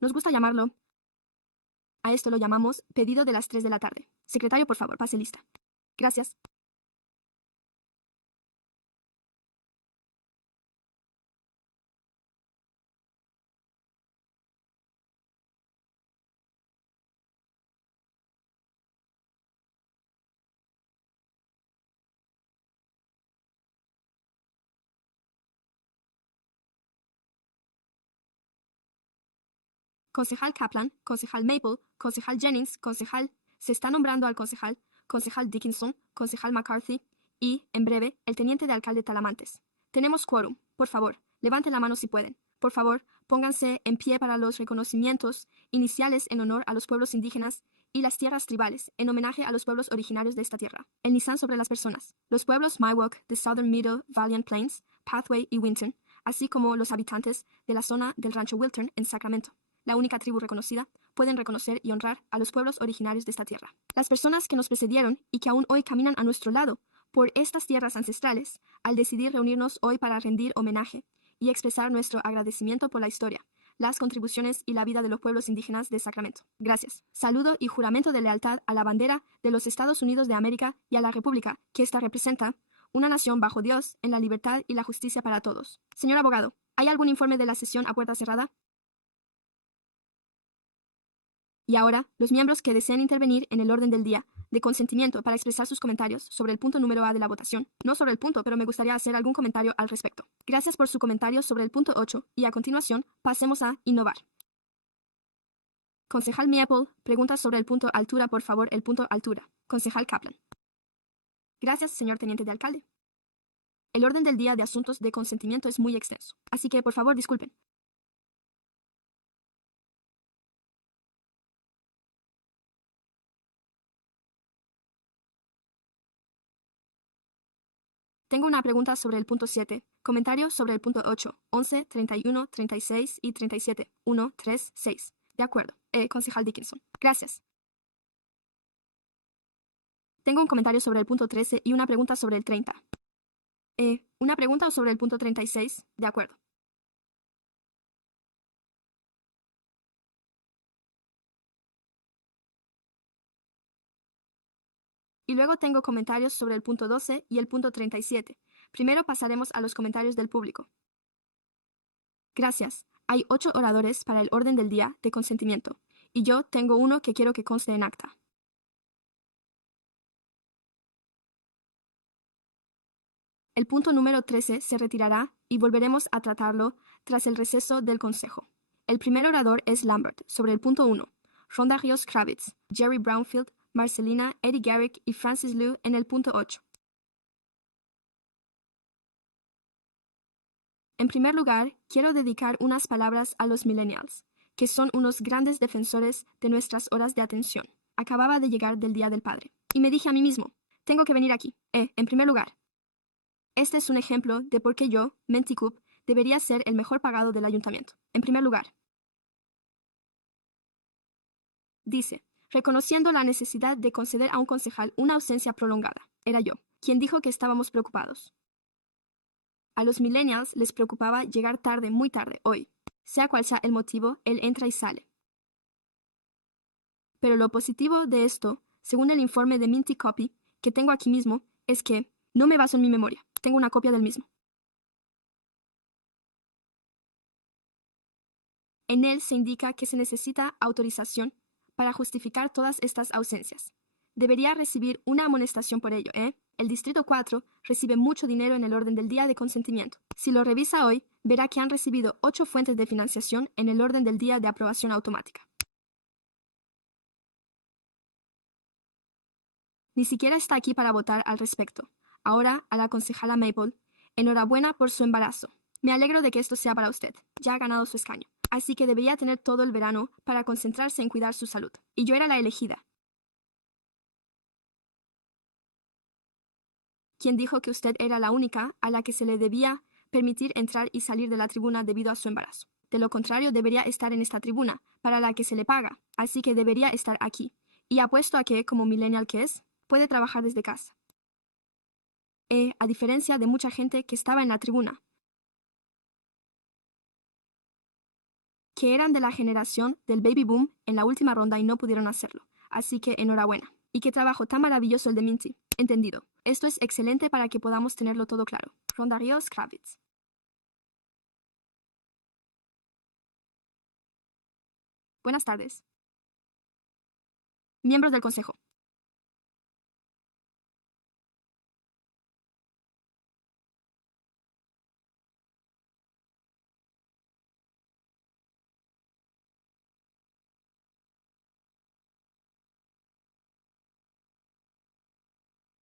Nos gusta llamarlo. A esto lo llamamos pedido de las 3 de la tarde. Secretario, por favor, pase lista. Gracias. Concejal Kaplan, concejal Maple, concejal Jennings, concejal... Se está nombrando al concejal Dickinson, concejal McCarthy y, en breve, el teniente de alcalde Talamantes. Tenemos quórum. Por favor, levanten la mano si pueden. Por favor, pónganse en pie para los reconocimientos iniciales en honor a los pueblos indígenas y las tierras tribales, en homenaje a los pueblos originarios de esta tierra. El Nissan sobre las personas. Los pueblos Miwok, de Southern Middle Valiant Plains, Pathway y Winton, así como los habitantes de la zona del rancho Wilton en Sacramento, la única tribu reconocida, pueden reconocer y honrar a los pueblos originarios de esta tierra. Las personas que nos precedieron y que aún hoy caminan a nuestro lado por estas tierras ancestrales, al decidir reunirnos hoy para rendir homenaje y expresar nuestro agradecimiento por la historia, las contribuciones y la vida de los pueblos indígenas de Sacramento. Gracias. Saludo y juramento de lealtad a la bandera de los Estados Unidos de América y a la República que ésta representa, una nación bajo Dios, en la libertad y la justicia para todos. Señor abogado, ¿hay algún informe de la sesión a puerta cerrada? Y ahora, los miembros que desean intervenir en el orden del día de consentimiento para expresar sus comentarios sobre el punto número A de la votación. No sobre el punto, pero me gustaría hacer algún comentario al respecto. Gracias por su comentario sobre el punto 8 y a continuación pasemos a innovar. Concejal Maple, pregunta sobre el punto altura, por favor, el punto altura. Concejal Kaplan. Gracias, señor teniente de alcalde. El orden del día de asuntos de consentimiento es muy extenso, así que por favor disculpen. Tengo una pregunta sobre el punto 7, comentario sobre el punto 8, 11, 31, 36 y 37, 1, 3, 6. De acuerdo, concejal Dickinson. Gracias. Tengo un comentario sobre el punto 13 y una pregunta sobre el 30. ¿Una pregunta sobre el punto 36? De acuerdo. Y luego tengo comentarios sobre el punto 12 y el punto 37. Primero pasaremos a los comentarios del público. Gracias. Hay 8 oradores para el orden del día de consentimiento, y yo tengo uno que quiero que conste en acta. El punto número 13 se retirará y volveremos a tratarlo tras el receso del Consejo. El primer orador es Lambert, sobre el punto 1. Rhonda Rios Kravitz, Jerry Brownfield, Marcelina, Eddie Garrick y Francis Liu en el punto 8. En primer lugar, quiero dedicar unas palabras a los millennials, que son unos grandes defensores de nuestras horas de atención. Acababa de llegar del Día del Padre, y me dije a mí mismo, tengo que venir aquí. En primer lugar, este es un ejemplo de por qué yo, Menti Coop, debería ser el mejor pagado del ayuntamiento. En primer lugar, dice, reconociendo la necesidad de conceder a un concejal una ausencia prolongada. Era yo, quien dijo que estábamos preocupados. A los millennials les preocupaba llegar tarde, muy tarde, hoy. Sea cual sea el motivo, él entra y sale. Pero lo positivo de esto, según el informe de Minty Copy, que tengo aquí mismo, es que no me baso en mi memoria. Tengo una copia del mismo. En él se indica que se necesita autorización para justificar todas estas ausencias. Debería recibir una amonestación por ello, El Distrito 4 recibe mucho dinero en el orden del día de consentimiento. Si lo revisa hoy, verá que han recibido 8 fuentes de financiación en el orden del día de aprobación automática. Ni siquiera está aquí para votar al respecto. Ahora, a la concejala Maple, enhorabuena por su embarazo. Me alegro de que esto sea para usted. Ya ha ganado su escaño. Así que debería tener todo el verano para concentrarse en cuidar su salud. Y yo era la elegida. Quien dijo que usted era la única a la que se le debía permitir entrar y salir de la tribuna debido a su embarazo. De lo contrario, debería estar en esta tribuna, para la que se le paga. Así que debería estar aquí. Y apuesto a que, como millennial que es, puede trabajar desde casa. A diferencia de mucha gente que estaba en la tribuna. que eran de la generación del baby boom en la última ronda y no pudieron hacerlo. Así que enhorabuena. Y qué trabajo tan maravilloso el de Minty. Entendido. Esto es excelente para que podamos tenerlo todo claro. Ronda Ríos Kravitz. Buenas tardes. Miembros del Consejo.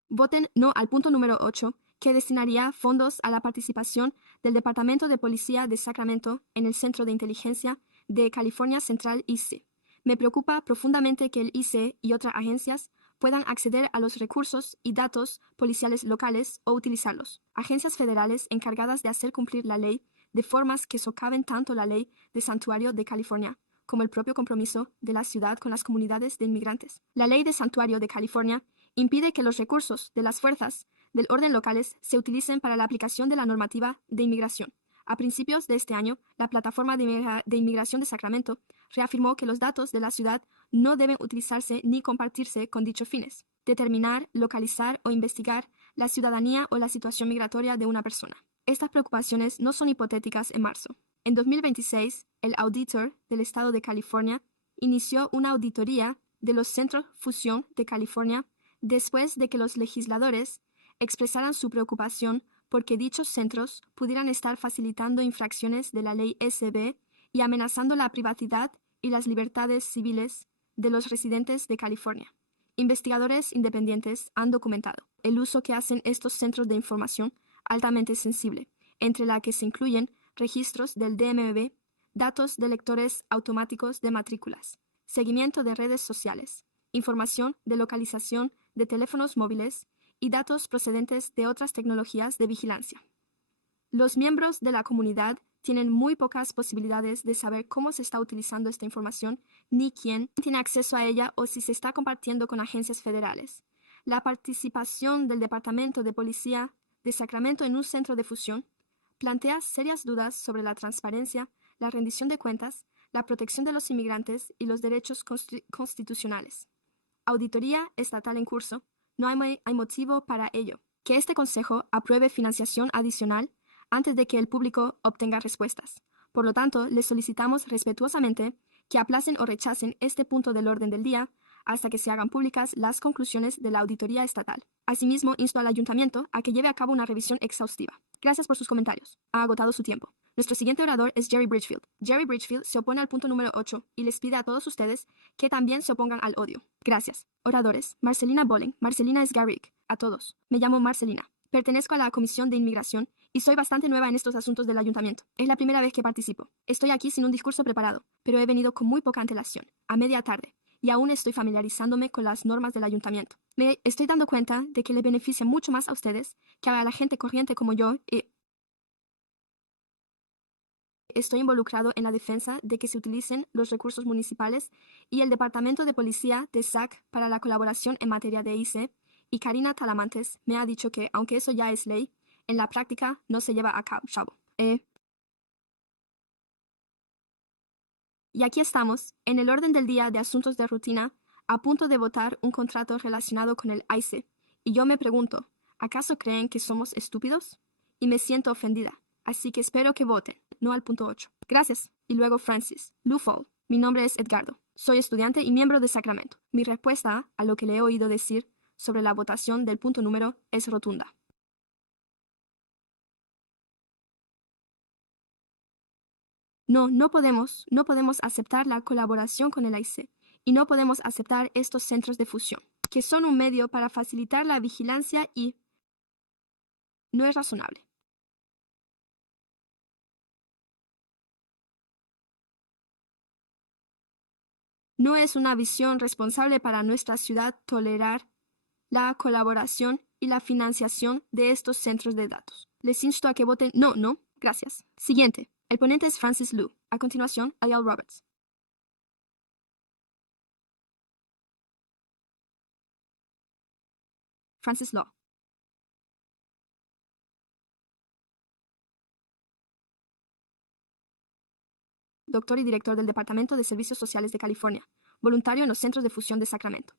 Voten no al punto número 8, que destinaría fondos a la participación del Departamento de Policía de Sacramento en el Centro de Inteligencia de California Central IC. Me preocupa profundamente que el IC y otras agencias puedan acceder a los recursos y datos policiales locales o utilizarlos. Agencias federales encargadas de hacer cumplir la ley de formas que socaven tanto la ley de Santuario de California como el propio compromiso de la ciudad con las comunidades de inmigrantes. La ley de Santuario de California impide que los recursos de las fuerzas del orden locales se utilicen para la aplicación de la normativa de inmigración. A principios de este año, la Plataforma de Inmigración de Sacramento reafirmó que los datos de la ciudad no deben utilizarse ni compartirse con dichos fines. Determinar, localizar o investigar la ciudadanía o la situación migratoria de una persona. Estas preocupaciones no son hipotéticas en marzo. En 2026, el auditor del Estado de California inició una auditoría de los Centros Fusión de California después de que los legisladores expresaran su preocupación porque dichos centros pudieran estar facilitando infracciones de la ley SB y amenazando la privacidad y las libertades civiles de los residentes de California. Investigadores independientes han documentado el uso que hacen estos centros de información altamente sensible, entre la que se incluyen registros del DMV, datos de lectores automáticos de matrículas, seguimiento de redes sociales, información de localización de teléfonos móviles y datos procedentes de otras tecnologías de vigilancia. Los miembros de la comunidad tienen muy pocas posibilidades de saber cómo se está utilizando esta información, ni quién tiene acceso a ella o si se está compartiendo con agencias federales. La participación del Departamento de Policía de Sacramento en un centro de fusión plantea serias dudas sobre la transparencia, la rendición de cuentas, la protección de los inmigrantes y los derechos constitucionales. Auditoría estatal en curso. No hay motivo para ello. Que este Consejo apruebe financiación adicional antes de que el público obtenga respuestas. Por lo tanto, les solicitamos respetuosamente que aplacen o rechacen este punto del orden del día hasta que se hagan públicas las conclusiones de la auditoría estatal. Asimismo, insto al ayuntamiento a que lleve a cabo una revisión exhaustiva. Gracias por sus comentarios. Ha agotado su tiempo. Nuestro siguiente orador es Jerry Bridgefield. Jerry Bridgefield se opone al punto número 8 y les pide a todos ustedes que también se opongan al odio. Gracias. Oradores. Marcelina Bolling. Marcelina Sgarrick. A todos. Me llamo Marcelina. Pertenezco a la Comisión de Inmigración y soy bastante nueva en estos asuntos del ayuntamiento. Es la primera vez que participo. Estoy aquí sin un discurso preparado, pero he venido con muy poca antelación, a media tarde, y aún estoy familiarizándome con las normas del ayuntamiento. Me estoy dando cuenta de que le beneficia mucho más a ustedes que a la gente corriente como yo y estoy involucrado en la defensa de que se utilicen los recursos municipales y el Departamento de Policía de SAC para la colaboración en materia de IC, y Karina Talamantes me ha dicho que, aunque eso ya es ley, en la práctica no se lleva a cabo. Y aquí estamos, en el orden del día de asuntos de rutina, a punto de votar un contrato relacionado con el ICE, y yo me pregunto, ¿acaso creen que somos estúpidos? Y me siento ofendida, así que espero que voten, no al punto 8. Gracias. Y luego Francis. Lufol. Mi nombre es Edgardo. Soy estudiante y miembro de Sacramento. Mi respuesta a lo que le he oído decir sobre la votación del punto número es rotunda. No podemos aceptar la colaboración con el IC y no podemos aceptar estos centros de fusión, que son un medio para facilitar la vigilancia y no es razonable. No es una visión responsable para nuestra ciudad tolerar la colaboración y la financiación de estos centros de datos. Les insto a que voten no. Gracias. Siguiente. El ponente es Francis Liu. A continuación, Ayal Roberts. Francis Law. doctor y director del Departamento de Servicios Sociales de California, voluntario en los Centros de Fusión de Sacramento.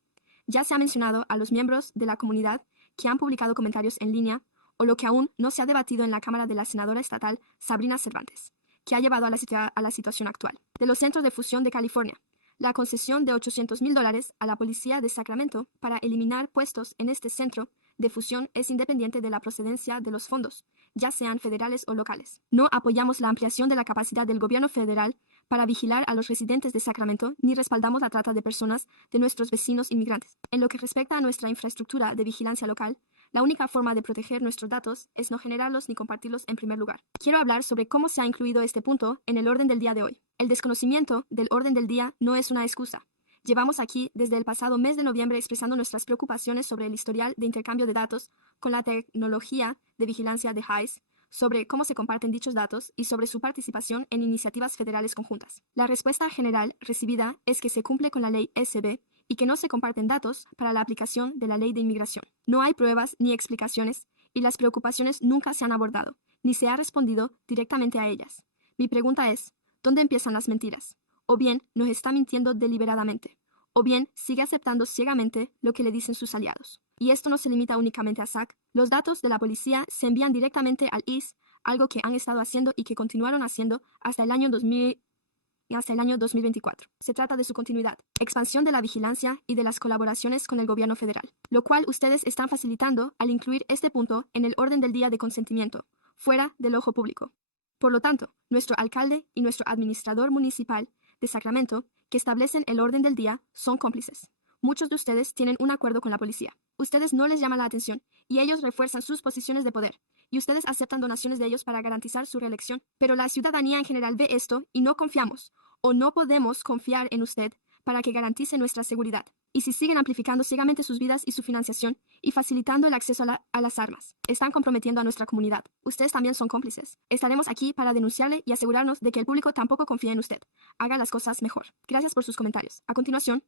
Ya se ha mencionado a los miembros de la comunidad que han publicado comentarios en línea o lo que aún no se ha debatido en la Cámara de la senadora estatal Sabrina Cervantes, que ha llevado a la situación actual. De los Centros de Fusión de California, la concesión de $800,000 a la policía de Sacramento para eliminar puestos en este centro de fusión es independiente de la procedencia de los fondos, ya sean federales o locales. No apoyamos la ampliación de la capacidad del gobierno federal para vigilar a los residentes de Sacramento, ni respaldamos la trata de personas de nuestros vecinos inmigrantes. En lo que respecta a nuestra infraestructura de vigilancia local, la única forma de proteger nuestros datos es no generarlos ni compartirlos en primer lugar. Quiero hablar sobre cómo se ha incluido este punto en el orden del día de hoy. El desconocimiento del orden del día no es una excusa. Llevamos aquí desde el pasado mes de noviembre expresando nuestras preocupaciones sobre el historial de intercambio de datos con la tecnología de vigilancia de HICE, sobre cómo se comparten dichos datos y sobre su participación en iniciativas federales conjuntas. La respuesta general recibida es que se cumple con la ley SB y que no se comparten datos para la aplicación de la ley de inmigración. No hay pruebas ni explicaciones y las preocupaciones nunca se han abordado, ni se ha respondido directamente a ellas. Mi pregunta es, ¿dónde empiezan las mentiras? O bien nos está mintiendo deliberadamente, o bien sigue aceptando ciegamente lo que le dicen sus aliados. Y esto no se limita únicamente a SAC. Los datos de la policía se envían directamente al ICE, algo que han estado haciendo y que continuaron haciendo hasta el año 2024. Se trata de su continuidad, expansión de la vigilancia y de las colaboraciones con el gobierno federal, lo cual ustedes están facilitando al incluir este punto en el orden del día de consentimiento, fuera del ojo público. Por lo tanto, nuestro alcalde y nuestro administrador municipal de Sacramento, que establecen el orden del día, son cómplices. Muchos de ustedes tienen un acuerdo con la policía. Ustedes no les llama la atención y ellos refuerzan sus posiciones de poder. Y ustedes aceptan donaciones de ellos para garantizar su reelección. Pero la ciudadanía en general ve esto y no confiamos o no podemos confiar en usted para que garantice nuestra seguridad. Y si siguen amplificando ciegamente sus vidas y su financiación y facilitando el acceso a las armas, están comprometiendo a nuestra comunidad. Ustedes también son cómplices. Estaremos aquí para denunciarle y asegurarnos de que el público tampoco confía en usted. Haga las cosas mejor. Gracias por sus comentarios. A continuación,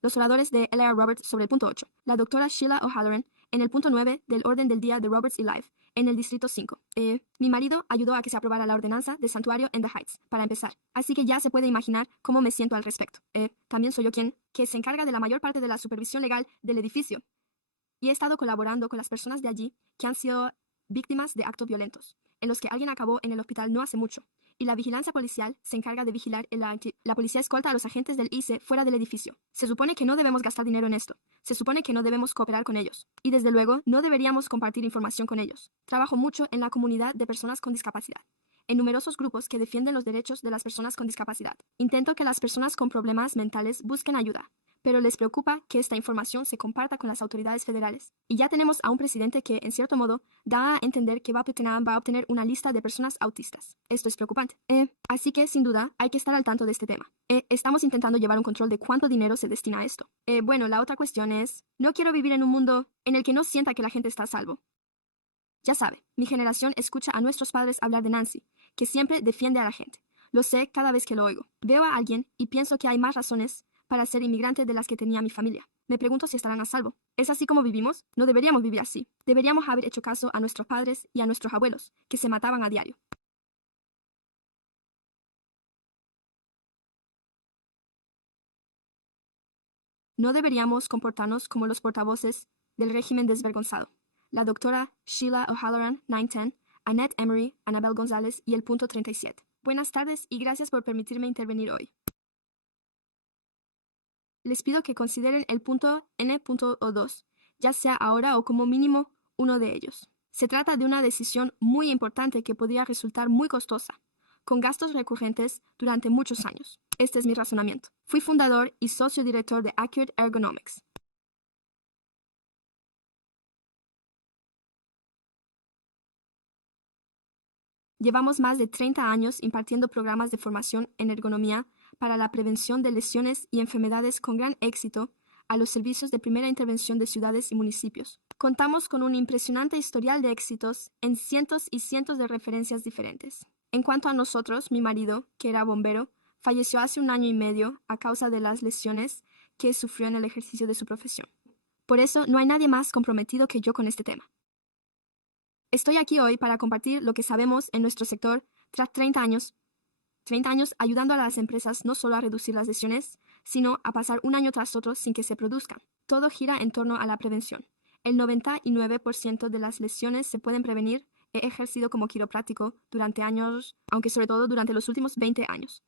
los oradores de L.R. Roberts sobre el punto 8. La doctora Sheila O'Halloran en el punto 9 del orden del día de Roberts y Life, en el distrito 5. Mi marido ayudó a que se aprobara la ordenanza de santuario en The Heights, para empezar. Así que ya se puede imaginar cómo me siento al respecto. También soy yo quien se encarga de la mayor parte de la supervisión legal del edificio. Y he estado colaborando con las personas de allí que han sido víctimas de actos violentos, en los que alguien acabó en el hospital no hace mucho. Y la vigilancia policial se encarga de vigilar la policía escolta a los agentes del ICE fuera del edificio. Se supone que no debemos gastar dinero en esto. Se supone que no debemos cooperar con ellos. Y desde luego, no deberíamos compartir información con ellos. Trabajo mucho en la comunidad de personas con discapacidad, en numerosos grupos que defienden los derechos de las personas con discapacidad. Intento que las personas con problemas mentales busquen ayuda, pero les preocupa que esta información se comparta con las autoridades federales. Y ya tenemos a un presidente que, en cierto modo, da a entender que va a obtener una lista de personas autistas. Esto es preocupante. Así que, sin duda, hay que estar al tanto de este tema. Estamos intentando llevar un control de cuánto dinero se destina a esto. Bueno, la otra cuestión es, no quiero vivir en un mundo en el que no sienta que la gente está a salvo. Ya sabe, mi generación escucha a nuestros padres hablar de Nancy, que siempre defiende a la gente. Lo sé cada vez que lo oigo. Veo a alguien y pienso que hay más razones para ser inmigrante de las que tenía mi familia. Me pregunto si estarán a salvo. ¿Es así como vivimos? No deberíamos vivir así. Deberíamos haber hecho caso a nuestros padres y a nuestros abuelos, que se mataban a diario. No deberíamos comportarnos como los portavoces del régimen desvergonzado. La doctora Sheila O'Halloran, 910, Annette Emery, Anabel González y el punto 37. Buenas tardes y gracias por permitirme intervenir hoy. Les pido que consideren el punto N.O2, ya sea ahora o como mínimo uno de ellos. Se trata de una decisión muy importante que podría resultar muy costosa, con gastos recurrentes durante muchos años. Este es mi razonamiento. Fui fundador y socio director de Accurate Ergonomics. Llevamos más de 30 años impartiendo programas de formación en ergonomía para la prevención de lesiones y enfermedades con gran éxito a los servicios de primera intervención de ciudades y municipios. Contamos con un impresionante historial de éxitos en cientos y cientos de referencias diferentes. En cuanto a nosotros, mi marido, que era bombero, falleció hace 1 año y medio a causa de las lesiones que sufrió en el ejercicio de su profesión. Por eso, no hay nadie más comprometido que yo con este tema. Estoy aquí hoy para compartir lo que sabemos en nuestro sector tras 30 30 años ayudando a las empresas no solo a reducir las lesiones, sino a pasar un año tras otro sin que se produzcan. Todo gira en torno a la prevención. El 99% de las lesiones se pueden prevenir. He ejercido como quiropráctico durante años, aunque sobre todo durante los últimos 20 años.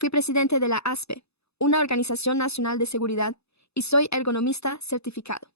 Fui presidente de la ASPE, una organización nacional de seguridad, y soy ergonomista certificado.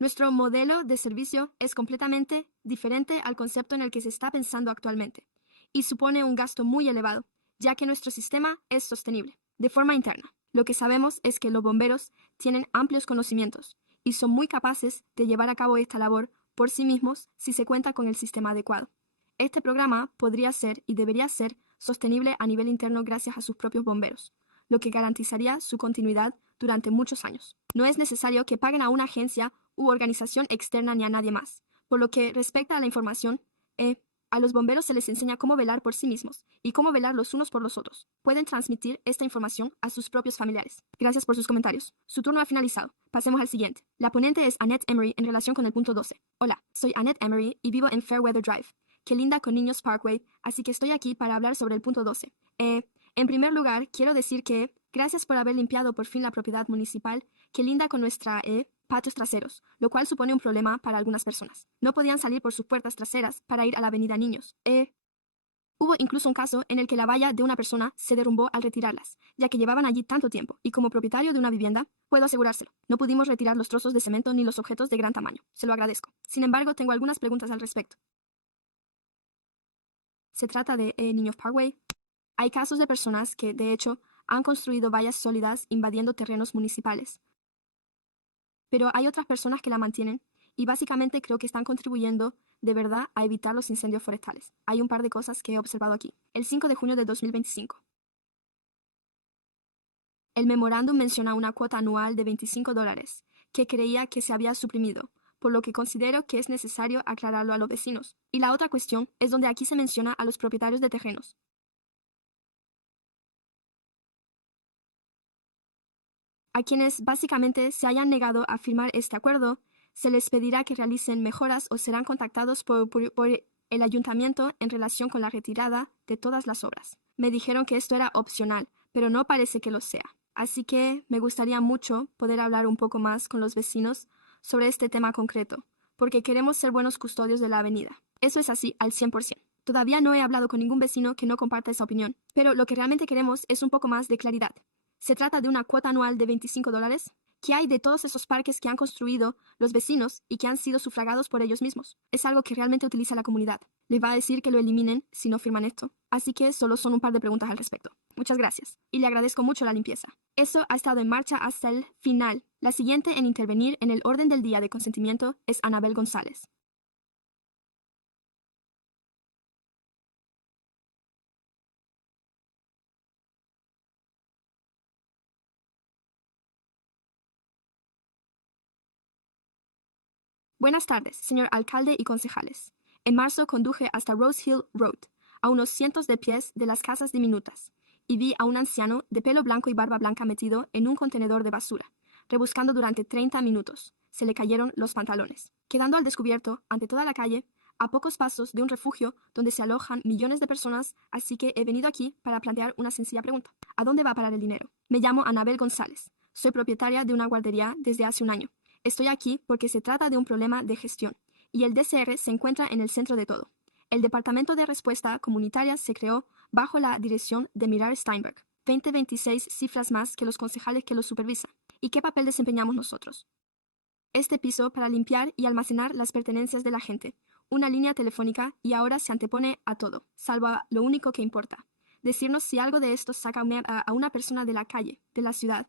Nuestro modelo de servicio es completamente diferente al concepto en el que se está pensando actualmente, y supone un gasto muy elevado, ya que nuestro sistema es sostenible. De forma interna, lo que sabemos es que los bomberos tienen amplios conocimientos y son muy capaces de llevar a cabo esta labor por sí mismos si se cuenta con el sistema adecuado. Este programa podría ser y debería ser sostenible a nivel interno gracias a sus propios bomberos, lo que garantizaría su continuidad durante muchos años. No es necesario que paguen a una agencia u organización externa ni a nadie más. Por lo que respecta a la información, a los bomberos se les enseña cómo velar por sí mismos y cómo velar los unos por los otros. Pueden transmitir esta información a sus propios familiares. Gracias por sus comentarios. Su turno ha finalizado. Pasemos al siguiente. La ponente es Annette Emery en relación con el punto 12. Hola, soy Annette Emery y vivo en Fairweather Drive, que linda con Niños Parkway, así que estoy aquí para hablar sobre el punto 12. En primer lugar, quiero decir que gracias por haber limpiado por fin la propiedad municipal, que linda con nuestra patios traseros, lo cual supone un problema para algunas personas. No podían salir por sus puertas traseras para ir a la avenida Niños. Hubo incluso un caso en el que la valla de una persona se derrumbó al retirarlas, ya que llevaban allí tanto tiempo, y como propietario de una vivienda, puedo asegurárselo. No pudimos retirar los trozos de cemento ni los objetos de gran tamaño. Se lo agradezco. Sin embargo, tengo algunas preguntas al respecto. Se trata de Niños Parkway. Hay casos de personas que, de hecho, han construido vallas sólidas invadiendo terrenos municipales. Pero hay otras personas que la mantienen y básicamente creo que están contribuyendo de verdad a evitar los incendios forestales. Hay un par de cosas que he observado aquí. El 5 de junio de 2025. El memorándum menciona una cuota anual de $25, que creía que se había suprimido, por lo que considero que es necesario aclararlo a los vecinos. Y la otra cuestión es donde aquí se menciona a los propietarios de terrenos. A quienes básicamente se hayan negado a firmar este acuerdo, se les pedirá que realicen mejoras o serán contactados por el ayuntamiento en relación con la retirada de todas las obras. Me dijeron que esto era opcional, pero no parece que lo sea. Así que me gustaría mucho poder hablar un poco más con los vecinos sobre este tema concreto, porque queremos ser buenos custodios de la avenida. Eso es así al 100%. Todavía no he hablado con ningún vecino que no comparta esa opinión, pero lo que realmente queremos es un poco más de claridad. Se trata de una cuota anual de $25. ¿Qué hay de todos esos parques que han construido los vecinos y que han sido sufragados por ellos mismos? Es algo que realmente utiliza la comunidad. Les va a decir que lo eliminen si no firman esto. Así que solo son un par de preguntas al respecto. Muchas gracias. Y le agradezco mucho la limpieza. Eso ha estado en marcha hasta el final. La siguiente en intervenir en el orden del día de consentimiento es Anabel González. Buenas tardes, señor alcalde y concejales. En marzo conduje hasta Rose Hill Road, a unos cientos de pies de las casas diminutas, y vi a un anciano de pelo blanco y barba blanca metido en un contenedor de basura, rebuscando durante 30 minutos. Se le cayeron los pantalones, quedando al descubierto, ante toda la calle, a pocos pasos de un refugio donde se alojan millones de personas, así que he venido aquí para plantear una sencilla pregunta. ¿A dónde va a parar el dinero? Me llamo Anabel González. Soy propietaria de una guardería desde hace un año. Estoy aquí porque se trata de un problema de gestión, y el DCR se encuentra en el centro de todo. El Departamento de Respuesta Comunitaria se creó bajo la dirección de Mirar Steinberg. 20-26 cifras más que los concejales que lo supervisan. ¿Y qué papel desempeñamos nosotros? Este piso para limpiar y almacenar las pertenencias de la gente, una línea telefónica, y ahora se antepone a todo, salvo a lo único que importa: decirnos si algo de esto saca a una persona de la calle, de la ciudad.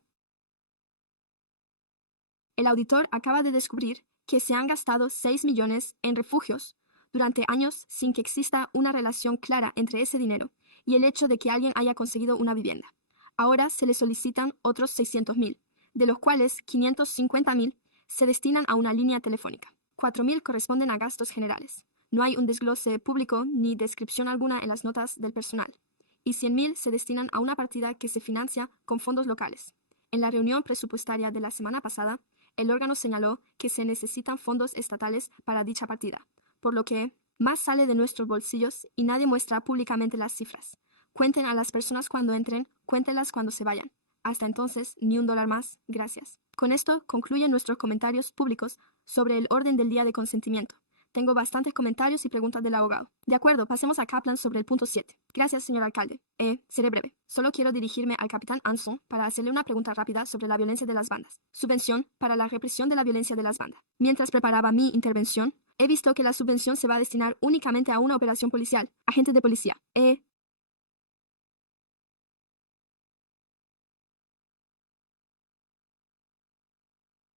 El auditor acaba de descubrir que se han gastado 6 millones en refugios durante años sin que exista una relación clara entre ese dinero y el hecho de que alguien haya conseguido una vivienda. Ahora se le solicitan otros 600.000, de los cuales 550.000 se destinan a una línea telefónica. 4.000 corresponden a gastos generales. No hay un desglose público ni descripción alguna en las notas del personal. Y 100.000 se destinan a una partida que se financia con fondos locales. En la reunión presupuestaria de la semana pasada, el órgano señaló que se necesitan fondos estatales para dicha partida, por lo que más sale de nuestros bolsillos y nadie muestra públicamente las cifras. Cuenten a las personas cuando entren, cuéntenlas cuando se vayan. Hasta entonces, ni un dólar más, gracias. Con esto concluyen nuestros comentarios públicos sobre el orden del día de consentimiento. Tengo bastantes comentarios y preguntas del abogado. De acuerdo, pasemos a Kaplan sobre el punto 7. Gracias, señor alcalde. Seré breve. Solo quiero dirigirme al capitán Anson para hacerle una pregunta rápida sobre la violencia de las bandas. Subvención para la represión de la violencia de las bandas. Mientras preparaba mi intervención, he visto que la subvención se va a destinar únicamente a una operación policial, agentes de policía.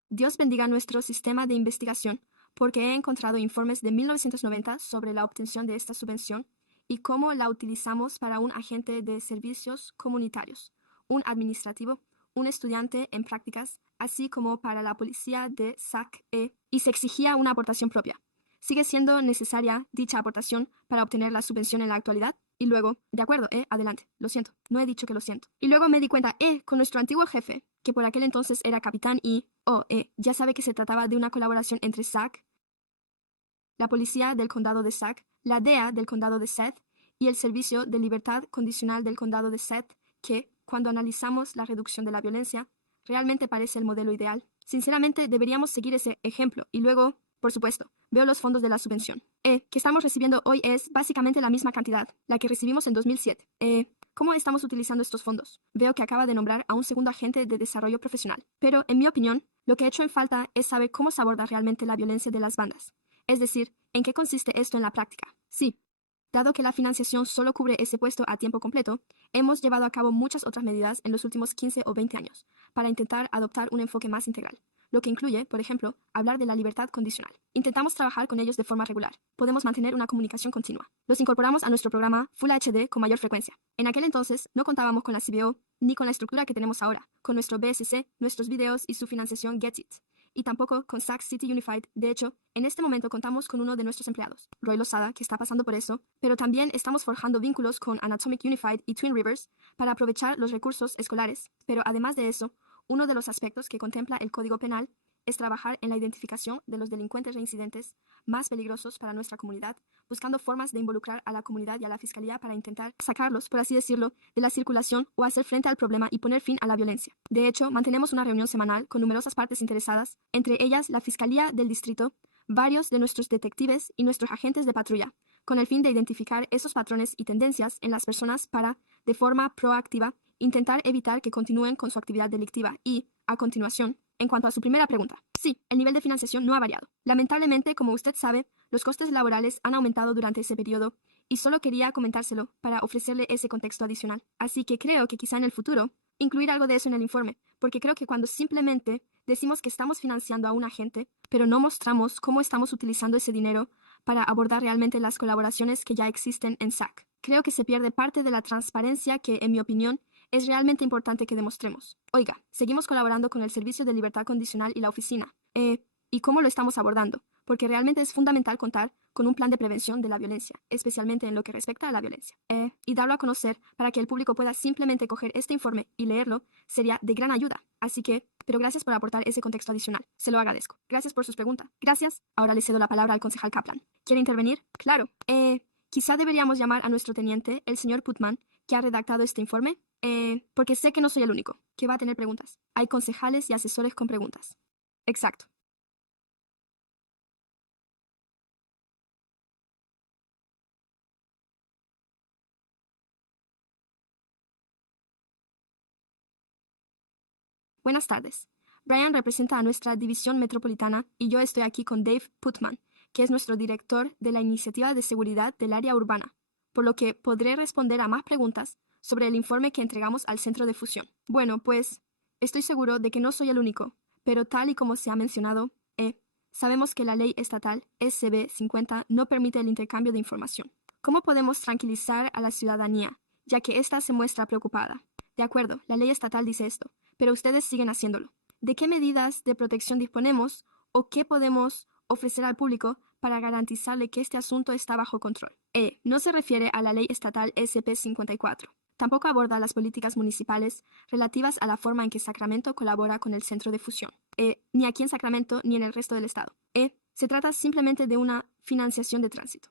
Dios bendiga nuestro sistema de investigación, porque he encontrado informes de 1990 sobre la obtención de esta subvención y cómo la utilizamos para un agente de servicios comunitarios, un administrativo, un estudiante en prácticas, así como para la policía de SAC-E, y se exigía una aportación propia. ¿Sigue siendo necesaria dicha aportación para obtener la subvención en la actualidad? Y luego, de acuerdo, adelante, lo siento, no he dicho que lo siento. Y luego me di cuenta, con nuestro antiguo jefe, que por aquel entonces era capitán y, ya sabe que se trataba de una colaboración entre SAC, la policía del condado de SAC, la DEA del condado de Seth y el Servicio de Libertad Condicional del condado de Seth, que, cuando analizamos la reducción de la violencia, realmente parece el modelo ideal. Sinceramente, deberíamos seguir ese ejemplo y luego, por supuesto, veo los fondos de la subvención. Que estamos recibiendo hoy es básicamente la misma cantidad, la que recibimos en 2007. ¿Cómo estamos utilizando estos fondos? Veo que acaba de nombrar a un segundo agente de desarrollo profesional, pero, en mi opinión, lo que he hecho en falta es saber cómo se aborda realmente la violencia de las bandas. Es decir, ¿en qué consiste esto en la práctica? Sí. Dado que la financiación solo cubre ese puesto a tiempo completo, hemos llevado a cabo muchas otras medidas en los últimos 15 o 20 años para intentar adoptar un enfoque más integral, lo que incluye, por ejemplo, hablar de la libertad condicional. Intentamos trabajar con ellos de forma regular. Podemos mantener una comunicación continua. Los incorporamos a nuestro programa Full HD con mayor frecuencia. En aquel entonces no contábamos con la CBO ni con la estructura que tenemos ahora, con nuestro BSC, nuestros videos y su financiación Get It. Y tampoco con Sac City Unified. De hecho, en este momento contamos con uno de nuestros empleados, Roy Lozada, que está pasando por eso, pero también estamos forjando vínculos con Anatomic Unified y Twin Rivers para aprovechar los recursos escolares. Pero además de eso, uno de los aspectos que contempla el Código Penal es trabajar en la identificación de los delincuentes reincidentes más peligrosos para nuestra comunidad, buscando formas de involucrar a la comunidad y a la fiscalía para intentar sacarlos, por así decirlo, de la circulación o hacer frente al problema y poner fin a la violencia. De hecho, mantenemos una reunión semanal con numerosas partes interesadas, entre ellas la Fiscalía del Distrito, varios de nuestros detectives y nuestros agentes de patrulla, con el fin de identificar esos patrones y tendencias en las personas para, de forma proactiva, intentar evitar que continúen con su actividad delictiva y, a continuación, en cuanto a su primera pregunta, sí, el nivel de financiación no ha variado. Lamentablemente, como usted sabe, los costes laborales han aumentado durante ese periodo y solo quería comentárselo para ofrecerle ese contexto adicional. Así que creo que quizá en el futuro incluir algo de eso en el informe, porque creo que cuando simplemente decimos que estamos financiando a un agente, pero no mostramos cómo estamos utilizando ese dinero para abordar realmente las colaboraciones que ya existen en SAC, creo que se pierde parte de la transparencia que, en mi opinión, es realmente importante que demostremos. Oiga, seguimos colaborando con el Servicio de Libertad Condicional y la oficina. ¿Y cómo lo estamos abordando? Porque realmente es fundamental contar con un plan de prevención de la violencia, especialmente en lo que respecta a la violencia. Y darlo a conocer para que el público pueda simplemente coger este informe y leerlo sería de gran ayuda. Así que, pero gracias por aportar ese contexto adicional. Se lo agradezco. Gracias por sus preguntas. Gracias. Ahora le cedo la palabra al concejal Kaplan. ¿Quiere intervenir? Claro. Quizá deberíamos llamar a nuestro teniente, el señor Putman, que ha redactado este informe, porque sé que no soy el único que va a tener preguntas. Hay concejales y asesores con preguntas. Exacto. Buenas tardes. Brian representa a nuestra división metropolitana y yo estoy aquí con Dave Putman, que es nuestro director de la Iniciativa de Seguridad del Área Urbana, por lo que podré responder a más preguntas sobre el informe que entregamos al Centro de Fusión. Bueno, pues, estoy seguro de que no soy el único, pero tal y como se ha mencionado, sabemos que la ley estatal SB 50 no permite el intercambio de información. ¿Cómo podemos tranquilizar a la ciudadanía, ya que ésta se muestra preocupada? De acuerdo, la ley estatal dice esto, pero ustedes siguen haciéndolo. ¿De qué medidas de protección disponemos o qué podemos ofrecer al público para garantizarle que este asunto está bajo control? No se refiere a la ley estatal SP 54. Tampoco aborda las políticas municipales relativas a la forma en que Sacramento colabora con el centro de fusión, ni aquí en Sacramento ni en el resto del estado. Se trata simplemente de una financiación de tránsito.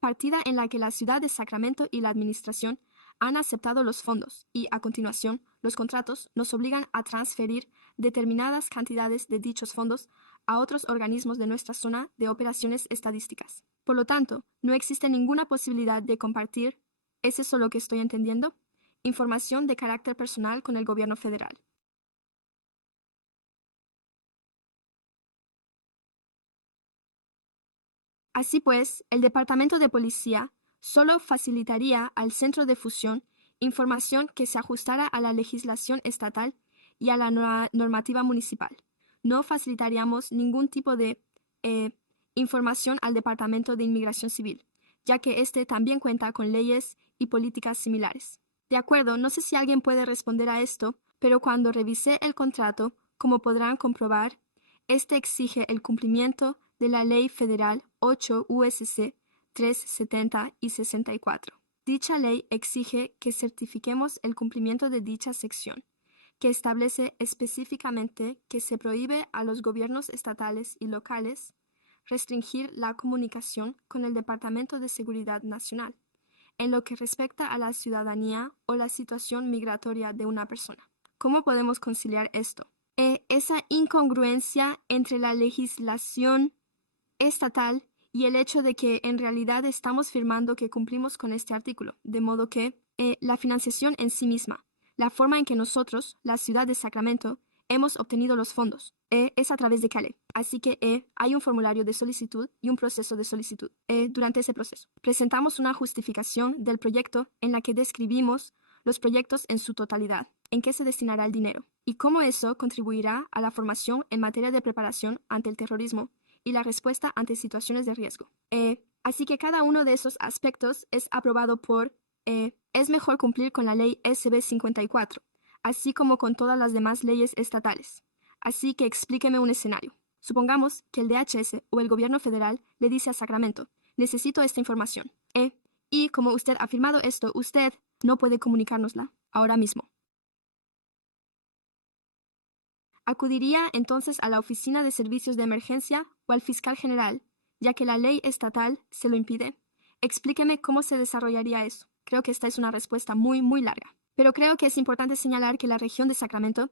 Partida en la que la ciudad de Sacramento y la administración han aceptado los fondos y, a continuación, los contratos nos obligan a transferir determinadas cantidades de dichos fondos a otros organismos de nuestra zona de operaciones estadísticas. Por lo tanto, no existe ninguna posibilidad de compartir, ¿es eso lo que estoy entendiendo?, información de carácter personal con el gobierno federal. Así pues, el Departamento de Policía solo facilitaría al centro de fusión información que se ajustara a la legislación estatal y a la normativa municipal. No facilitaríamos ningún tipo de información al Departamento de Inmigración Civil, ya que éste también cuenta con leyes y políticas similares. De acuerdo, no sé si alguien puede responder a esto, pero cuando revisé el contrato, como podrán comprobar, este exige el cumplimiento de la Ley Federal 8 USC 370 y 64. Dicha ley exige que certifiquemos el cumplimiento de dicha sección, que establece específicamente que se prohíbe a los gobiernos estatales y locales restringir la comunicación con el Departamento de Seguridad Nacional en lo que respecta a la ciudadanía o la situación migratoria de una persona. ¿Cómo podemos conciliar esto? Esa incongruencia entre la legislación estatal y el hecho de que en realidad estamos firmando que cumplimos con este artículo, de modo que la financiación en sí misma, la forma en que nosotros, la ciudad de Sacramento, hemos obtenido los fondos, es a través de CALE. Así que hay un formulario de solicitud y un proceso de solicitud. Durante ese proceso, presentamos una justificación del proyecto en la que describimos los proyectos en su totalidad, en qué se destinará el dinero y cómo eso contribuirá a la formación en materia de preparación ante el terrorismo y la respuesta ante situaciones de riesgo. Así que cada uno de esos aspectos es aprobado por es mejor cumplir con la ley SB 54, así como con todas las demás leyes estatales. Así que explíqueme un escenario. Supongamos que el DHS o el gobierno federal le dice a Sacramento, necesito esta información. Y como usted ha firmado esto, usted no puede comunicárnosla ahora mismo. Acudiría entonces a la Oficina de Servicios de Emergencia o al fiscal general, ya que la ley estatal se lo impide. Explíqueme cómo se desarrollaría eso. Creo que esta es una respuesta muy, muy larga. Pero creo que es importante señalar que la región de Sacramento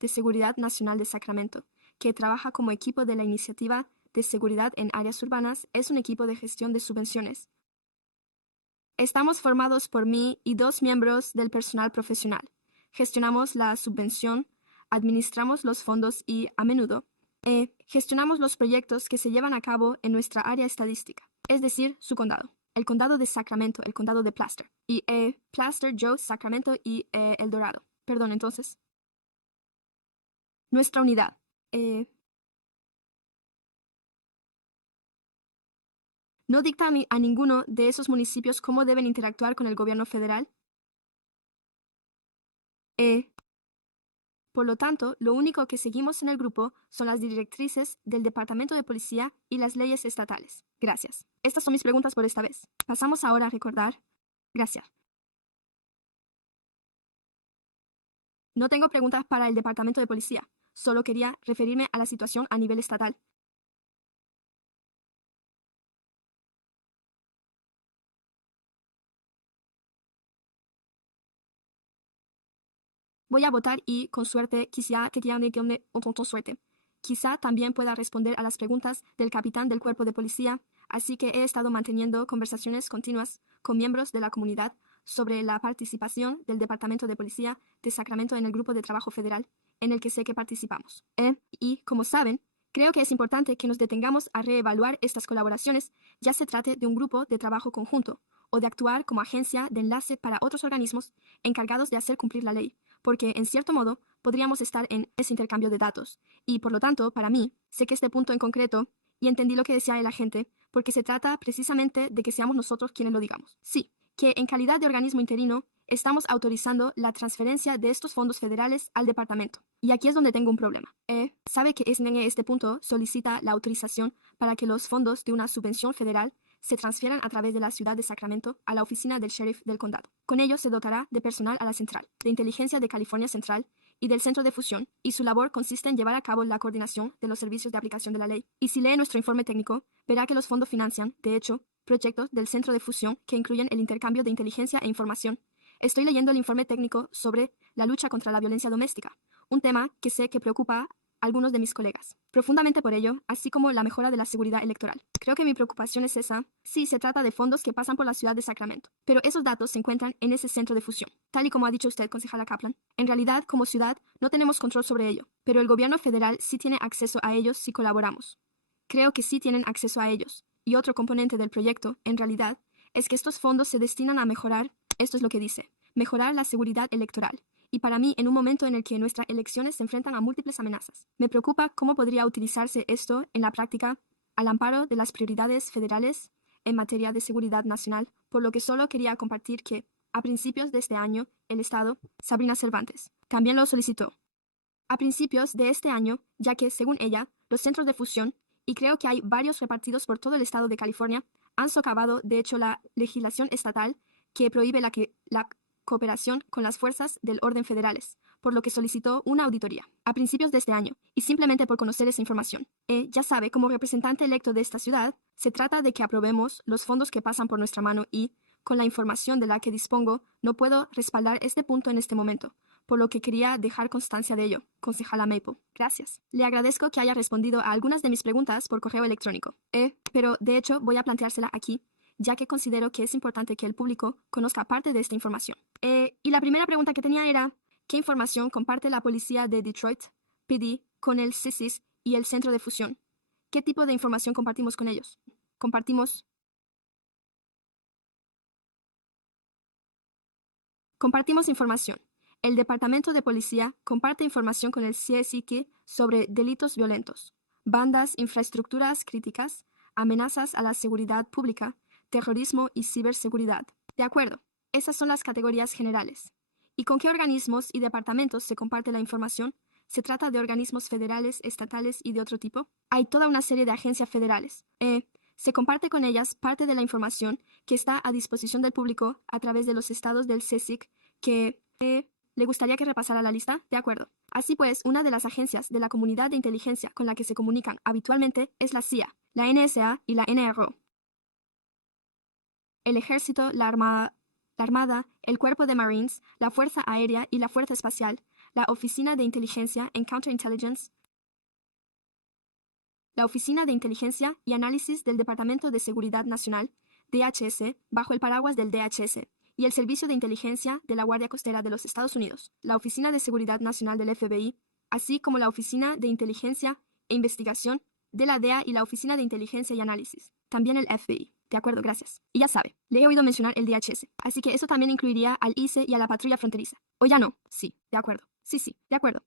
de Seguridad Nacional de Sacramento, que trabaja como equipo de la Iniciativa de Seguridad en Áreas Urbanas, es un equipo de gestión de subvenciones. Estamos formados por mí y 2 miembros del personal profesional. Gestionamos la subvención, administramos los fondos y, a menudo, gestionamos los proyectos que se llevan a cabo en nuestra área estadística, es decir, su condado. El condado de Sacramento, el condado de Plaster, y Plaster, Joe, Sacramento y El Dorado. Perdón, entonces. Nuestra unidad. No dicta a ninguno de esos municipios cómo deben interactuar con el gobierno federal. Por lo tanto, lo único que seguimos en el grupo son las directrices del Departamento de Policía y las leyes estatales. Gracias. Estas son mis preguntas por esta vez. Pasamos ahora a recordar. Gracias. No tengo preguntas para el Departamento de Policía. Solo quería referirme a la situación a nivel estatal. Voy a votar y, con suerte, quizá que tiene con suerte. Quizá también pueda responder a las preguntas del capitán del cuerpo de policía, así que he estado manteniendo conversaciones continuas con miembros de la comunidad sobre la participación del Departamento de Policía de Sacramento en el grupo de trabajo federal, en el que sé que participamos. Y, como saben, creo que es importante que nos detengamos a reevaluar estas colaboraciones, ya se trate de un grupo de trabajo conjunto, o de actuar como agencia de enlace para otros organismos encargados de hacer cumplir la ley, porque, en cierto modo, podríamos estar en ese intercambio de datos. Y, por lo tanto, para mí, sé que este punto en concreto, y entendí lo que decía el agente, porque se trata precisamente de que seamos nosotros quienes lo digamos. Sí, que en calidad de organismo interino estamos autorizando la transferencia de estos fondos federales al departamento. Y aquí es donde tengo un problema. Sabe que en este punto solicita la autorización para que los fondos de una subvención federal se transfieran a través de la ciudad de Sacramento a la oficina del sheriff del condado. Con ello se dotará de personal a la Central de Inteligencia de California Central y del Centro de Fusión, y su labor consiste en llevar a cabo la coordinación de los servicios de aplicación de la ley. Y si lee nuestro informe técnico, verá que los fondos financian, de hecho, proyectos del Centro de Fusión que incluyen el intercambio de inteligencia e información. Estoy leyendo el informe técnico sobre la lucha contra la violencia doméstica, un tema que sé que preocupa a algunos de mis colegas. Profundamente por ello, así como la mejora de la seguridad electoral. Creo que mi preocupación es esa. Sí, se trata de fondos que pasan por la ciudad de Sacramento, pero esos datos se encuentran en ese centro de fusión, tal y como ha dicho usted, concejala Kaplan. En realidad, como ciudad, no tenemos control sobre ello, pero el gobierno federal sí tiene acceso a ellos si colaboramos. Creo que sí tienen acceso a ellos. Y otro componente del proyecto, en realidad, es que estos fondos se destinan a mejorar, esto es lo que dice, mejorar la seguridad electoral. Y para mí, en un momento en el que nuestras elecciones se enfrentan a múltiples amenazas, me preocupa cómo podría utilizarse esto en la práctica al amparo de las prioridades federales en materia de seguridad nacional, por lo que solo quería compartir que, a principios de este año, el Estado, Sabrina Cervantes, también lo solicitó. A principios de este año, ya que, según ella, los centros de fusión, y creo que hay varios repartidos por todo el estado de California, han socavado, de hecho, la legislación estatal que prohíbe la cooperación con las fuerzas del orden federales, por lo que solicitó una auditoría a principios de este año, y simplemente por conocer esa información. Ya sabe, como representante electo de esta ciudad, se trata de que aprobemos los fondos que pasan por nuestra mano y, con la información de la que dispongo, no puedo respaldar este punto en este momento, por lo que quería dejar constancia de ello, concejala Maple. Gracias. Le agradezco que haya respondido a algunas de mis preguntas por correo electrónico. Pero de hecho voy a planteársela aquí, ya que considero que es importante que el público conozca parte de esta información. Y la primera pregunta que tenía era, ¿qué información comparte la policía de Detroit, PD, con el CSIS y el Centro de Fusión? ¿Qué tipo de información compartimos con ellos? Compartimos información. El Departamento de Policía comparte información con el CSIC sobre delitos violentos, bandas, infraestructuras críticas, amenazas a la seguridad pública, terrorismo y ciberseguridad. De acuerdo, esas son las categorías generales. ¿Y con qué organismos y departamentos se comparte la información? ¿Se trata de organismos federales, estatales y de otro tipo? Hay toda una serie de agencias federales. Se comparte con ellas parte de la información que está a disposición del público a través de los estados del CSIC que... ¿Le gustaría que repasara la lista? De acuerdo. Así pues, una de las agencias de la comunidad de inteligencia con la que se comunican habitualmente es la CIA, la NSA y la NRO. El Ejército, la Armada, el Cuerpo de Marines, la Fuerza Aérea y la Fuerza Espacial, la Oficina de Inteligencia en Counterintelligence, la Oficina de Inteligencia y Análisis del Departamento de Seguridad Nacional, DHS, bajo el paraguas del DHS, y el Servicio de Inteligencia de la Guardia Costera de los Estados Unidos, la Oficina de Seguridad Nacional del FBI, así como la Oficina de Inteligencia e Investigación de la DEA y la Oficina de Inteligencia y Análisis, también el FBI. De acuerdo, gracias. Y ya sabe, le he oído mencionar el DHS, así que eso también incluiría al ICE y a la patrulla fronteriza. ¿O ya no? Sí, de acuerdo. Sí, de acuerdo.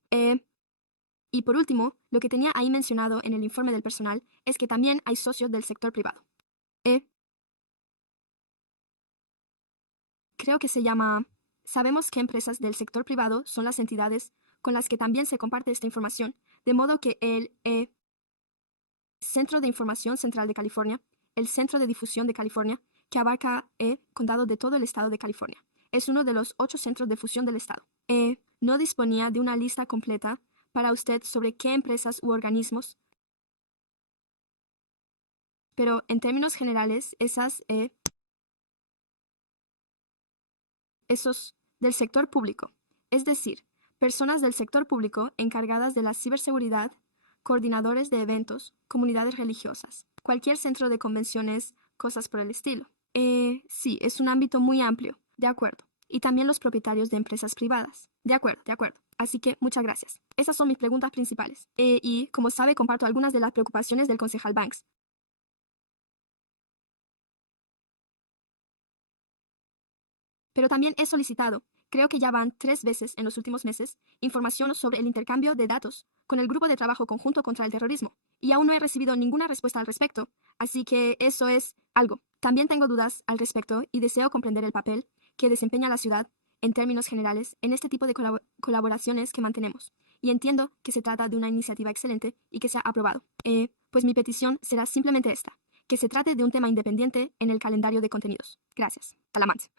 Y por último, lo que tenía ahí mencionado en el informe del personal es que también hay socios del sector privado. Creo que se llama... Sabemos que empresas del sector privado son las entidades con las que también se comparte esta información, de modo que el Centro de Información Central de California, el Centro de Difusión de California, que abarca el condado de todo el estado de California, es uno de los 8 centros de fusión del estado. No disponía de una lista completa para usted sobre qué empresas u organismos, pero en términos generales, esos del sector público, es decir, personas del sector público encargadas de la ciberseguridad, coordinadores de eventos, comunidades religiosas, cualquier centro de convenciones, cosas por el estilo. Sí, es un ámbito muy amplio, de acuerdo. Y también los propietarios de empresas privadas. De acuerdo. Así que, muchas gracias. Esas son mis preguntas principales. Y, como sabe, comparto algunas de las preocupaciones del concejal Banks. pero también he solicitado, creo que ya van 3 veces en los últimos meses, información sobre el intercambio de datos con el Grupo de Trabajo Conjunto contra el Terrorismo, y aún no he recibido ninguna respuesta al respecto, así que eso es algo. También tengo dudas al respecto y deseo comprender el papel que desempeña la ciudad, en términos generales, en este tipo de colaboraciones que mantenemos, y entiendo que se trata de una iniciativa excelente y que se ha aprobado. Pues mi petición será simplemente esta, que se trate de un tema independiente en el calendario de contenidos. Gracias. Talamante.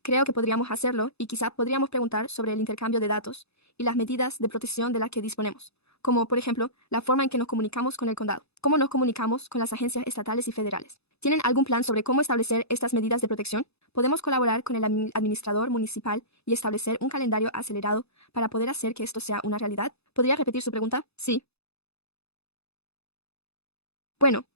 Creo que podríamos hacerlo y quizá podríamos preguntar sobre el intercambio de datos y las medidas de protección de las que disponemos, como por ejemplo la forma en que nos comunicamos con el condado, cómo nos comunicamos con las agencias estatales y federales. ¿Tienen algún plan sobre cómo establecer estas medidas de protección? ¿Podemos colaborar con el administrador municipal y establecer un calendario acelerado para poder hacer que esto sea una realidad? ¿Podría repetir su pregunta? Sí. Bueno,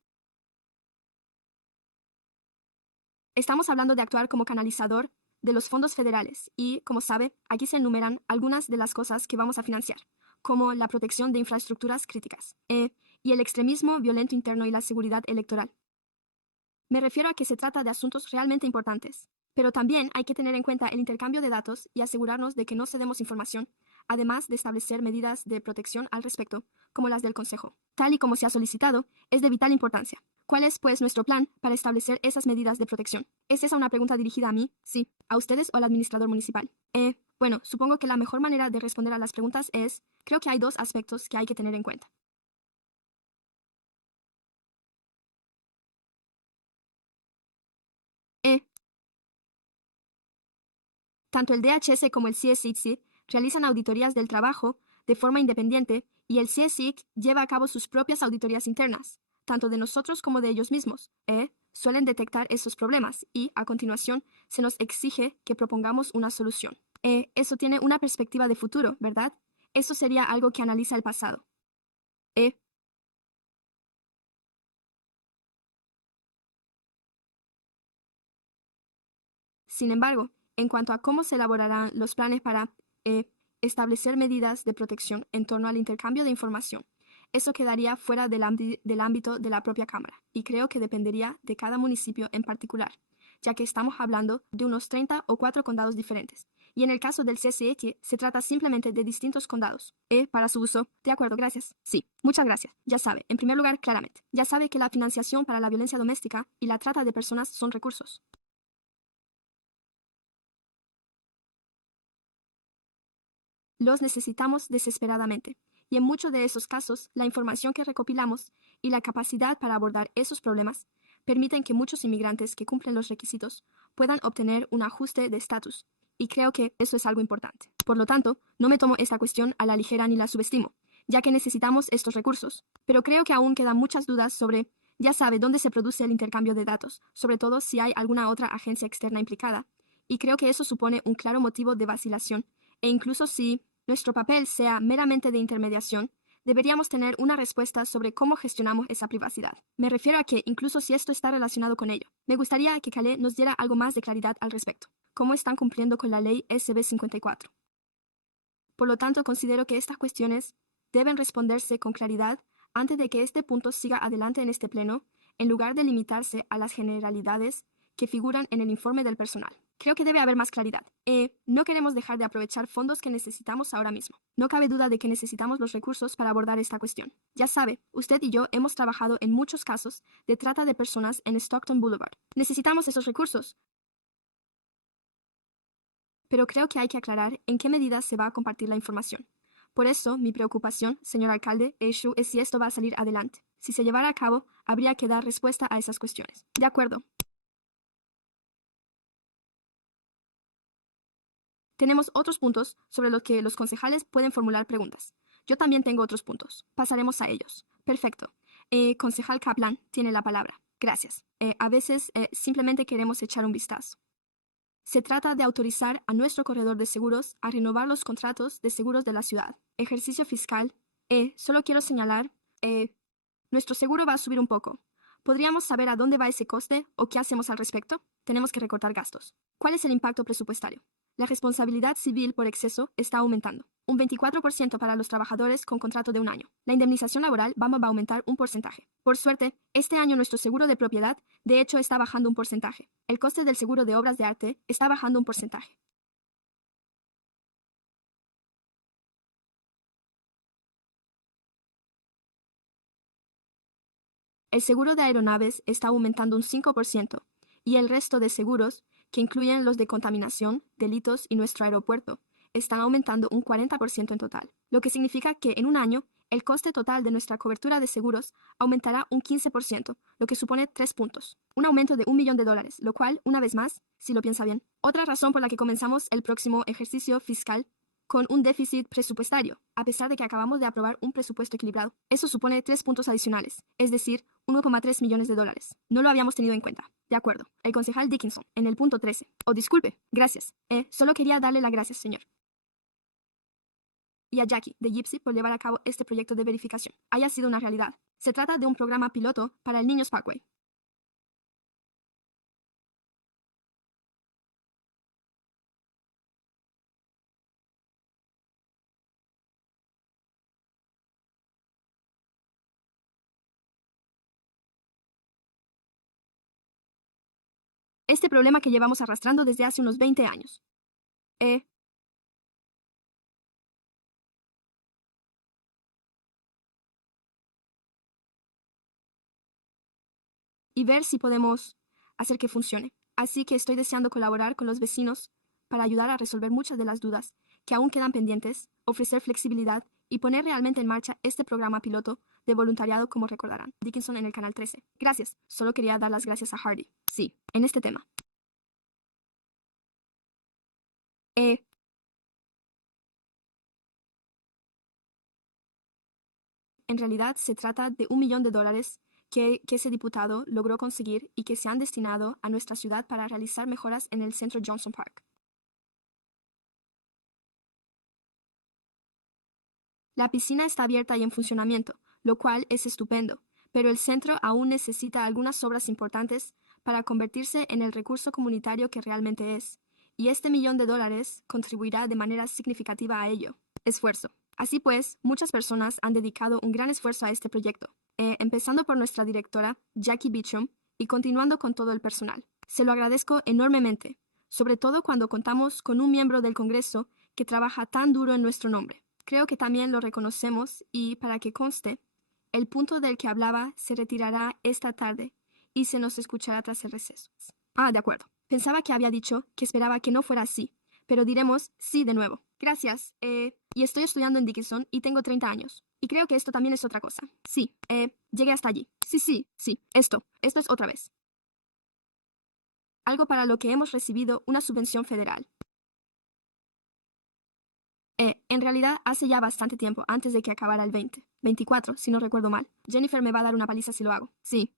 estamos hablando de actuar como canalizador de los fondos federales y, como sabe, aquí se enumeran algunas de las cosas que vamos a financiar, como la protección de infraestructuras críticas, y el extremismo violento interno y la seguridad electoral. Me refiero a que se trata de asuntos realmente importantes, pero también hay que tener en cuenta el intercambio de datos y asegurarnos de que no cedemos información, además de establecer medidas de protección al respecto, como las del Consejo. Tal y como se ha solicitado, es de vital importancia. ¿Cuál es, pues, nuestro plan para establecer esas medidas de protección? ¿Es esa una pregunta dirigida a mí? Sí. ¿A ustedes o al administrador municipal? Bueno, supongo que la mejor manera de responder a las preguntas es, creo que hay 2 aspectos que hay que tener en cuenta. Tanto el DHS como el CSIC realizan auditorías del trabajo de forma independiente y el CSIC lleva a cabo sus propias auditorías internas, tanto de nosotros como de ellos mismos. Suelen detectar esos problemas y, a continuación, se nos exige que propongamos una solución. Eso tiene una perspectiva de futuro, ¿verdad? Eso sería algo que analiza el pasado. Sin embargo, en cuanto a cómo se elaborarán los planes para establecer medidas de protección en torno al intercambio de información, eso quedaría fuera del ámbito de la propia Cámara y creo que dependería de cada municipio en particular, ya que estamos hablando de unos 30 o 4 condados diferentes. Y en el caso del CSX se trata simplemente de distintos condados. Para su uso. De acuerdo, gracias. Sí, muchas gracias. Ya sabe, en primer lugar, claramente, ya sabe que la financiación para la violencia doméstica y la trata de personas son recursos. Los necesitamos desesperadamente, y en muchos de esos casos, la información que recopilamos y la capacidad para abordar esos problemas permiten que muchos inmigrantes que cumplen los requisitos puedan obtener un ajuste de estatus, y creo que eso es algo importante. Por lo tanto, no me tomo esta cuestión a la ligera ni la subestimo, ya que necesitamos estos recursos, pero creo que aún quedan muchas dudas sobre, ya sabe, dónde se produce el intercambio de datos, sobre todo si hay alguna otra agencia externa implicada, y creo que eso supone un claro motivo de vacilación, e incluso si nuestro papel sea meramente de intermediación, deberíamos tener una respuesta sobre cómo gestionamos esa privacidad. Me refiero a que, incluso si esto está relacionado con ello, me gustaría que Calais nos diera algo más de claridad al respecto. ¿Cómo están cumpliendo con la ley SB 54? Por lo tanto, considero que estas cuestiones deben responderse con claridad antes de que este punto siga adelante en este pleno, en lugar de limitarse a las generalidades que figuran en el informe del personal. Creo que debe haber más claridad. No queremos dejar de aprovechar fondos que necesitamos ahora mismo. No cabe duda de que necesitamos los recursos para abordar esta cuestión. Ya sabe, usted y yo hemos trabajado en muchos casos de trata de personas en Stockton Boulevard. Necesitamos esos recursos. Pero creo que hay que aclarar en qué medida se va a compartir la información. Por eso, mi preocupación, señor alcalde, es si esto va a salir adelante. Si se llevara a cabo, habría que dar respuesta a esas cuestiones. De acuerdo. Tenemos otros puntos sobre los que los concejales pueden formular preguntas. Yo también tengo otros puntos. Pasaremos a ellos. Perfecto. Concejal Kaplan tiene la palabra. Gracias. A veces simplemente queremos echar un vistazo. Se trata de autorizar a nuestro corredor de seguros a renovar los contratos de seguros de la ciudad. Ejercicio fiscal. Solo quiero señalar, nuestro seguro va a subir un poco. ¿Podríamos saber a dónde va ese coste o qué hacemos al respecto? Tenemos que recortar gastos. ¿Cuál es el impacto presupuestario? La responsabilidad civil por exceso está aumentando. un 24% para los trabajadores con contrato de un año. La indemnización laboral va a aumentar un porcentaje. Por suerte, este año nuestro seguro de propiedad, de hecho, está bajando un porcentaje. El coste del seguro de obras de arte está bajando un porcentaje. El seguro de aeronaves está aumentando un 5% y el resto de seguros, que incluyen los de contaminación, delitos y nuestro aeropuerto, están aumentando un 40% en total, lo que significa que en un año el coste total de nuestra cobertura de seguros aumentará un 15%, lo que supone 3 puntos, un aumento de $1 millón, lo cual, una vez más, si lo piensa bien, otra razón por la que comenzamos el próximo ejercicio fiscal con un déficit presupuestario, a pesar de que acabamos de aprobar un presupuesto equilibrado. Eso supone 3 puntos adicionales, es decir, $1,3 millones. No lo habíamos tenido en cuenta. De acuerdo. El concejal Dickinson, en el punto 13. Oh, disculpe. Gracias. Solo quería darle las gracias, señor. Y a Jackie, de Gypsy, por llevar a cabo este proyecto de verificación. Haya sido una realidad. Se trata de un programa piloto para el Niños Parkway. Este problema que llevamos arrastrando desde hace unos 20 años. Y ver si podemos hacer que funcione. Así que estoy deseando colaborar con los vecinos para ayudar a resolver muchas de las dudas que aún quedan pendientes, ofrecer flexibilidad y poner realmente en marcha este programa piloto de voluntariado, como recordarán. Dickinson, en el canal 13. Gracias. Solo quería dar las gracias a Hardy. Sí, en este tema. En realidad se trata de $1 millón que ese diputado logró conseguir y que se han destinado a nuestra ciudad para realizar mejoras en el centro Johnson Park. La piscina está abierta y en funcionamiento, lo cual es estupendo, pero el centro aún necesita algunas obras importantes para convertirse en el recurso comunitario que realmente es, y este $1 millón contribuirá de manera significativa a ello. Esfuerzo. Así pues, muchas personas han dedicado un gran esfuerzo a este proyecto, empezando por nuestra directora, Jackie Beecham, y continuando con todo el personal. Se lo agradezco enormemente, sobre todo cuando contamos con un miembro del Congreso que trabaja tan duro en nuestro nombre. Creo que también lo reconocemos y, para que conste, el punto del que hablaba se retirará esta tarde y se nos escuchará tras el receso. Ah, de acuerdo. Pensaba que había dicho que esperaba que no fuera así, pero diremos sí de nuevo. Gracias. Y estoy estudiando en Dickinson y tengo 30 años. Y creo que esto también es otra cosa. Sí, llegué hasta allí. Sí. Esto es otra vez. Algo para lo que hemos recibido una subvención federal. En realidad, hace ya bastante tiempo, antes de que acabara el 24, si no recuerdo mal. Jennifer me va a dar una paliza si lo hago. Sí.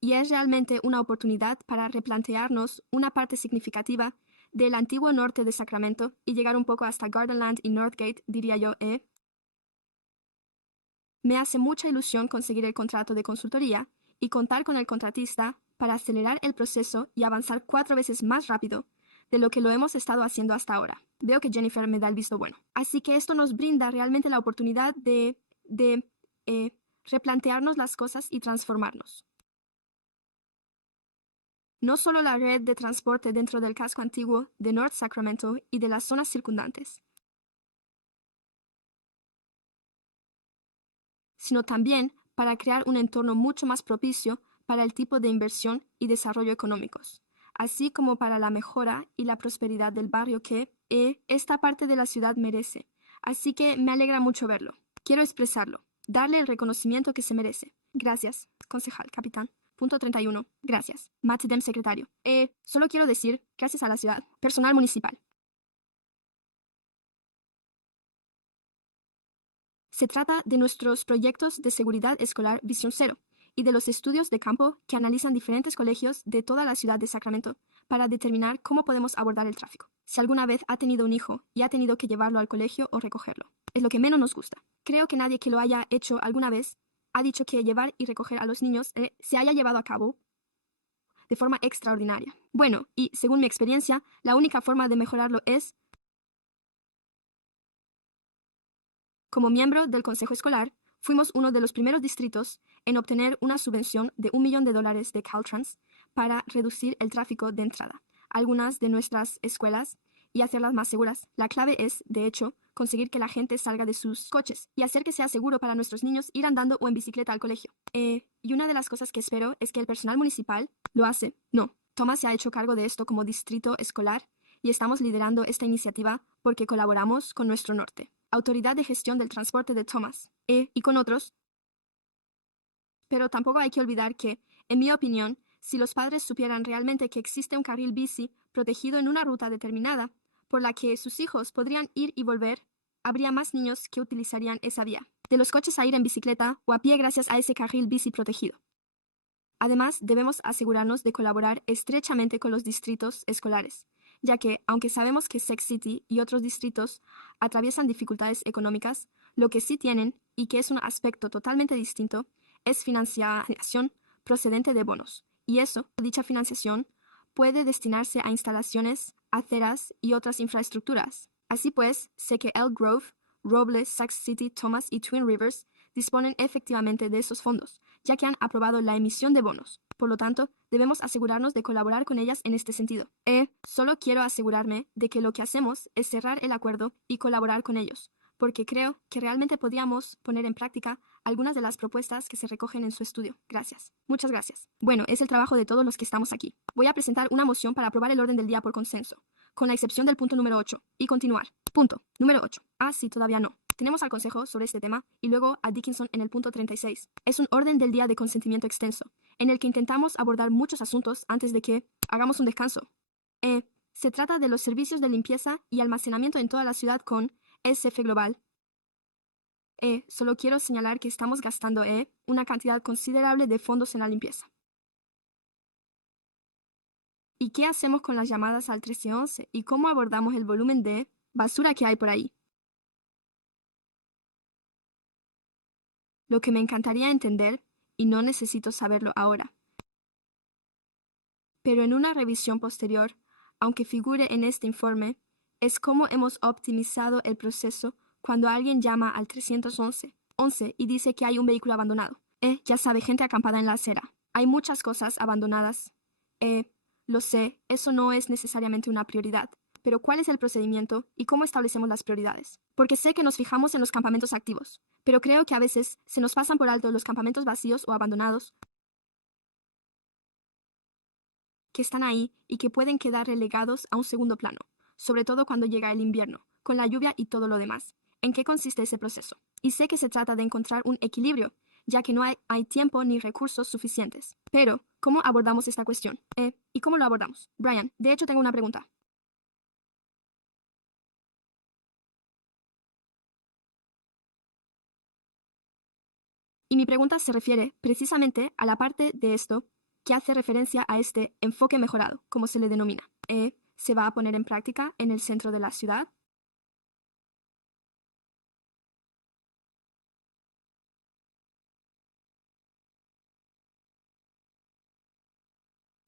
Y es realmente una oportunidad para replantearnos una parte significativa del antiguo norte de Sacramento y llegar un poco hasta Gardenland y Northgate, diría yo. Me hace mucha ilusión conseguir el contrato de consultoría y contar con el contratista para acelerar el proceso y avanzar 4 veces más rápido de lo que lo hemos estado haciendo hasta ahora. Veo que Jennifer me da el visto bueno. Así que esto nos brinda realmente la oportunidad de replantearnos las cosas y transformarnos. No solo la red de transporte dentro del casco antiguo de North Sacramento y de las zonas circundantes, sino también para crear un entorno mucho más propicio para el tipo de inversión y desarrollo económicos, así como para la mejora y la prosperidad del barrio que esta parte de la ciudad merece. Así que me alegra mucho verlo. Quiero expresarlo, darle el reconocimiento que se merece. Gracias, concejal, capitán. Punto 31. Gracias. Matt Dem, secretario. Solo quiero decir, gracias a la ciudad, personal municipal. Se trata de nuestros proyectos de seguridad escolar Visión Cero y de los estudios de campo que analizan diferentes colegios de toda la ciudad de Sacramento para determinar cómo podemos abordar el tráfico. Si alguna vez ha tenido un hijo y ha tenido que llevarlo al colegio o recogerlo. Es lo que menos nos gusta. Creo que nadie que lo haya hecho alguna vez ha dicho que llevar y recoger a los niños se haya llevado a cabo de forma extraordinaria. Bueno, y según mi experiencia, la única forma de mejorarlo es, como miembro del consejo escolar, fuimos uno de los primeros distritos en obtener una subvención de $1 millón de Caltrans para reducir el tráfico de entrada a algunas de nuestras escuelas y hacerlas más seguras. La clave es, de hecho, conseguir que la gente salga de sus coches y hacer que sea seguro para nuestros niños ir andando o en bicicleta al colegio. Y una de las cosas que espero es que el personal municipal lo hace. No, Thomas se ha hecho cargo de esto como distrito escolar y estamos liderando esta iniciativa porque colaboramos con nuestro norte, Autoridad de Gestión del Transporte de Thomas, y con otros. Pero tampoco hay que olvidar que, en mi opinión, si los padres supieran realmente que existe un carril bici protegido en una ruta determinada, por la que sus hijos podrían ir y volver, habría más niños que utilizarían esa vía, de los coches a ir en bicicleta o a pie gracias a ese carril bici protegido. Además, debemos asegurarnos de colaborar estrechamente con los distritos escolares, ya que, aunque sabemos que Sex City y otros distritos atraviesan dificultades económicas, lo que sí tienen, y que es un aspecto totalmente distinto, es financiación procedente de bonos. Y dicha financiación, puede destinarse a instalaciones, aceras y otras infraestructuras. Así pues, sé que Elk Grove, Robles, Sac City, Thomas y Twin Rivers disponen efectivamente de esos fondos, ya que han aprobado la emisión de bonos. Por lo tanto, debemos asegurarnos de colaborar con ellas en este sentido. Solo quiero asegurarme de que lo que hacemos es cerrar el acuerdo y colaborar con ellos, porque creo que realmente podríamos poner en práctica algunas de las propuestas que se recogen en su estudio. Gracias. Muchas gracias. Bueno, es el trabajo de todos los que estamos aquí. Voy a presentar una moción para aprobar el orden del día por consenso, con la excepción del punto número 8, y continuar. Punto número 8. Ah, sí, todavía no. Tenemos al Consejo sobre este tema y luego a Dickinson en el punto 36. Es un orden del día de consentimiento extenso, en el que intentamos abordar muchos asuntos antes de que hagamos un descanso. Se trata de los servicios de limpieza y almacenamiento en toda la ciudad con SF Global. Solo quiero señalar que estamos gastando una cantidad considerable de fondos en la limpieza. ¿Y qué hacemos con las llamadas al 1311 y cómo abordamos el volumen de basura que hay por ahí? Lo que me encantaría entender, y no necesito saberlo ahora, pero en una revisión posterior, aunque figure en este informe, es cómo hemos optimizado el proceso cuando alguien llama al 311 y dice que hay un vehículo abandonado. Ya sabe, gente acampada en la acera. Hay muchas cosas abandonadas. Lo sé, eso no es necesariamente una prioridad. Pero ¿cuál es el procedimiento y cómo establecemos las prioridades? Porque sé que nos fijamos en los campamentos activos, pero creo que a veces se nos pasan por alto los campamentos vacíos o abandonados que están ahí y que pueden quedar relegados a un segundo plano, sobre todo cuando llega el invierno, con la lluvia y todo lo demás. ¿En qué consiste ese proceso? Y sé que se trata de encontrar un equilibrio, ya que no hay tiempo ni recursos suficientes. Pero, ¿cómo abordamos esta cuestión? ¿Y cómo lo abordamos? Brian, de hecho tengo una pregunta. Y mi pregunta se refiere precisamente a la parte de esto que hace referencia a este enfoque mejorado, como se le denomina. ¿Se va a poner en práctica en el centro de la ciudad?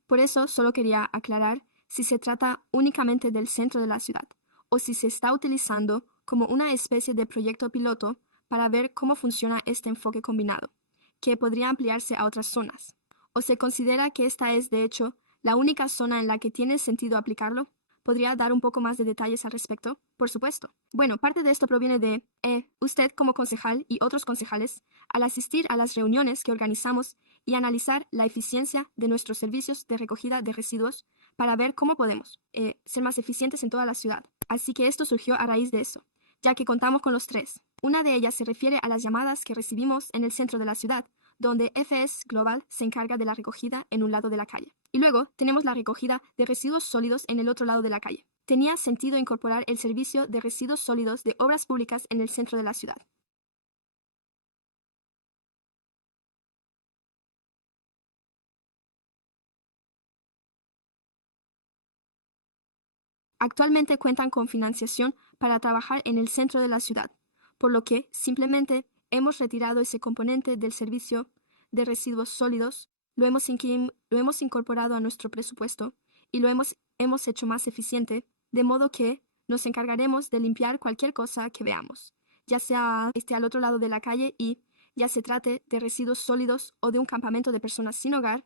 Por eso solo quería aclarar si se trata únicamente del centro de la ciudad o si se está utilizando como una especie de proyecto piloto para ver cómo funciona este enfoque combinado, que podría ampliarse a otras zonas. ¿O se considera que esta es, de hecho, la única zona en la que tiene sentido aplicarlo? ¿Podría dar un poco más de detalles al respecto? Por supuesto. Bueno, parte de esto proviene de usted como concejal y otros concejales, al asistir a las reuniones que organizamos y analizar la eficiencia de nuestros servicios de recogida de residuos para ver cómo podemos ser más eficientes en toda la ciudad. Así que esto surgió a raíz de eso, ya que contamos con los tres. Una de ellas se refiere a las llamadas que recibimos en el centro de la ciudad, donde FS Global se encarga de la recogida en un lado de la calle. Y luego tenemos la recogida de residuos sólidos en el otro lado de la calle. Tenía sentido incorporar el servicio de residuos sólidos de obras públicas en el centro de la ciudad. Actualmente cuentan con financiación para trabajar en el centro de la ciudad, por lo que simplemente hemos retirado ese componente del servicio de residuos sólidos, lo hemos incorporado a nuestro presupuesto y lo hemos hecho más eficiente, de modo que nos encargaremos de limpiar cualquier cosa que veamos, ya sea esté al otro lado de la calle y ya se trate de residuos sólidos o de un campamento de personas sin hogar,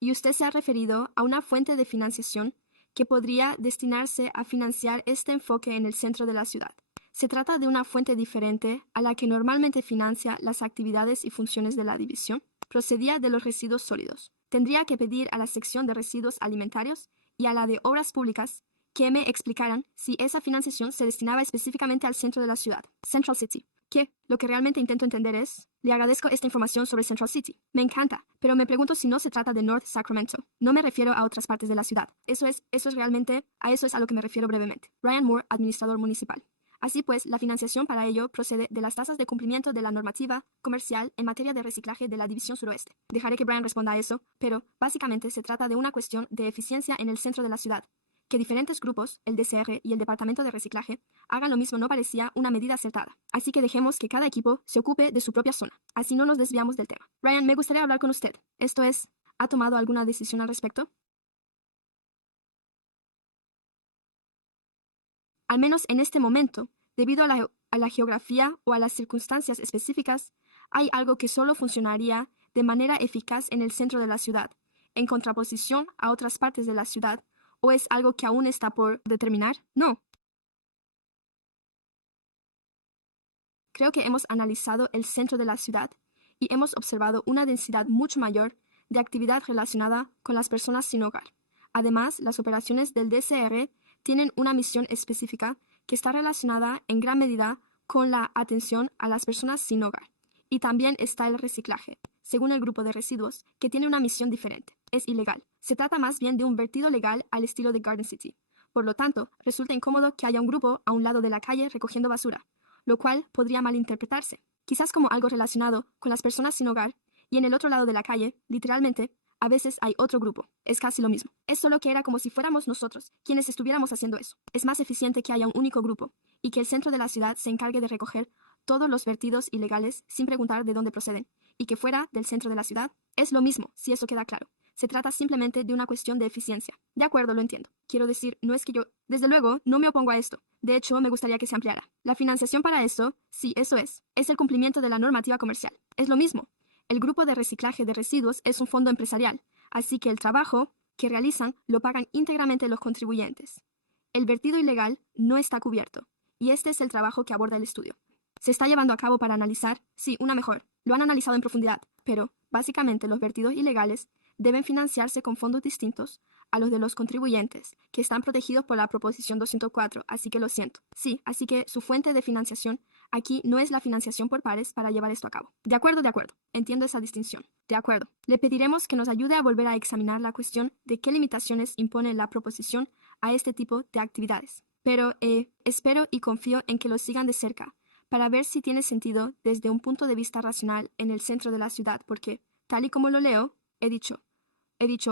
y usted se ha referido a una fuente de financiación que podría destinarse a financiar este enfoque en el centro de la ciudad. Se trata de una fuente diferente a la que normalmente financia las actividades y funciones de la división. Procedía de los residuos sólidos. Tendría que pedir a la sección de residuos alimentarios y a la de obras públicas que me explicaran si esa financiación se destinaba específicamente al centro de la ciudad, Central City. Que lo que realmente intento entender es, le agradezco esta información sobre Central City. Me encanta, pero me pregunto si no se trata de North Sacramento. No me refiero a otras partes de la ciudad. Eso es realmente, a eso es a lo que me refiero brevemente. Ryan Moore, administrador municipal. Así pues, la financiación para ello procede de las tasas de cumplimiento de la normativa comercial en materia de reciclaje de la División Suroeste. Dejaré que Brian responda a eso, pero básicamente se trata de una cuestión de eficiencia en el centro de la ciudad. Que diferentes grupos, el DCR y el Departamento de Reciclaje, hagan lo mismo no parecía una medida acertada. Así que dejemos que cada equipo se ocupe de su propia zona. Así no nos desviamos del tema. Ryan, me gustaría hablar con usted. Esto es, ¿ha tomado alguna decisión al respecto? Al menos en este momento, debido a la geografía o a las circunstancias específicas, hay algo que solo funcionaría de manera eficaz en el centro de la ciudad, en contraposición a otras partes de la ciudad, ¿o es algo que aún está por determinar? No. Creo que hemos analizado el centro de la ciudad y hemos observado una densidad mucho mayor de actividad relacionada con las personas sin hogar. Además, las operaciones del DCR tienen una misión específica que está relacionada en gran medida con la atención a las personas sin hogar. Y también está el reciclaje, según el grupo de residuos, que tiene una misión diferente. Es ilegal. Se trata más bien de un vertido legal al estilo de Garden City. Por lo tanto, resulta incómodo que haya un grupo a un lado de la calle recogiendo basura, lo cual podría malinterpretarse, quizás como algo relacionado con las personas sin hogar, y en el otro lado de la calle, literalmente, a veces hay otro grupo. Es casi lo mismo. Es solo que era como si fuéramos nosotros quienes estuviéramos haciendo eso. Es más eficiente que haya un único grupo y que el centro de la ciudad se encargue de recoger todos los vertidos ilegales sin preguntar de dónde proceden, y que fuera del centro de la ciudad es lo mismo, si eso queda claro. Se trata simplemente de una cuestión de eficiencia. De acuerdo, lo entiendo. Quiero decir, no es que yo... Desde luego, no me opongo a esto. De hecho, me gustaría que se ampliara. La financiación para esto, sí, eso es el cumplimiento de la normativa comercial. Es lo mismo. El grupo de reciclaje de residuos es un fondo empresarial, así que el trabajo que realizan lo pagan íntegramente los contribuyentes. El vertido ilegal no está cubierto, y este es el trabajo que aborda el estudio. Se está llevando a cabo para analizar, sí, una mejor. Lo han analizado en profundidad, pero, básicamente, los vertidos ilegales deben financiarse con fondos distintos a los de los contribuyentes, que están protegidos por la Proposición 204, así que lo siento. Sí, así que su fuente de financiación aquí no es la financiación por pares para llevar esto a cabo. De acuerdo, de acuerdo. Entiendo esa distinción. De acuerdo. Le pediremos que nos ayude a volver a examinar la cuestión de qué limitaciones impone la proposición a este tipo de actividades. Pero espero y confío en que lo sigan de cerca, para ver si tiene sentido desde un punto de vista racional en el centro de la ciudad, porque, tal y como lo leo, he dicho,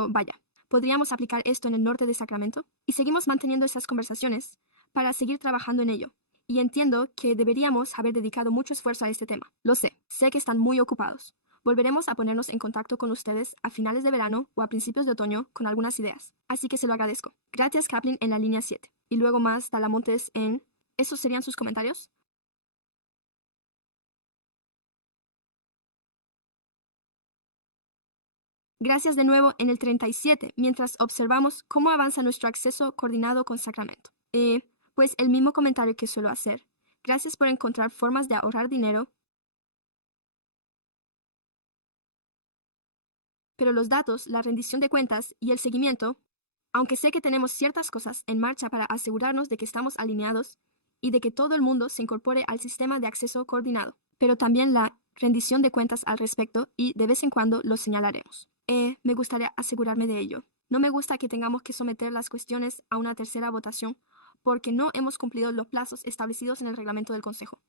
vaya, ¿podríamos aplicar esto en el norte de Sacramento? Y seguimos manteniendo esas conversaciones para seguir trabajando en ello. Y entiendo que deberíamos haber dedicado mucho esfuerzo a este tema. Lo sé que están muy ocupados. Volveremos a ponernos en contacto con ustedes a finales de verano o a principios de otoño con algunas ideas. Así que se lo agradezco. Gracias, Kaplan, en la línea 7. Y luego más Talamontes en... ¿Esos serían sus comentarios? Gracias de nuevo en el 37, mientras observamos cómo avanza nuestro acceso coordinado con Sacramento. Pues el mismo comentario que suelo hacer. Gracias por encontrar formas de ahorrar dinero, pero los datos, la rendición de cuentas y el seguimiento, aunque sé que tenemos ciertas cosas en marcha para asegurarnos de que estamos alineados y de que todo el mundo se incorpore al sistema de acceso coordinado, pero también la rendición de cuentas al respecto y de vez en cuando lo señalaremos. Me gustaría asegurarme de ello. No me gusta que tengamos que someter las cuestiones a una tercera votación porque no hemos cumplido los plazos establecidos en el reglamento del Consejo.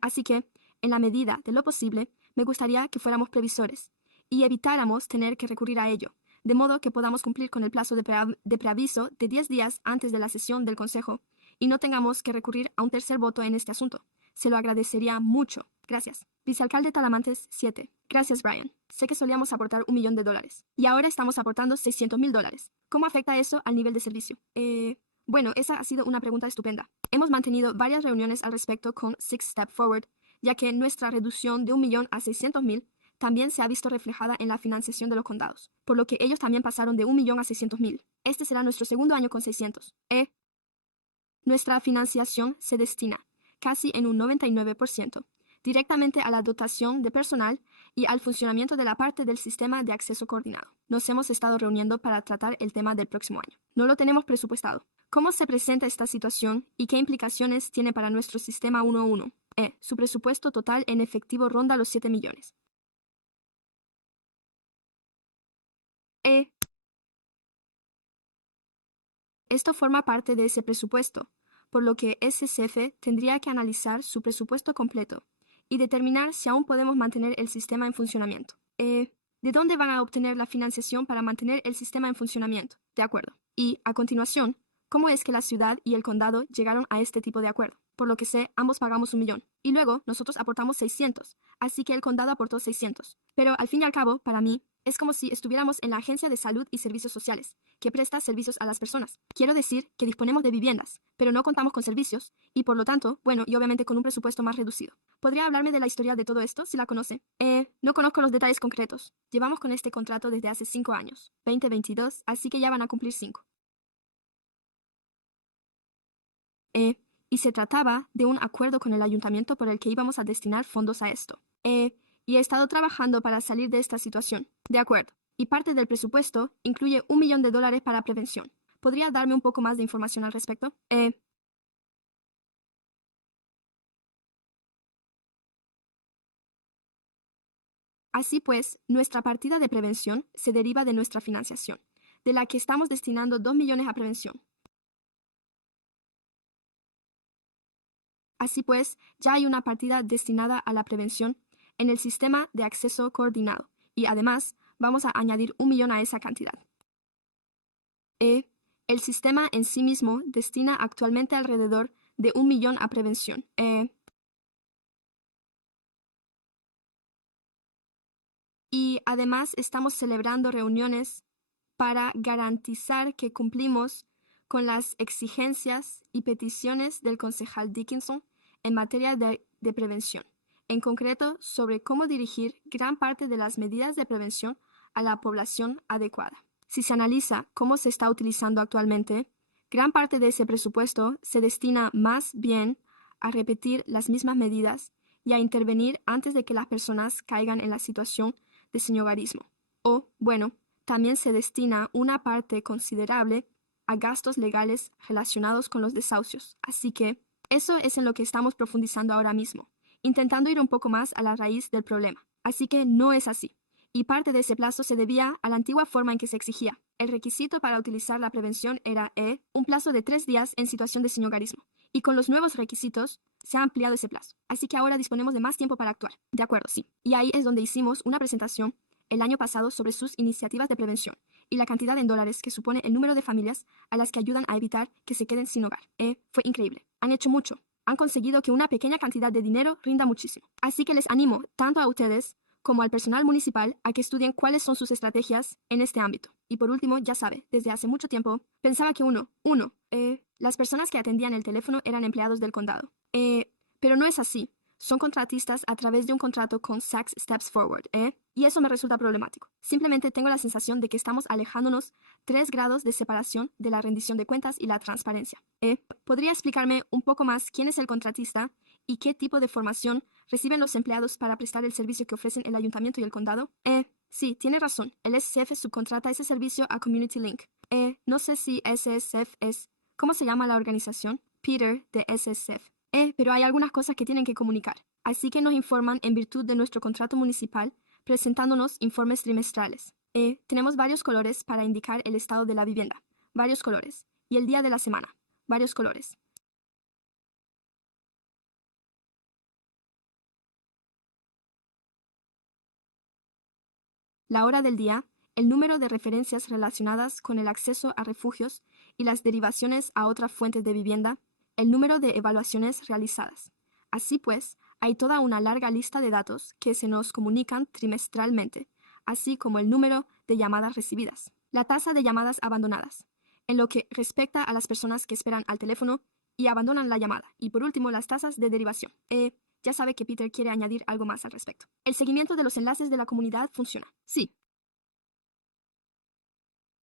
Así que, en la medida de lo posible, me gustaría que fuéramos previsores y evitáramos tener que recurrir a ello, de modo que podamos cumplir con el plazo de preaviso de 10 días antes de la sesión del Consejo y no tengamos que recurrir a un tercer voto en este asunto. Se lo agradecería mucho. Gracias. Vicealcalde Talamantes, 7. Gracias, Brian. Sé que solíamos aportar $1.000.000 y ahora estamos aportando $600.000. ¿Cómo afecta eso al nivel de servicio? Bueno, esa ha sido una pregunta estupenda. Hemos mantenido varias reuniones al respecto con Six Step Forward, ya que nuestra reducción de 1.000.000 a 600.000 también se ha visto reflejada en la financiación de los condados, por lo que ellos también pasaron de 1.000.000 a 600.000. Este será nuestro segundo año con 600. Nuestra financiación se destina, casi en un 99%, directamente a la dotación de personal y al funcionamiento de la parte del sistema de acceso coordinado. Nos hemos estado reuniendo para tratar el tema del próximo año. No lo tenemos presupuestado. ¿Cómo se presenta esta situación y qué implicaciones tiene para nuestro sistema 1-1? Su presupuesto total en efectivo ronda los 7 millones. Esto forma parte de ese presupuesto, por lo que SCF tendría que analizar su presupuesto completo y determinar si aún podemos mantener el sistema en funcionamiento. ¿De dónde van a obtener la financiación para mantener el sistema en funcionamiento? De acuerdo. Y, a continuación, ¿cómo es que la ciudad y el condado llegaron a este tipo de acuerdo? Por lo que sé, ambos pagamos 1.000.000. Y luego, nosotros aportamos 600, así que el condado aportó 600. Pero, al fin y al cabo, para mí, es como si estuviéramos en la Agencia de Salud y Servicios Sociales, que presta servicios a las personas. Quiero decir que disponemos de viviendas, pero no contamos con servicios, y por lo tanto, bueno, y obviamente con un presupuesto más reducido. ¿Podría hablarme de la historia de todo esto, si la conoce? No conozco los detalles concretos. Llevamos con este contrato desde hace 5 años, 2022, así que ya van a cumplir 5. Y se trataba de un acuerdo con el ayuntamiento por el que íbamos a destinar fondos a esto. Y he estado trabajando para salir de esta situación. De acuerdo. Y parte del presupuesto incluye $1.000.000 para prevención. ¿Podría darme un poco más de información al respecto? Así pues, nuestra partida de prevención se deriva de nuestra financiación, de la que estamos destinando 2 millones a prevención. Así pues, ya hay una partida destinada a la prevención en el sistema de acceso coordinado y además vamos a añadir 1.000.000 a esa cantidad. El sistema en sí mismo destina actualmente alrededor de 1.000.000 a prevención. Y además estamos celebrando reuniones para garantizar que cumplimos con las exigencias y peticiones del concejal Dickinson en materia de prevención, en concreto sobre cómo dirigir gran parte de las medidas de prevención a la población adecuada. Si se analiza cómo se está utilizando actualmente, gran parte de ese presupuesto se destina más bien a repetir las mismas medidas y a intervenir antes de que las personas caigan en la situación de señogarismo. O, bueno, también se destina una parte considerable a gastos legales relacionados con los desahucios. Así que eso es en lo que estamos profundizando ahora mismo, intentando ir un poco más a la raíz del problema. Así que no es así. Y parte de ese plazo se debía a la antigua forma en que se exigía. El requisito para utilizar la prevención era un plazo de 3 días en situación de señogarismo. Y con los nuevos requisitos se ha ampliado ese plazo. Así que ahora disponemos de más tiempo para actuar. De acuerdo, sí. Y ahí es donde hicimos una presentación el año pasado sobre sus iniciativas de prevención y la cantidad en dólares que supone el número de familias a las que ayudan a evitar que se queden sin hogar. Fue increíble. Han hecho mucho. Han conseguido que una pequeña cantidad de dinero rinda muchísimo. Así que les animo tanto a ustedes como al personal municipal a que estudien cuáles son sus estrategias en este ámbito. Y por último, ya sabe, desde hace mucho tiempo pensaba que las personas que atendían el teléfono eran empleados del condado. Pero no es así. Son contratistas a través de un contrato con Six Steps Forward, y eso me resulta problemático. Simplemente tengo la sensación de que estamos alejándonos 3 grados de separación de la rendición de cuentas y la transparencia. ¿Podría explicarme un poco más quién es el contratista y qué tipo de formación reciben los empleados para prestar el servicio que ofrecen el ayuntamiento y el condado? Sí, tiene razón. El SCF subcontrata ese servicio a Community Link. No sé si SSF es... ¿Cómo se llama la organización? Peter de SSF. Pero hay algunas cosas que tienen que comunicar. Así que nos informan en virtud de nuestro contrato municipal, presentándonos informes trimestrales. Tenemos varios colores para indicar el estado de la vivienda. Varios colores. Y el día de la semana. Varios colores. la hora del día, el número de referencias relacionadas con el acceso a refugios y las derivaciones a otras fuentes de vivienda, el número de evaluaciones realizadas. Así pues, hay toda una larga lista de datos que se nos comunican trimestralmente, así como el número de llamadas recibidas, la tasa de llamadas abandonadas, en lo que respecta a las personas que esperan al teléfono y abandonan la llamada, y por último las tasas de derivación. Ya sabe que Peter quiere añadir algo más al respecto. El seguimiento de los enlaces de la comunidad funciona. Sí.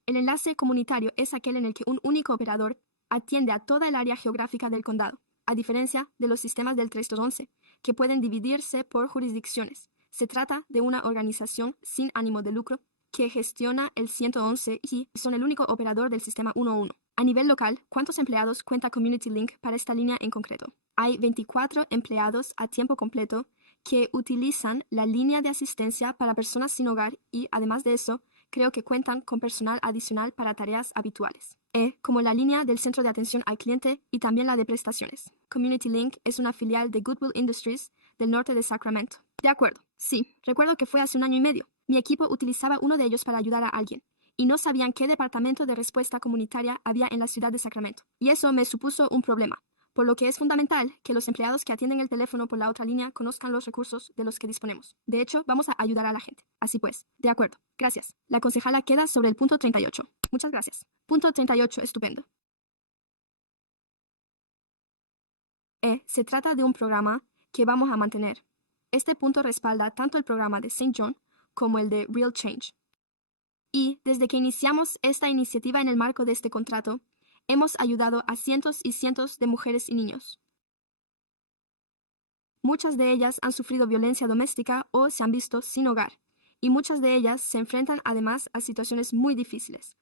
El enlace comunitario es aquel en el que un único operador atiende a toda el área geográfica del condado, a diferencia de los sistemas del 311, que pueden dividirse por jurisdicciones. Se trata de una organización sin ánimo de lucro que gestiona el 111 y son el único operador del sistema 11. A nivel local, ¿cuántos empleados cuenta Community Link para esta línea en concreto? Hay 24 empleados a tiempo completo que utilizan la línea de asistencia para personas sin hogar y, además de eso, creo que cuentan con personal adicional para tareas habituales, como la línea del centro de atención al cliente y también la de prestaciones. Community Link es una filial de Goodwill Industries del norte de Sacramento. De acuerdo, sí, recuerdo que fue hace 1 año y medio. Mi equipo utilizaba uno de ellos para ayudar a alguien, y no sabían qué departamento de respuesta comunitaria había en la ciudad de Sacramento. Y eso me supuso un problema, por lo que es fundamental que los empleados que atienden el teléfono por la otra línea conozcan los recursos de los que disponemos. De hecho, vamos a ayudar a la gente. Así pues, de acuerdo. Gracias. La concejala queda sobre el punto 38. Muchas gracias. Punto 38, estupendo. Se trata de un programa que vamos a mantener. Este punto respalda tanto el programa de St. John como el de Real Change. Y desde que iniciamos esta iniciativa en el marco de este contrato, hemos ayudado a cientos y cientos de mujeres y niños. Muchas de ellas han sufrido violencia doméstica o se han visto sin hogar, y muchas de ellas se enfrentan además a situaciones muy difíciles.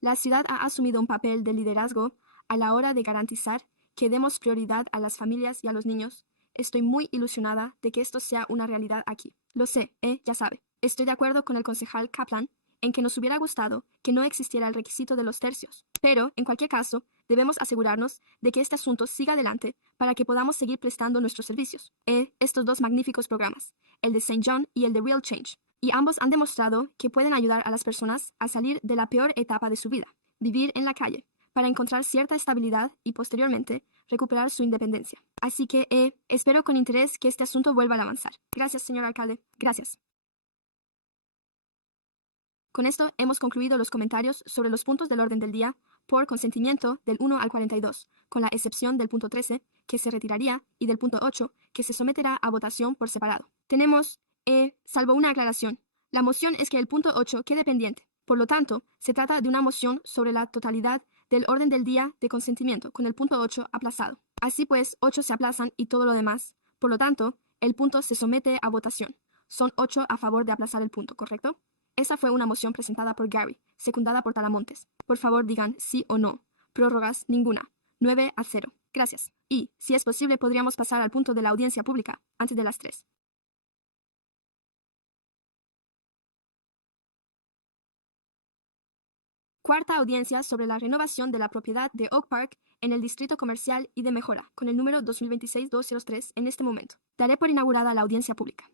La ciudad ha asumido un papel de liderazgo a la hora de garantizar que demos prioridad a las familias y a los niños. Estoy muy ilusionada de que esto sea una realidad aquí. Lo sé, ya sabe. Estoy de acuerdo con el concejal Kaplan en que nos hubiera gustado que no existiera el requisito de los tercios. Pero, en cualquier caso, debemos asegurarnos de que este asunto siga adelante para que podamos seguir prestando nuestros servicios. Estos 2 magníficos programas, el de St. John y el de Real Change, y ambos han demostrado que pueden ayudar a las personas a salir de la peor etapa de su vida, vivir en la calle, para encontrar cierta estabilidad y, posteriormente, recuperar su independencia. Así que, espero con interés que este asunto vuelva a avanzar. Gracias, señor alcalde. Gracias. Con esto hemos concluido los comentarios sobre los puntos del orden del día por consentimiento del 1 al 42, con la excepción del punto 13, que se retiraría, y del punto 8, que se someterá a votación por separado. Tenemos, salvo una aclaración, la moción es que el punto 8 quede pendiente. Por lo tanto, se trata de una moción sobre la totalidad del orden del día de consentimiento, con el punto 8 aplazado. Así pues, 8 se aplazan y todo lo demás. Por lo tanto, el punto se somete a votación. Son 8 a favor de aplazar el punto, ¿correcto? Esa fue una moción presentada por Gary, secundada por Talamontes. Por favor, digan sí o no. Prórrogas, ninguna. 9-0. Gracias. Y, si es posible, podríamos pasar al punto de la audiencia pública, antes de las 3. Cuarta audiencia sobre la renovación de la propiedad de Oak Park en el Distrito Comercial y de Mejora, con el número 2026-203 en este momento. Daré por inaugurada la audiencia pública.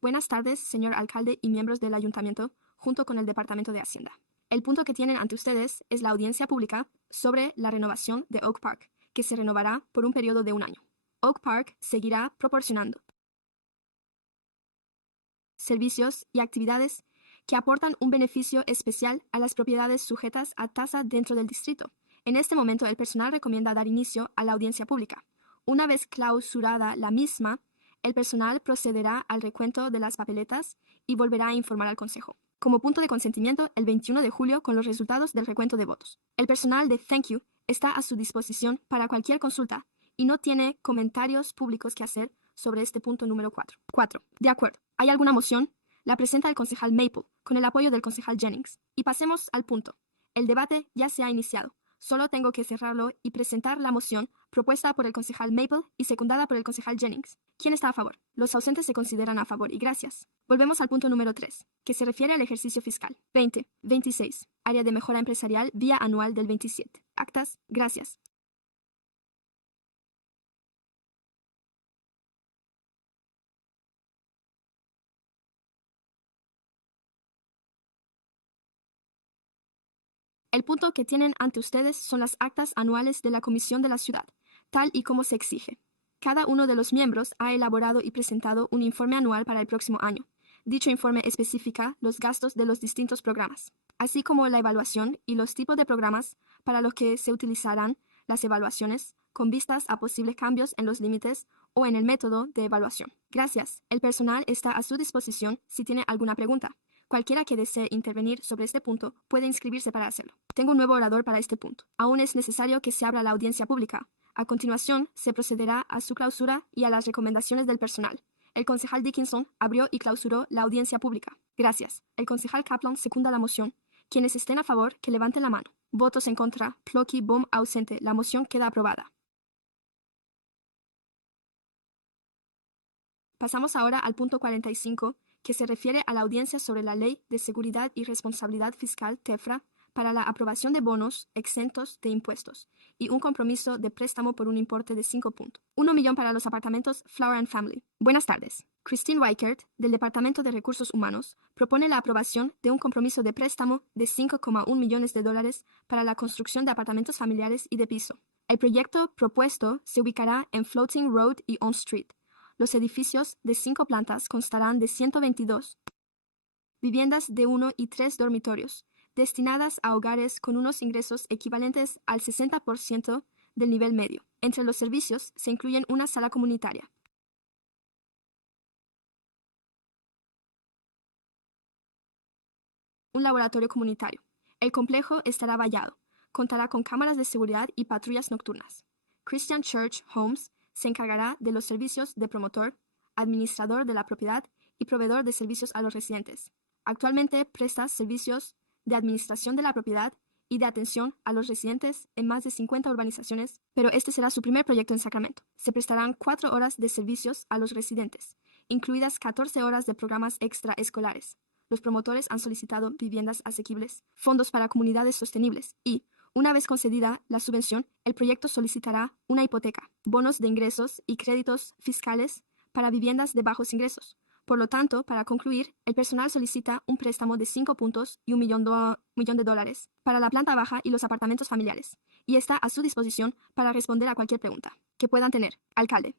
Buenas tardes, señor alcalde y miembros del ayuntamiento, junto con el Departamento de Hacienda. El punto que tienen ante ustedes es la audiencia pública sobre la renovación de Oak Park, que se renovará por un periodo de 1 año. Oak Park seguirá proporcionando servicios y actividades que aportan un beneficio especial a las propiedades sujetas a tasa dentro del distrito. En este momento, el personal recomienda dar inicio a la audiencia pública. Una vez clausurada la misma, el personal procederá al recuento de las papeletas y volverá a informar al Consejo. Como punto de consentimiento, el 21 de julio con los resultados del recuento de votos. El personal de Thank You está a su disposición para cualquier consulta y no tiene comentarios públicos que hacer sobre este punto número 4. 4. De acuerdo. ¿Hay alguna moción? La presenta el concejal Maple, con el apoyo del concejal Jennings. Y pasemos al punto. El debate ya se ha iniciado. Solo tengo que cerrarlo y presentar la moción propuesta por el concejal Maple y secundada por el concejal Jennings. ¿Quién está a favor? Los ausentes se consideran a favor y gracias. Volvemos al punto número 3, que se refiere al ejercicio fiscal. 26. Área de mejora empresarial vía anual del 27. Actas. Gracias. El punto que tienen ante ustedes son las actas anuales de la Comisión de la Ciudad, tal y como se exige. Cada uno de los miembros ha elaborado y presentado un informe anual para el próximo año. Dicho informe especifica los gastos de los distintos programas, así como la evaluación y los tipos de programas para los que se utilizarán las evaluaciones, con vistas a posibles cambios en los límites o en el método de evaluación. Gracias. El personal está a su disposición si tiene alguna pregunta. Cualquiera que desee intervenir sobre este punto puede inscribirse para hacerlo. Tengo un nuevo orador para este punto. Aún es necesario que se abra la audiencia pública. A continuación, se procederá a su clausura y a las recomendaciones del personal. El concejal Dickinson abrió y clausuró la audiencia pública. Gracias. El concejal Kaplan secunda la moción. Quienes estén a favor, que levanten la mano. Votos en contra. Plocky, Bohm, ausente. La moción queda aprobada. Pasamos ahora al punto 45, que se refiere a la audiencia sobre la Ley de Seguridad y Responsabilidad Fiscal TEFRA para la aprobación de bonos exentos de impuestos y un compromiso de préstamo por un importe de 5 puntos. 1 millón para los apartamentos Flower and Family. Buenas tardes. Christine Weichert, del Departamento de Recursos Humanos, propone la aprobación de un compromiso de préstamo de 5,1 millones de dólares para la construcción de apartamentos familiares y de piso. El proyecto propuesto se ubicará en Floating Road y On Street. Los edificios de 5 plantas constarán de 122 viviendas de 1 y 3 dormitorios, destinadas a hogares con unos ingresos equivalentes al 60% del nivel medio. Entre los servicios se incluyen una sala comunitaria, un laboratorio comunitario. El complejo estará vallado. Contará con cámaras de seguridad y patrullas nocturnas. Christian Church Homes se encargará de los servicios de promotor, administrador de la propiedad y proveedor de servicios a los residentes. Actualmente presta servicios de administración de la propiedad y de atención a los residentes en más de 50 urbanizaciones, pero este será su primer proyecto en Sacramento. Se prestarán 4 horas de servicios a los residentes, incluidas 14 horas de programas extraescolares. Los promotores han solicitado viviendas asequibles, fondos para comunidades sostenibles y, una vez concedida la subvención, el proyecto solicitará una hipoteca, bonos de ingresos y créditos fiscales para viviendas de bajos ingresos. Por lo tanto, para concluir, el personal solicita un préstamo de 5 puntos y $1 millón de dólares para la planta baja y los apartamentos familiares, y está a su disposición para responder a cualquier pregunta que puedan tener. Alcalde,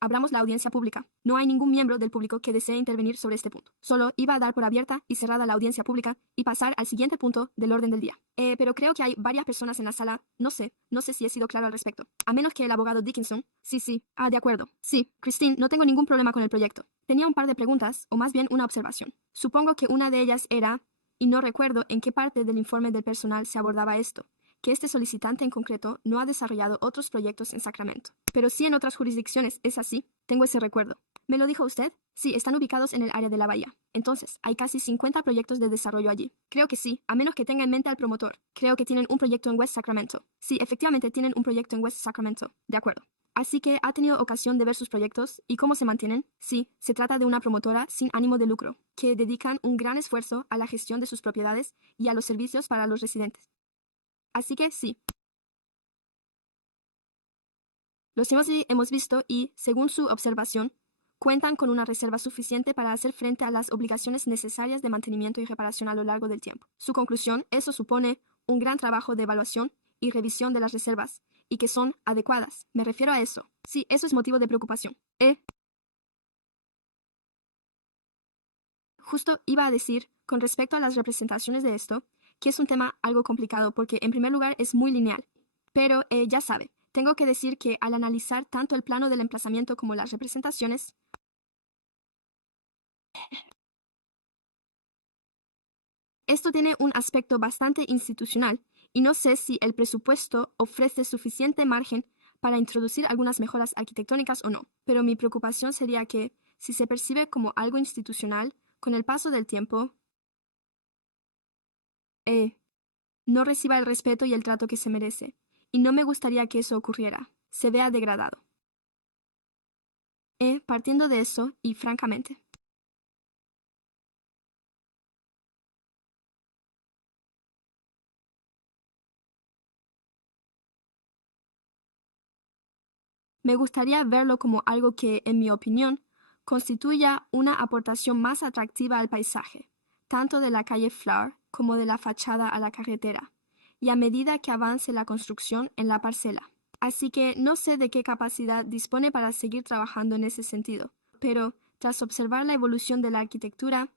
abramos la audiencia pública. No hay ningún miembro del público que desee intervenir sobre este punto. Solo iba a dar por abierta y cerrada la audiencia pública y pasar al siguiente punto del orden del día. Pero creo que hay varias personas en la sala. No sé si he sido claro al respecto. A menos que el abogado Dickinson. Sí. De acuerdo. Sí, Christine, no tengo ningún problema con el proyecto. Tenía un par de preguntas, o más bien una observación. Supongo que una de ellas era, y no recuerdo en qué parte del informe del personal se abordaba esto, que este solicitante en concreto no ha desarrollado otros proyectos en Sacramento. Pero sí en otras jurisdicciones, ¿es así? Tengo ese recuerdo. ¿Me lo dijo usted? Sí, están ubicados en el área de la bahía. Entonces, hay casi 50 proyectos de desarrollo allí. Creo que sí, a menos que tenga en mente al promotor. Creo que tienen un proyecto en West Sacramento. Sí, efectivamente tienen un proyecto en West Sacramento. De acuerdo. Así que ha tenido ocasión de ver sus proyectos y cómo se mantienen. Sí, se trata de una promotora sin ánimo de lucro, que dedican un gran esfuerzo a la gestión de sus propiedades y a los servicios para los residentes. Así que sí. Los hemos visto y, según su observación, cuentan con una reserva suficiente para hacer frente a las obligaciones necesarias de mantenimiento y reparación a lo largo del tiempo. Su conclusión, eso supone un gran trabajo de evaluación y revisión de las reservas, y que son adecuadas. Me refiero a eso. Sí, eso es motivo de preocupación. Justo iba a decir, con respecto a las representaciones de esto, que es un tema algo complicado porque en primer lugar es muy lineal. Pero ya sabe, tengo que decir que al analizar tanto el plano del emplazamiento como las representaciones, esto tiene un aspecto bastante institucional y no sé si el presupuesto ofrece suficiente margen para introducir algunas mejoras arquitectónicas o no. Pero mi preocupación sería que, si se percibe como algo institucional, con el paso del tiempo, no reciba el respeto y el trato que se merece, y no me gustaría que eso ocurriera, se vea degradado. Partiendo de eso, y francamente, me gustaría verlo como algo que, en mi opinión, constituya una aportación más atractiva al paisaje, tanto de la calle Flower como de la fachada a la carretera, y a medida que avance la construcción en la parcela. Así que no sé de qué capacidad dispone para seguir trabajando en ese sentido, pero tras observar la evolución de la arquitectura,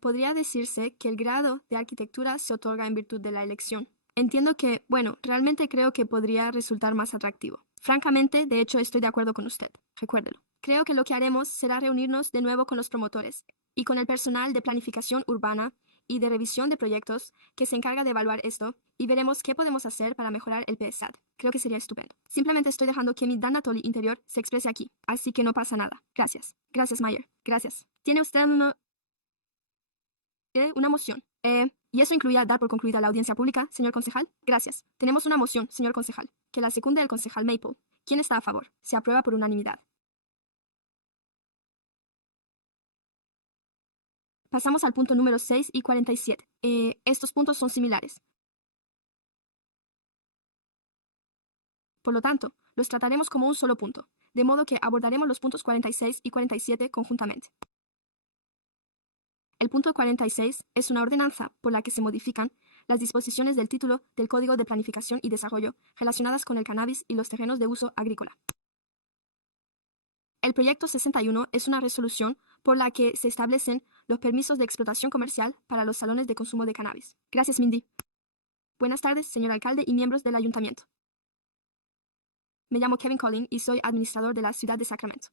podría decirse que el grado de arquitectura se otorga en virtud de la elección. Entiendo que, bueno, realmente creo que podría resultar más atractivo. Francamente, de hecho, estoy de acuerdo con usted. Recuérdelo. Creo que lo que haremos será reunirnos de nuevo con los promotores y con el personal de planificación urbana y de revisión de proyectos que se encarga de evaluar esto y veremos qué podemos hacer para mejorar el PSAD. Creo que sería estupendo. Simplemente estoy dejando que mi Danatoli interior se exprese aquí, así que no pasa nada. Gracias. Gracias, Mayer. Gracias. ¿Tiene usted una moción? ¿Y eso incluía dar por concluida la audiencia pública, señor concejal? Gracias. Tenemos una moción, señor concejal, que la secunde el concejal Maple. ¿Quién está a favor? Se aprueba por unanimidad. Pasamos al punto número 6 y 47. Estos puntos son similares. Por lo tanto, los trataremos como un solo punto, de modo que abordaremos los puntos 46 y 47 conjuntamente. El punto 46 es una ordenanza por la que se modifican las disposiciones del título del Código de Planificación y Desarrollo relacionadas con el cannabis y los terrenos de uso agrícola. El proyecto 61 es una resolución por la que se establecen los permisos de explotación comercial para los salones de consumo de cannabis. Gracias, Mindy. Buenas tardes, señor alcalde y miembros del ayuntamiento. Me llamo Kevin Collin y soy administrador de la ciudad de Sacramento.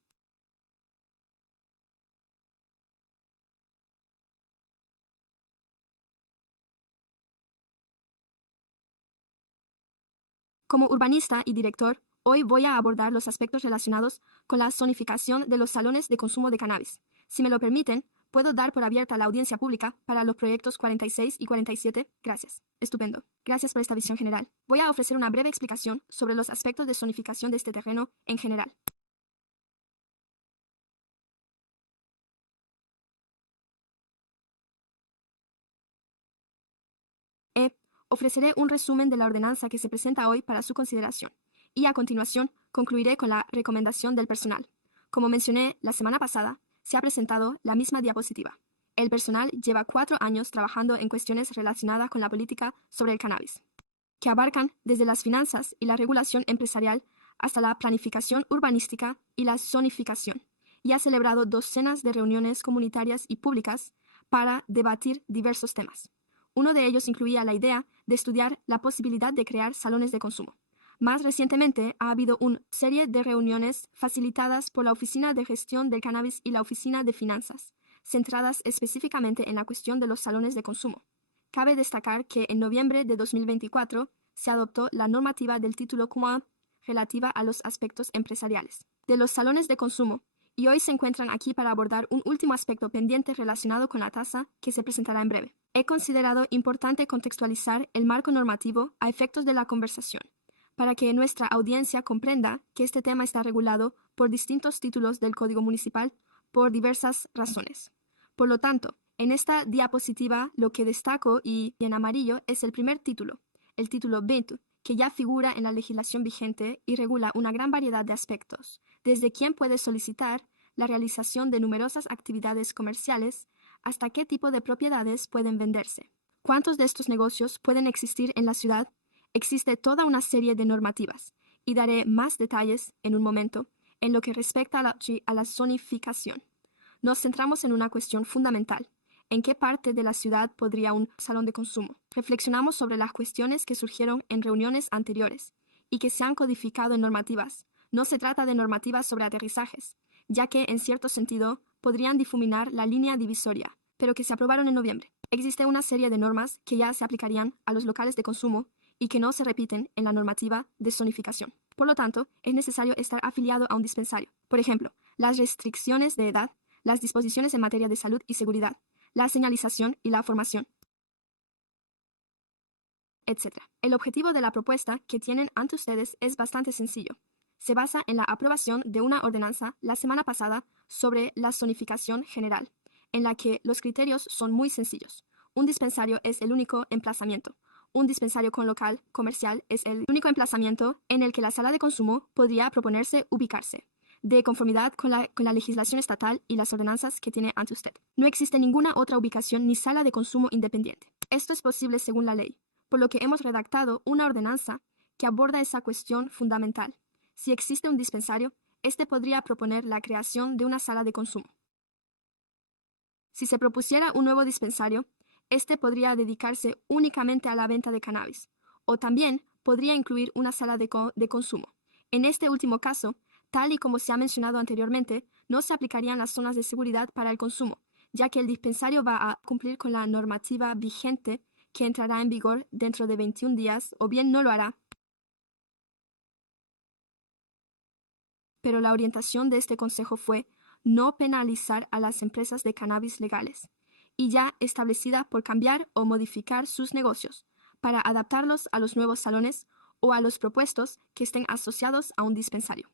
Como urbanista y director, hoy voy a abordar los aspectos relacionados con la zonificación de los salones de consumo de cannabis. Si me lo permiten, puedo dar por abierta la audiencia pública para los proyectos 46 y 47. Gracias. Estupendo. Gracias por esta visión general. Voy a ofrecer una breve explicación sobre los aspectos de zonificación de este terreno en general. Ofreceré un resumen de la ordenanza que se presenta hoy para su consideración y a continuación concluiré con la recomendación del personal. Como mencioné la semana pasada, se ha presentado la misma diapositiva. El personal lleva 4 años trabajando en cuestiones relacionadas con la política sobre el cannabis, que abarcan desde las finanzas y la regulación empresarial hasta la planificación urbanística y la zonificación, y ha celebrado docenas de reuniones comunitarias y públicas para debatir diversos temas. Uno de ellos incluía la idea de estudiar la posibilidad de crear salones de consumo. Más recientemente ha habido una serie de reuniones facilitadas por la Oficina de Gestión del Cannabis y la Oficina de Finanzas, centradas específicamente en la cuestión de los salones de consumo. Cabe destacar que en noviembre de 2024 se adoptó la normativa del título Q1 relativa a los aspectos empresariales de los salones de consumo, y hoy se encuentran aquí para abordar un último aspecto pendiente relacionado con la tasa que se presentará en breve. He considerado importante contextualizar el marco normativo a efectos de la conversación, para que nuestra audiencia comprenda que este tema está regulado por distintos títulos del Código Municipal por diversas razones. Por lo tanto, en esta diapositiva lo que destaco y en amarillo es el primer título, el título 20, que ya figura en la legislación vigente y regula una gran variedad de aspectos, desde quién puede solicitar la realización de numerosas actividades comerciales hasta qué tipo de propiedades pueden venderse. ¿Cuántos de estos negocios pueden existir en la ciudad? Existe toda una serie de normativas, y daré más detalles en un momento en lo que respecta a la zonificación. Nos centramos en una cuestión fundamental. ¿En qué parte de la ciudad podría un salón de consumo? Reflexionamos sobre las cuestiones que surgieron en reuniones anteriores y que se han codificado en normativas. No se trata de normativas sobre aterrizajes, ya que en cierto sentido podrían difuminar la línea divisoria, pero que se aprobaron en noviembre. Existe una serie de normas que ya se aplicarían a los locales de consumo y que no se repiten en la normativa de zonificación. Por lo tanto, es necesario estar afiliado a un dispensario. Por ejemplo, las restricciones de edad, las disposiciones en materia de salud y seguridad, la señalización y la formación. etc. El objetivo de la propuesta que tienen ante ustedes es bastante sencillo. Se basa en la aprobación de una ordenanza la semana pasada sobre la zonificación general, en la que los criterios son muy sencillos. Un dispensario es el único emplazamiento. Un dispensario con local comercial es el único emplazamiento en el que la sala de consumo podría proponerse ubicarse, de conformidad con la legislación estatal y las ordenanzas que tiene ante usted. No existe ninguna otra ubicación ni sala de consumo independiente. Esto es posible según la ley, por lo que hemos redactado una ordenanza que aborda esa cuestión fundamental. Si existe un dispensario, este podría proponer la creación de una sala de consumo. Si se propusiera un nuevo dispensario, este podría dedicarse únicamente a la venta de cannabis, o también podría incluir una sala de consumo. En este último caso, tal y como se ha mencionado anteriormente, no se aplicarían las zonas de seguridad para el consumo, ya que el dispensario va a cumplir con la normativa vigente que entrará en vigor dentro de 21 días, o bien no lo hará. Pero la orientación de este consejo fue no penalizar a las empresas de cannabis legales y ya establecida por cambiar o modificar sus negocios para adaptarlos a los nuevos salones o a los propuestos que estén asociados a un dispensario.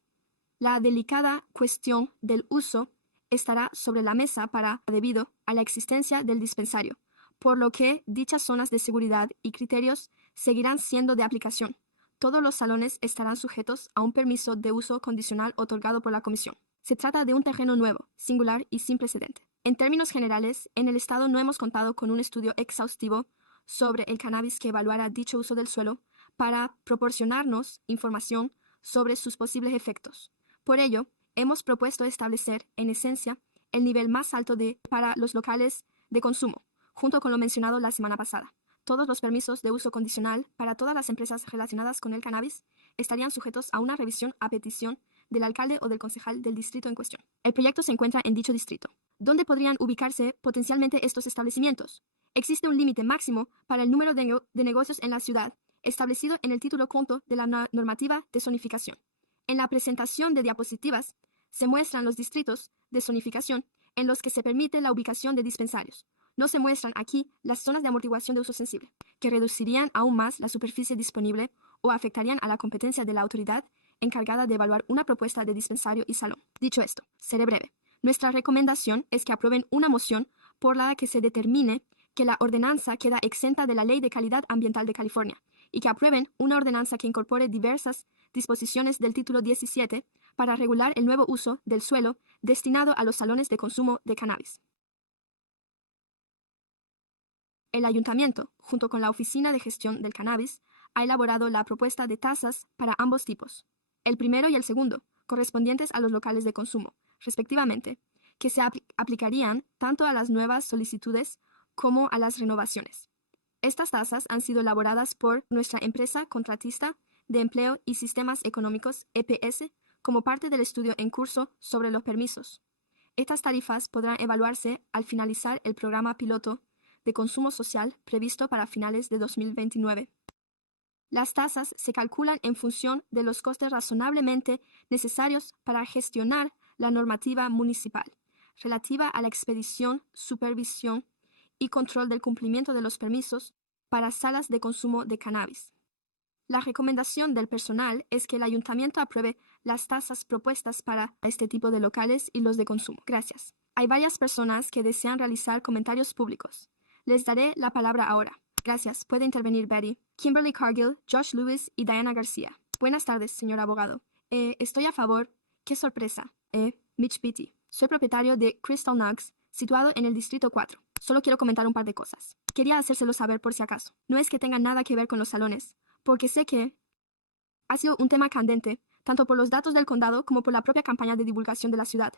La delicada cuestión del uso estará sobre la mesa debido a la existencia del dispensario, por lo que dichas zonas de seguridad y criterios seguirán siendo de aplicación. Todos los salones estarán sujetos a un permiso de uso condicional otorgado por la Comisión. Se trata de un terreno nuevo, singular y sin precedente. En términos generales, en el Estado no hemos contado con un estudio exhaustivo sobre el cannabis que evaluara dicho uso del suelo para proporcionarnos información sobre sus posibles efectos. Por ello, hemos propuesto establecer, en esencia, el nivel más alto para los locales de consumo, junto con lo mencionado la semana pasada. Todos los permisos de uso condicional para todas las empresas relacionadas con el cannabis estarían sujetos a una revisión a petición del alcalde o del concejal del distrito en cuestión. El proyecto se encuentra en dicho distrito. ¿Dónde podrían ubicarse potencialmente estos establecimientos? Existe un límite máximo para el número de negocios en la ciudad, establecido en el título quinto de la normativa de zonificación. En la presentación de diapositivas se muestran los distritos de zonificación en los que se permite la ubicación de dispensarios. No se muestran aquí las zonas de amortiguación de uso sensible, que reducirían aún más la superficie disponible o afectarían a la competencia de la autoridad encargada de evaluar una propuesta de dispensario y salón. Dicho esto, seré breve. Nuestra recomendación es que aprueben una moción por la que se determine que la ordenanza queda exenta de la Ley de Calidad Ambiental de California y que aprueben una ordenanza que incorpore diversas disposiciones del título 17 para regular el nuevo uso del suelo destinado a los salones de consumo de cannabis. El ayuntamiento, junto con la Oficina de Gestión del Cannabis, ha elaborado la propuesta de tasas para ambos tipos, el primero y el segundo, correspondientes a los locales de consumo, respectivamente, que se aplicarían tanto a las nuevas solicitudes como a las renovaciones. Estas tasas han sido elaboradas por nuestra empresa contratista de Empleo y Sistemas Económicos, EPS, como parte del estudio en curso sobre los permisos. Estas tarifas podrán evaluarse al finalizar el programa piloto de consumo social previsto para finales de 2029. Las tasas se calculan en función de los costes razonablemente necesarios para gestionar la normativa municipal relativa a la expedición, supervisión y control del cumplimiento de los permisos para salas de consumo de cannabis. La recomendación del personal es que el ayuntamiento apruebe las tasas propuestas para este tipo de locales y los de consumo. Gracias. Hay varias personas que desean realizar comentarios públicos. Les daré la palabra ahora. Gracias. Puede intervenir Betty, Kimberly Cargill, Josh Lewis y Diana García. Buenas tardes, señor abogado. Estoy a favor. ¡Qué sorpresa! Mitch Beatty. Soy propietario de Crystal Nugs, situado en el Distrito 4. Solo quiero comentar un par de cosas. Quería hacérselo saber por si acaso. No es que tenga nada que ver con los salones, porque sé que ha sido un tema candente, tanto por los datos del condado como por la propia campaña de divulgación de la ciudad.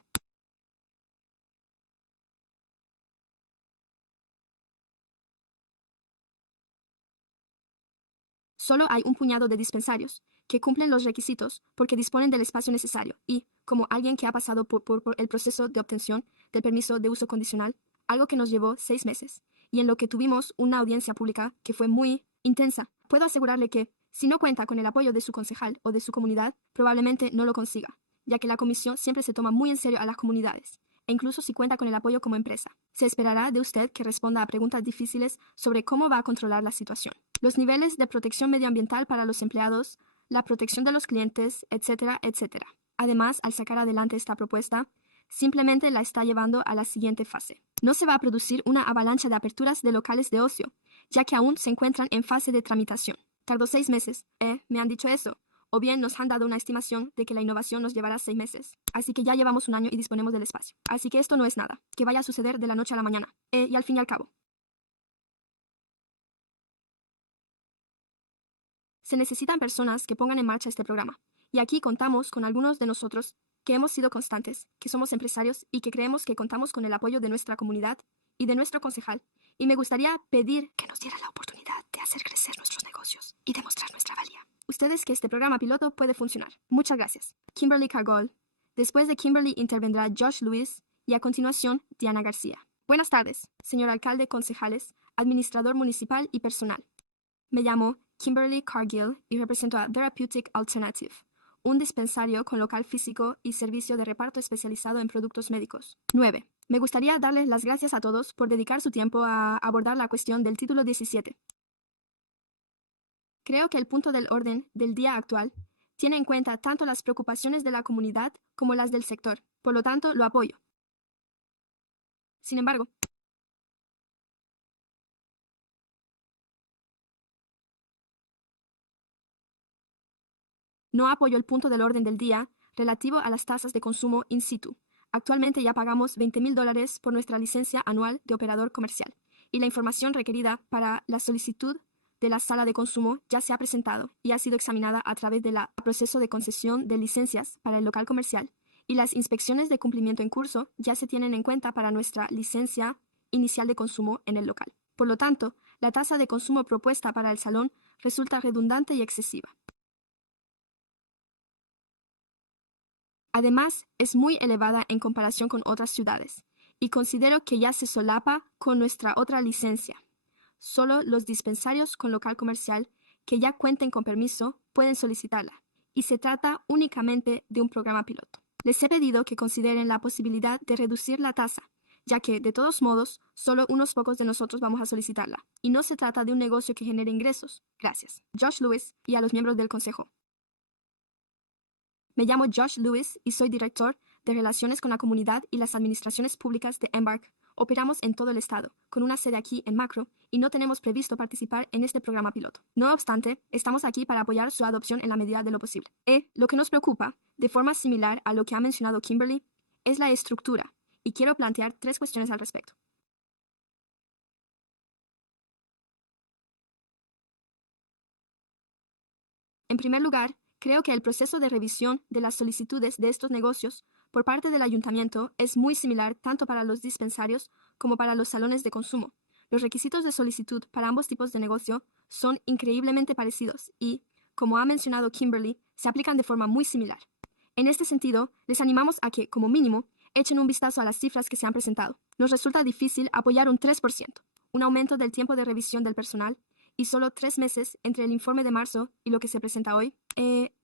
Solo hay un puñado de dispensarios que cumplen los requisitos porque disponen del espacio necesario y, como alguien que ha pasado por el proceso de obtención del permiso de uso condicional, algo que nos llevó 6 meses, y en lo que tuvimos una audiencia pública que fue muy intensa, puedo asegurarle que, si no cuenta con el apoyo de su concejal o de su comunidad, probablemente no lo consiga, ya que la comisión siempre se toma muy en serio a las comunidades, e incluso si cuenta con el apoyo como empresa. Se esperará de usted que responda a preguntas difíciles sobre cómo va a controlar la situación. los niveles de protección medioambiental para los empleados, la protección de los clientes, etcétera, etcétera. Además, al sacar adelante esta propuesta, simplemente la está llevando a la siguiente fase. No se va a producir una avalancha de aperturas de locales de ocio, ya que aún se encuentran en fase de tramitación. Tardó 6 meses. Me han dicho eso. O bien nos han dado una estimación de que la innovación nos llevará 6 meses. Así que ya llevamos un año y disponemos del espacio. Así que esto no es nada, que vaya a suceder de la noche a la mañana. Y al fin y al cabo, se necesitan personas que pongan en marcha este programa. Y aquí contamos con algunos de nosotros que hemos sido constantes, que somos empresarios y que creemos que contamos con el apoyo de nuestra comunidad y de nuestro concejal. Y me gustaría pedir que nos diera la oportunidad de hacer crecer nuestros negocios y demostrar nuestra valía. Ustedes que este programa piloto puede funcionar. Muchas gracias. Kimberly Cargol. Después de Kimberly intervendrá Josh Lewis y a continuación Diana García. Buenas tardes, señor alcalde, concejales, administrador municipal y personal. Me llamo Kimberly Cargill y represento a Therapeutic Alternative, un dispensario con local físico y servicio de reparto especializado en productos médicos. 9. Me gustaría darles las gracias a todos por dedicar su tiempo a abordar la cuestión del título 17. Creo que el punto del orden del día actual tiene en cuenta tanto las preocupaciones de la comunidad como las del sector. Por lo tanto, lo apoyo. Sin embargo, no apoyo el punto del orden del día relativo a las tasas de consumo in situ. Actualmente ya pagamos $20,000 por nuestra licencia anual de operador comercial y la información requerida para la solicitud de la sala de consumo ya se ha presentado y ha sido examinada a través del proceso de concesión de licencias para el local comercial y las inspecciones de cumplimiento en curso ya se tienen en cuenta para nuestra licencia inicial de consumo en el local. Por lo tanto, la tasa de consumo propuesta para el salón resulta redundante y excesiva. Además, es muy elevada en comparación con otras ciudades, y considero que ya se solapa con nuestra otra licencia. Solo los dispensarios con local comercial que ya cuenten con permiso pueden solicitarla, y se trata únicamente de un programa piloto. Les he pedido que consideren la posibilidad de reducir la tasa, ya que, de todos modos, solo unos pocos de nosotros vamos a solicitarla, y no se trata de un negocio que genere ingresos. Gracias. Josh Lewis y a los miembros del consejo. Me llamo Josh Lewis y soy director de Relaciones con la Comunidad y las Administraciones Públicas de Embark. Operamos en todo el estado, con una sede aquí en Macro, y no tenemos previsto participar en este programa piloto. No obstante, estamos aquí para apoyar su adopción en la medida de lo posible. Lo que nos preocupa, de forma similar a lo que ha mencionado Kimberly, es la estructura, y quiero plantear 3 cuestiones al respecto. En primer lugar, creo que el proceso de revisión de las solicitudes de estos negocios por parte del ayuntamiento es muy similar tanto para los dispensarios como para los salones de consumo. Los requisitos de solicitud para ambos tipos de negocio son increíblemente parecidos y, como ha mencionado Kimberly, se aplican de forma muy similar. En este sentido, les animamos a que, como mínimo, echen un vistazo a las cifras que se han presentado. Nos resulta difícil apoyar un 3%, un aumento del tiempo de revisión del personal, y solo 3 meses entre el informe de marzo y lo que se presenta hoy.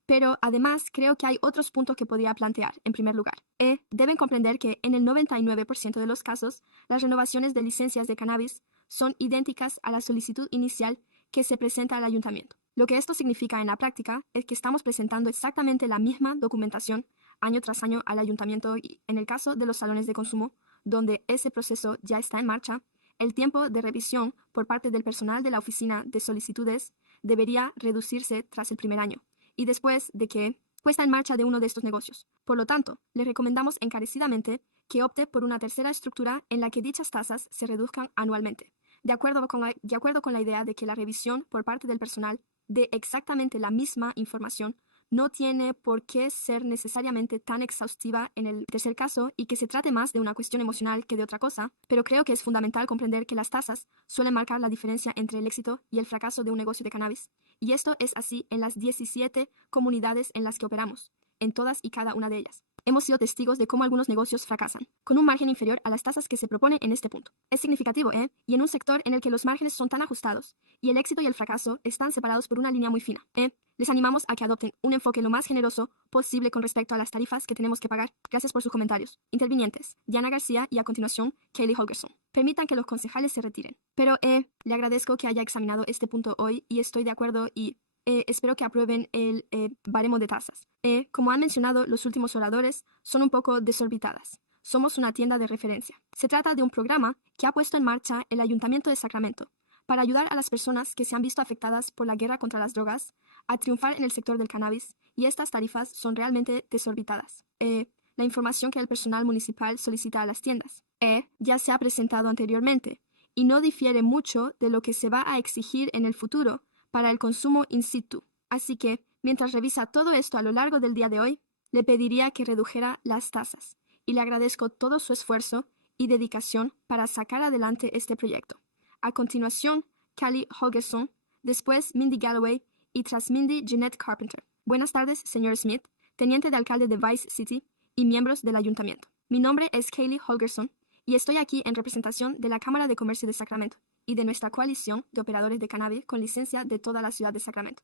Pero además creo que hay otros puntos que podría plantear. En primer lugar, deben comprender que en el 99% de los casos, las renovaciones de licencias de cannabis son idénticas a la solicitud inicial que se presenta al ayuntamiento. Lo que esto significa en la práctica es que estamos presentando exactamente la misma documentación año tras año al ayuntamiento y, en el caso de los salones de consumo, donde ese proceso ya está en marcha, el tiempo de revisión por parte del personal de la oficina de solicitudes debería reducirse tras el primer año y después de que puesta en marcha de uno de estos negocios. Por lo tanto, le recomendamos encarecidamente que opte por una tercera estructura en la que dichas tasas se reduzcan anualmente, de acuerdo con la idea de que la revisión por parte del personal de exactamente la misma información no tiene por qué ser necesariamente tan exhaustiva en el tercer caso y que se trate más de una cuestión emocional que de otra cosa, pero creo que es fundamental comprender que las tasas suelen marcar la diferencia entre el éxito y el fracaso de un negocio de cannabis. Y esto es así en las 17 comunidades en las que operamos, en todas y cada una de ellas. Hemos sido testigos de cómo algunos negocios fracasan, con un margen inferior a las tasas que se propone en este punto. Es significativo, ¿eh? Y en un sector en el que los márgenes son tan ajustados, y el éxito y el fracaso están separados por una línea muy fina, ¿eh? Les animamos a que adopten un enfoque lo más generoso posible con respecto a las tarifas que tenemos que pagar. Gracias por sus comentarios. Intervinientes, Diana García y a continuación, Kaylee Holgerson. Permitan que los concejales se retiren. Pero, le agradezco que haya examinado este punto hoy y estoy de acuerdo y espero que aprueben el baremo de tasas. Como han mencionado los últimos oradores, son un poco desorbitadas. Somos una tienda de referencia. Se trata de un programa que ha puesto en marcha el Ayuntamiento de Sacramento para ayudar a las personas que se han visto afectadas por la guerra contra las drogas a triunfar en el sector del cannabis, y estas tarifas son realmente desorbitadas. La información que el personal municipal solicita a las tiendas ya se ha presentado anteriormente y no difiere mucho de lo que se va a exigir en el futuro para el consumo in situ. Así que, mientras revisa todo esto a lo largo del día de hoy, le pediría que redujera las tasas, y le agradezco todo su esfuerzo y dedicación para sacar adelante este proyecto. A continuación, Callie Holgerson, después Mindy Galloway y tras Mindy, Jeanette Carpenter. Buenas tardes, señor Smith, teniente de alcalde de Vice City y miembros del ayuntamiento. Mi nombre es Kaylee Holgerson y estoy aquí en representación de la Cámara de Comercio de Sacramento y de nuestra coalición de operadores de cannabis con licencia de toda la ciudad de Sacramento.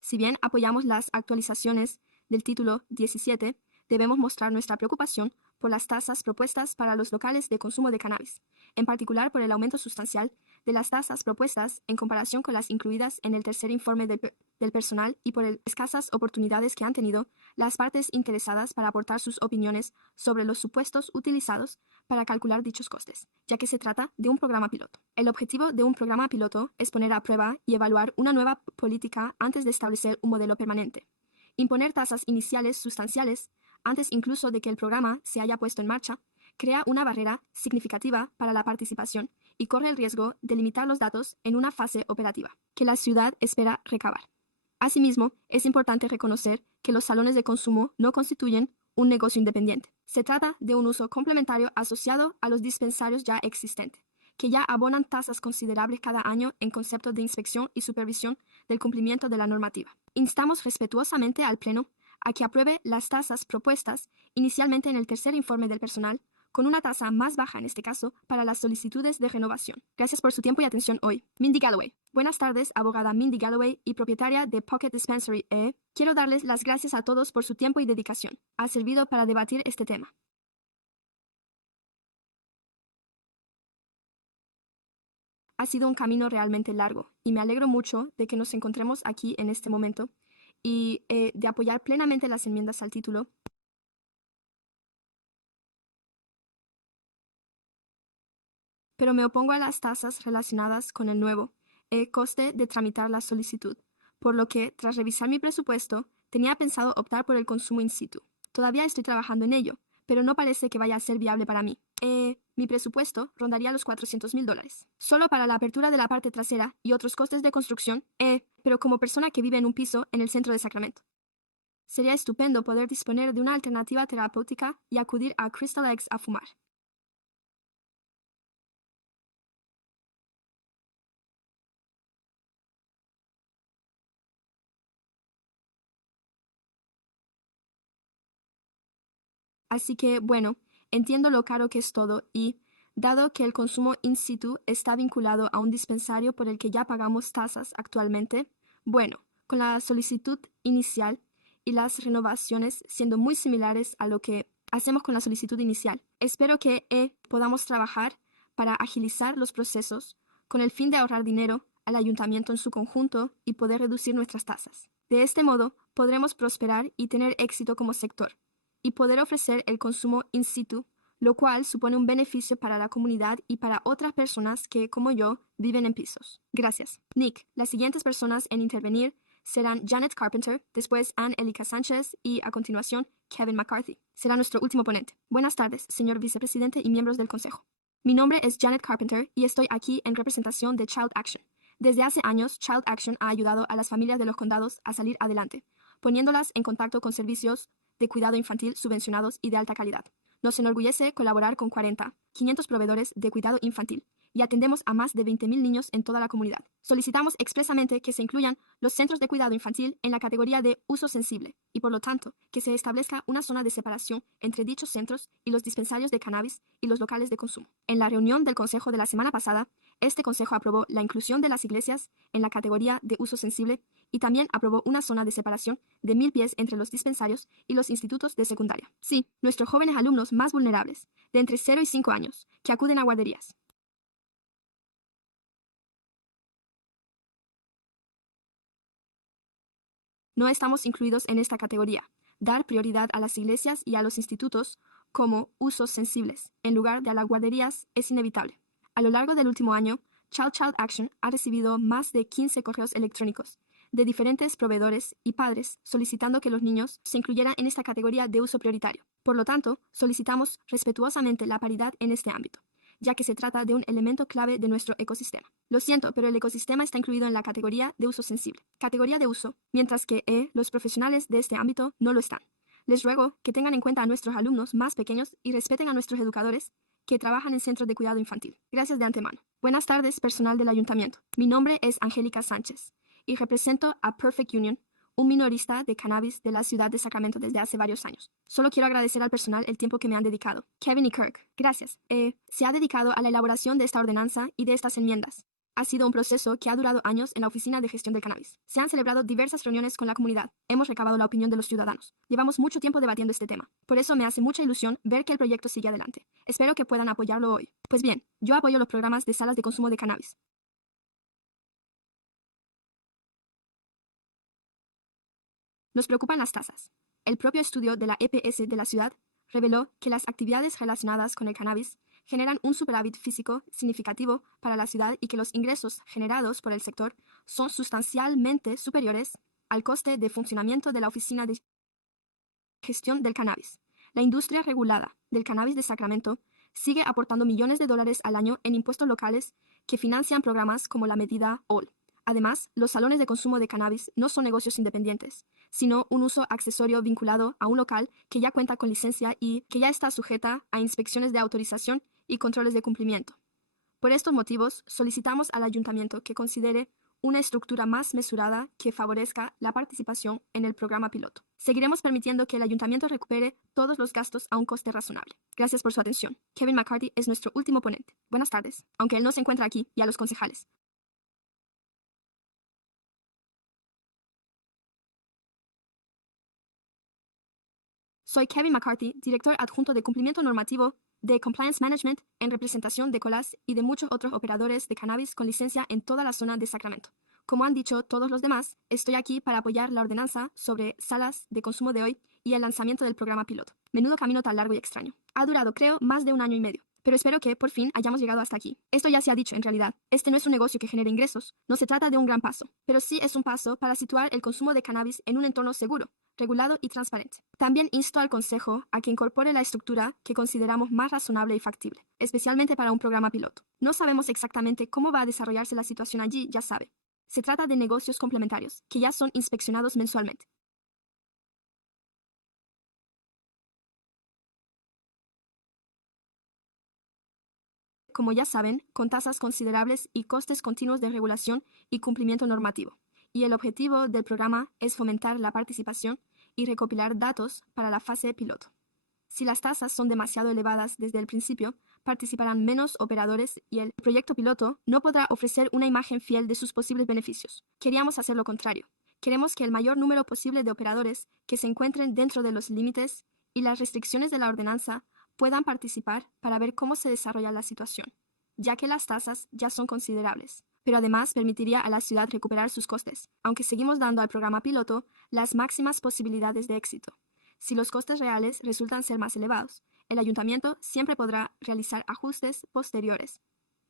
Si bien apoyamos las actualizaciones del título 17, debemos mostrar nuestra preocupación por las tasas propuestas para los locales de consumo de cannabis, en particular por el aumento sustancial de las tasas propuestas en comparación con las incluidas en el tercer informe del personal y por las escasas oportunidades que han tenido las partes interesadas para aportar sus opiniones sobre los supuestos utilizados para calcular dichos costes, ya que se trata de un programa piloto. El objetivo de un programa piloto es poner a prueba y evaluar una nueva política antes de establecer un modelo permanente. Imponer tasas iniciales sustanciales antes incluso de que el programa se haya puesto en marcha, crea una barrera significativa para la participación y corre el riesgo de limitar los datos en una fase operativa, que la ciudad espera recabar. Asimismo, es importante reconocer que los salones de consumo no constituyen un negocio independiente. Se trata de un uso complementario asociado a los dispensarios ya existentes, que ya abonan tasas considerables cada año en concepto de inspección y supervisión del cumplimiento de la normativa. Instamos respetuosamente al Pleno a que apruebe las tasas propuestas inicialmente en el tercer informe del personal, con una tasa más baja en este caso para las solicitudes de renovación. Gracias por su tiempo y atención hoy. Mindy Galloway. Buenas tardes, abogada Mindy Galloway y propietaria de Pocket Dispensary. Quiero darles las gracias a todos por su tiempo y dedicación. Ha servido para debatir este tema. Ha sido un camino realmente largo y me alegro mucho de que nos encontremos aquí en este momento y de apoyar plenamente las enmiendas al título. Pero me opongo a las tasas relacionadas con el nuevo coste de tramitar la solicitud, por lo que, tras revisar mi presupuesto, tenía pensado optar por el consumo in situ. Todavía estoy trabajando en ello, pero no parece que vaya a ser viable para mí. Mi presupuesto rondaría los $400,000, solo para la apertura de la parte trasera y otros costes de construcción, pero como persona que vive en un piso en el centro de Sacramento. Sería estupendo poder disponer de una alternativa terapéutica y acudir a Crystal Eggs a fumar. Así que, bueno, entiendo lo caro que es todo y, dado que el consumo in situ está vinculado a un dispensario por el que ya pagamos tasas actualmente, bueno, con la solicitud inicial y las renovaciones siendo muy similares a lo que hacemos con la solicitud inicial, espero que podamos trabajar para agilizar los procesos con el fin de ahorrar dinero al ayuntamiento en su conjunto y poder reducir nuestras tasas. De este modo, podremos prosperar y tener éxito como sector y poder ofrecer el consumo in situ, lo cual supone un beneficio para la comunidad y para otras personas que, como yo, viven en pisos. Gracias. Nick, las siguientes personas en intervenir serán Janet Carpenter, después Ann Elika Sánchez y, a continuación, Kevin McCarthy. Será nuestro último ponente. Buenas tardes, señor vicepresidente y miembros del Consejo. Mi nombre es Janet Carpenter y estoy aquí en representación de Child Action. Desde hace años, Child Action ha ayudado a las familias de los condados a salir adelante, poniéndolas en contacto con servicios de cuidado infantil subvencionados y de alta calidad. Nos enorgullece colaborar con 500 proveedores de cuidado infantil y atendemos a más de 20.000 niños en toda la comunidad. Solicitamos expresamente que se incluyan los centros de cuidado infantil en la categoría de uso sensible y, por lo tanto, que se establezca una zona de separación entre dichos centros y los dispensarios de cannabis y los locales de consumo. En la reunión del Consejo de la semana pasada, este Consejo aprobó la inclusión de las iglesias en la categoría de uso sensible y también aprobó una zona de separación de 1.000 pies entre los dispensarios y los institutos de secundaria. Sí, nuestros jóvenes alumnos más vulnerables, de entre 0 y 5 años, que acuden a guarderías. No estamos incluidos en esta categoría. Dar prioridad a las iglesias y a los institutos como usos sensibles, en lugar de a las guarderías, es inevitable. A lo largo del último año, Child Action ha recibido más de 15 correos electrónicos de diferentes proveedores y padres solicitando que los niños se incluyeran en esta categoría de uso prioritario. Por lo tanto, solicitamos respetuosamente la paridad en este ámbito, ya que se trata de un elemento clave de nuestro ecosistema. Lo siento, pero el ecosistema está incluido en la categoría de uso sensible, categoría de uso, mientras que los profesionales de este ámbito no lo están. Les ruego que tengan en cuenta a nuestros alumnos más pequeños y respeten a nuestros educadores que trabajan en centros de cuidado infantil. Gracias de antemano. Buenas tardes, personal del ayuntamiento. Mi nombre es Angélica Sánchez y represento a Perfect Union, un minorista de cannabis de la ciudad de Sacramento desde hace varios años. Solo quiero agradecer al personal el tiempo que me han dedicado. Kevin y Kirk, gracias. Se ha dedicado a la elaboración de esta ordenanza y de estas enmiendas. Ha sido un proceso que ha durado años en la Oficina de Gestión del Cannabis. Se han celebrado diversas reuniones con la comunidad. Hemos recabado la opinión de los ciudadanos. Llevamos mucho tiempo debatiendo este tema. Por eso me hace mucha ilusión ver que el proyecto sigue adelante. Espero que puedan apoyarlo hoy. Pues bien, yo apoyo los programas de salas de consumo de cannabis. Nos preocupan las tasas. El propio estudio de la EPS de la ciudad reveló que las actividades relacionadas con el cannabis generan un superávit físico significativo para la ciudad y que los ingresos generados por el sector son sustancialmente superiores al coste de funcionamiento de la Oficina de Gestión del Cannabis. La industria regulada del cannabis de Sacramento sigue aportando millones de dólares al año en impuestos locales que financian programas como la medida OLL. Además, los salones de consumo de cannabis no son negocios independientes, sino un uso accesorio vinculado a un local que ya cuenta con licencia y que ya está sujeta a inspecciones de autorización y controles de cumplimiento. Por estos motivos, solicitamos al ayuntamiento que considere una estructura más mesurada que favorezca la participación en el programa piloto. Seguiremos permitiendo que el ayuntamiento recupere todos los gastos a un coste razonable. Gracias por su atención. Kevin McCarthy es nuestro último ponente. Buenas tardes, aunque él no se encuentra aquí, y a los concejales. Soy Kevin McCarthy, director adjunto de cumplimiento normativo de Compliance Management en representación de Colas y de muchos otros operadores de cannabis con licencia en toda la zona de Sacramento. Como han dicho todos los demás, estoy aquí para apoyar la ordenanza sobre salas de consumo de hoy y el lanzamiento del programa piloto. Menudo camino tan largo y extraño. Ha durado, creo, más de 1 año y medio. Pero espero que, por fin, hayamos llegado hasta aquí. Esto ya se ha dicho, en realidad. Este no es un negocio que genere ingresos. No se trata de un gran paso. Pero sí es un paso para situar el consumo de cannabis en un entorno seguro, regulado y transparente. También insto al Consejo a que incorpore la estructura que consideramos más razonable y factible, especialmente para un programa piloto. No sabemos exactamente cómo va a desarrollarse la situación allí, ya sabe. Se trata de negocios complementarios, que ya son inspeccionados mensualmente. Como ya saben, con tasas considerables y costes continuos de regulación y cumplimiento normativo. Y el objetivo del programa es fomentar la participación y recopilar datos para la fase piloto. Si las tasas son demasiado elevadas desde el principio, participarán menos operadores y el proyecto piloto no podrá ofrecer una imagen fiel de sus posibles beneficios. Queríamos hacer lo contrario. Queremos que el mayor número posible de operadores que se encuentren dentro de los límites y las restricciones de la ordenanza puedan participar para ver cómo se desarrolla la situación, ya que las tasas ya son considerables. Pero además permitiría a la ciudad recuperar sus costes, aunque seguimos dando al programa piloto las máximas posibilidades de éxito. Si los costes reales resultan ser más elevados, el ayuntamiento siempre podrá realizar ajustes posteriores,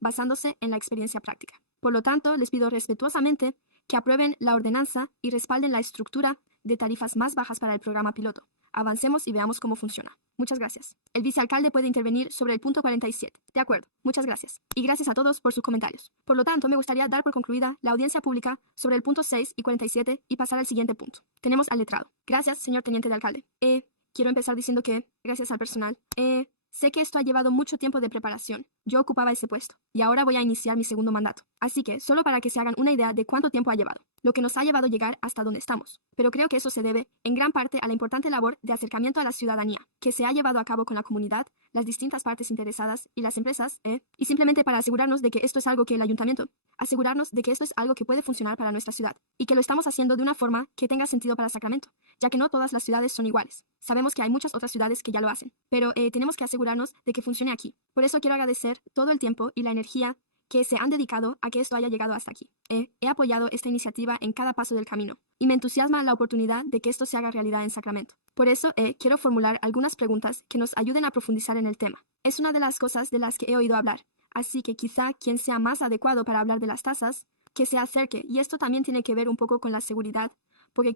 basándose en la experiencia práctica. Por lo tanto, les pido respetuosamente que aprueben la ordenanza y respalden la estructura de tarifas más bajas para el programa piloto. Avancemos y veamos cómo funciona. Muchas gracias. El vicealcalde puede intervenir sobre el punto 47. De acuerdo. Muchas gracias. Y gracias a todos por sus comentarios. Por lo tanto, me gustaría dar por concluida la audiencia pública sobre el punto 6 y 47 y pasar al siguiente punto. Tenemos al letrado. Gracias, señor teniente de alcalde. Quiero empezar diciendo que, gracias al personal, Sé que esto ha llevado mucho tiempo de preparación. Yo ocupaba ese puesto, y ahora voy a iniciar mi segundo mandato. Así que, solo para que se hagan una idea de cuánto tiempo ha llevado, lo que nos ha llevado a llegar hasta donde estamos. Pero creo que eso se debe, en gran parte, a la importante labor de acercamiento a la ciudadanía, que se ha llevado a cabo con la comunidad, las distintas partes interesadas y las empresas, y simplemente para asegurarnos de que esto es algo que el ayuntamiento, asegurarnos de que esto es algo que puede funcionar para nuestra ciudad, y que lo estamos haciendo de una forma que tenga sentido para Sacramento, ya que no todas las ciudades son iguales. Sabemos que hay muchas otras ciudades que ya lo hacen, pero tenemos que asegurarnos de que funcione aquí. Por eso quiero agradecer todo el tiempo y la energía que se han dedicado a que esto haya llegado hasta aquí. He apoyado esta iniciativa en cada paso del camino y me entusiasma la oportunidad de que esto se haga realidad en Sacramento. Por eso quiero formular algunas preguntas que nos ayuden a profundizar en el tema. Es una de las cosas de las que he oído hablar, así que quizá quien sea más adecuado para hablar de las tasas, que se acerque, y esto también tiene que ver un poco con la seguridad, porque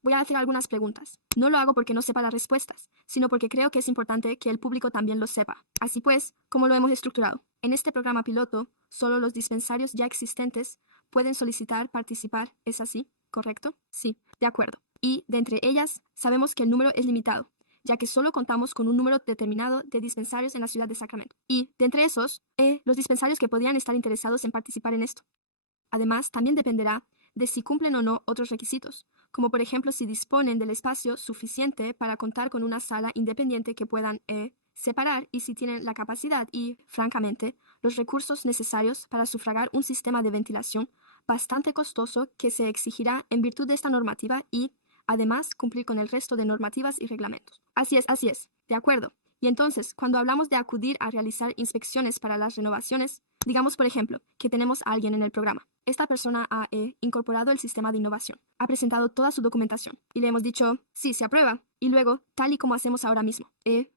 voy a hacer algunas preguntas. No lo hago porque no sepa las respuestas, sino porque creo que es importante que el público también lo sepa. Así pues, ¿cómo lo hemos estructurado? En este programa piloto, solo los dispensarios ya existentes pueden solicitar participar. ¿Es así? ¿Correcto? Sí, de acuerdo. Y, de entre ellas, sabemos que el número es limitado, ya que solo contamos con un número determinado de dispensarios en la ciudad de Sacramento. Y, de entre esos, los dispensarios que podrían estar interesados en participar en esto. Además, también dependerá de si cumplen o no otros requisitos, como por ejemplo si disponen del espacio suficiente para contar con una sala independiente que puedan separar y si tienen la capacidad y, francamente, los recursos necesarios para sufragar un sistema de ventilación bastante costoso que se exigirá en virtud de esta normativa y, además, cumplir con el resto de normativas y reglamentos. Así es, de acuerdo. Y entonces, cuando hablamos de acudir a realizar inspecciones para las renovaciones, digamos, por ejemplo, que tenemos a alguien en el programa. Esta persona ha incorporado el sistema de innovación, ha presentado toda su documentación y le hemos dicho, sí, se aprueba. Y luego, tal y como hacemos ahora mismo,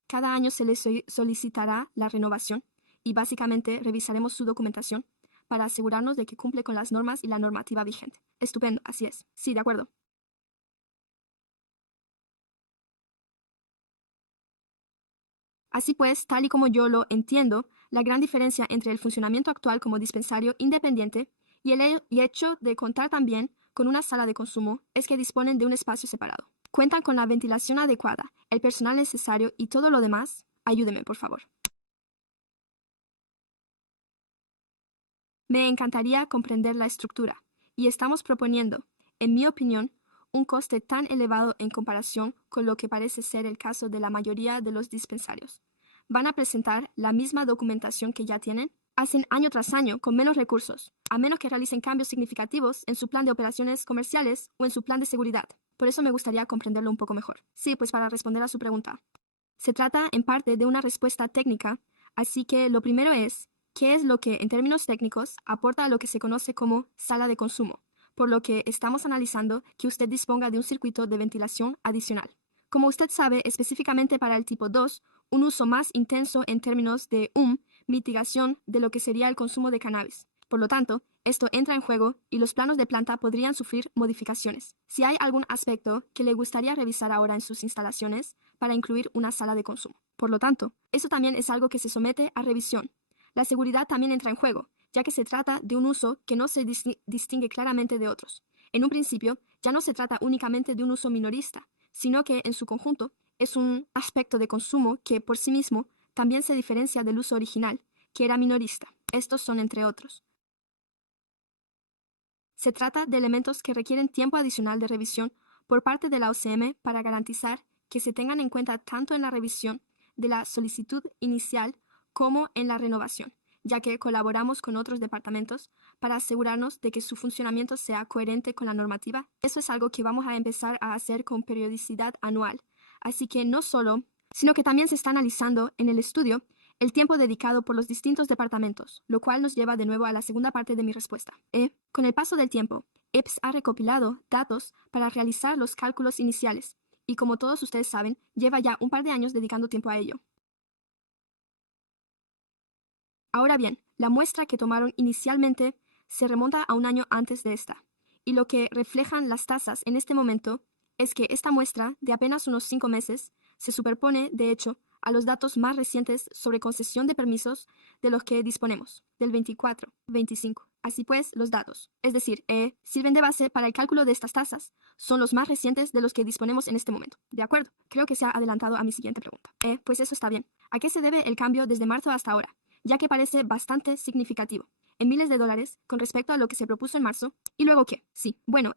cada año se le solicitará la renovación y básicamente revisaremos su documentación para asegurarnos de que cumple con las normas y la normativa vigente. Estupendo, así es. Sí, de acuerdo. Así pues, tal y como yo lo entiendo, la gran diferencia entre el funcionamiento actual como dispensario independiente y el hecho de contar también con una sala de consumo es que disponen de un espacio separado. Cuentan con la ventilación adecuada, el personal necesario y todo lo demás. Ayúdeme, por favor. Me encantaría comprender la estructura, y estamos proponiendo, en mi opinión, un coste tan elevado en comparación con lo que parece ser el caso de la mayoría de los dispensarios. ¿Van a presentar la misma documentación que ya tienen? Hacen año tras año con menos recursos, a menos que realicen cambios significativos en su plan de operaciones comerciales o en su plan de seguridad. Por eso me gustaría comprenderlo un poco mejor. Sí, pues para responder a su pregunta. Se trata en parte de una respuesta técnica, así que lo primero es, ¿qué es lo que en términos técnicos aporta a lo que se conoce como sala de consumo? Por lo que estamos analizando que usted disponga de un circuito de ventilación adicional. Como usted sabe, específicamente para el tipo 2, un uso más intenso en términos de mitigación de lo que sería el consumo de cannabis. Por lo tanto, esto entra en juego y los planos de planta podrían sufrir modificaciones. Si hay algún aspecto que le gustaría revisar ahora en sus instalaciones para incluir una sala de consumo. Por lo tanto, eso también es algo que se somete a revisión. La seguridad también entra en juego, ya que se trata de un uso que no se distingue claramente de otros. En un principio, ya no se trata únicamente de un uso minorista, sino que en su conjunto es un aspecto de consumo que por sí mismo también se diferencia del uso original, que era minorista. Estos son entre otros. Se trata de elementos que requieren tiempo adicional de revisión por parte de la OCM para garantizar que se tengan en cuenta tanto en la revisión de la solicitud inicial como en la renovación, ya que colaboramos con otros departamentos para asegurarnos de que su funcionamiento sea coherente con la normativa. Eso es algo que vamos a empezar a hacer con periodicidad anual. Así que no solo, sino que también se está analizando en el estudio el tiempo dedicado por los distintos departamentos, lo cual nos lleva de nuevo a la segunda parte de mi respuesta. Con el paso del tiempo, EPS ha recopilado datos para realizar los cálculos iniciales y, como todos ustedes saben, lleva ya un par de años dedicando tiempo a ello. Ahora bien, la muestra que tomaron inicialmente se remonta a un año antes de esta, y lo que reflejan las tasas en este momento es que esta muestra, de apenas unos 5 meses, se superpone, de hecho, a los datos más recientes sobre concesión de permisos de los que disponemos, del 24-25. Así pues, los datos, es decir, sirven de base para el cálculo de estas tasas, son los más recientes de los que disponemos en este momento. ¿De acuerdo? Creo que se ha adelantado a mi siguiente pregunta. Pues eso está bien. ¿A qué se debe el cambio desde marzo hasta ahora? Ya que parece bastante significativo, en miles de dólares con respecto a lo que se propuso en marzo. ¿Y luego qué? Sí, bueno,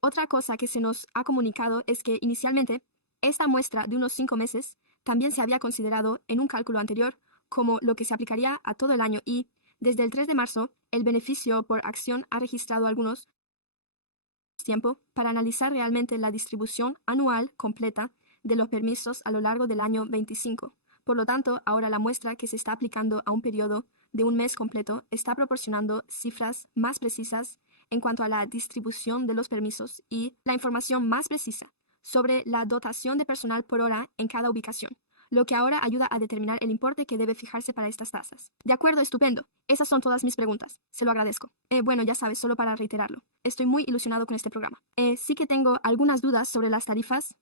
otra cosa que se nos ha comunicado es que inicialmente esta muestra de unos 5 meses también se había considerado en un cálculo anterior como lo que se aplicaría a todo el año y, desde el 3 de marzo, el beneficio por acción ha registrado algunos tiempo para analizar realmente la distribución anual completa de los permisos a lo largo del año 25. Por lo tanto, ahora la muestra que se está aplicando a un periodo de un mes completo está proporcionando cifras más precisas en cuanto a la distribución de los permisos y la información más precisa sobre la dotación de personal por hora en cada ubicación, lo que ahora ayuda a determinar el importe que debe fijarse para estas tasas. De acuerdo, estupendo. Esas son todas mis preguntas. Se lo agradezco. Bueno, ya sabes, solo para reiterarlo. Estoy muy ilusionado con este programa. Sí que tengo algunas dudas sobre las tarifas.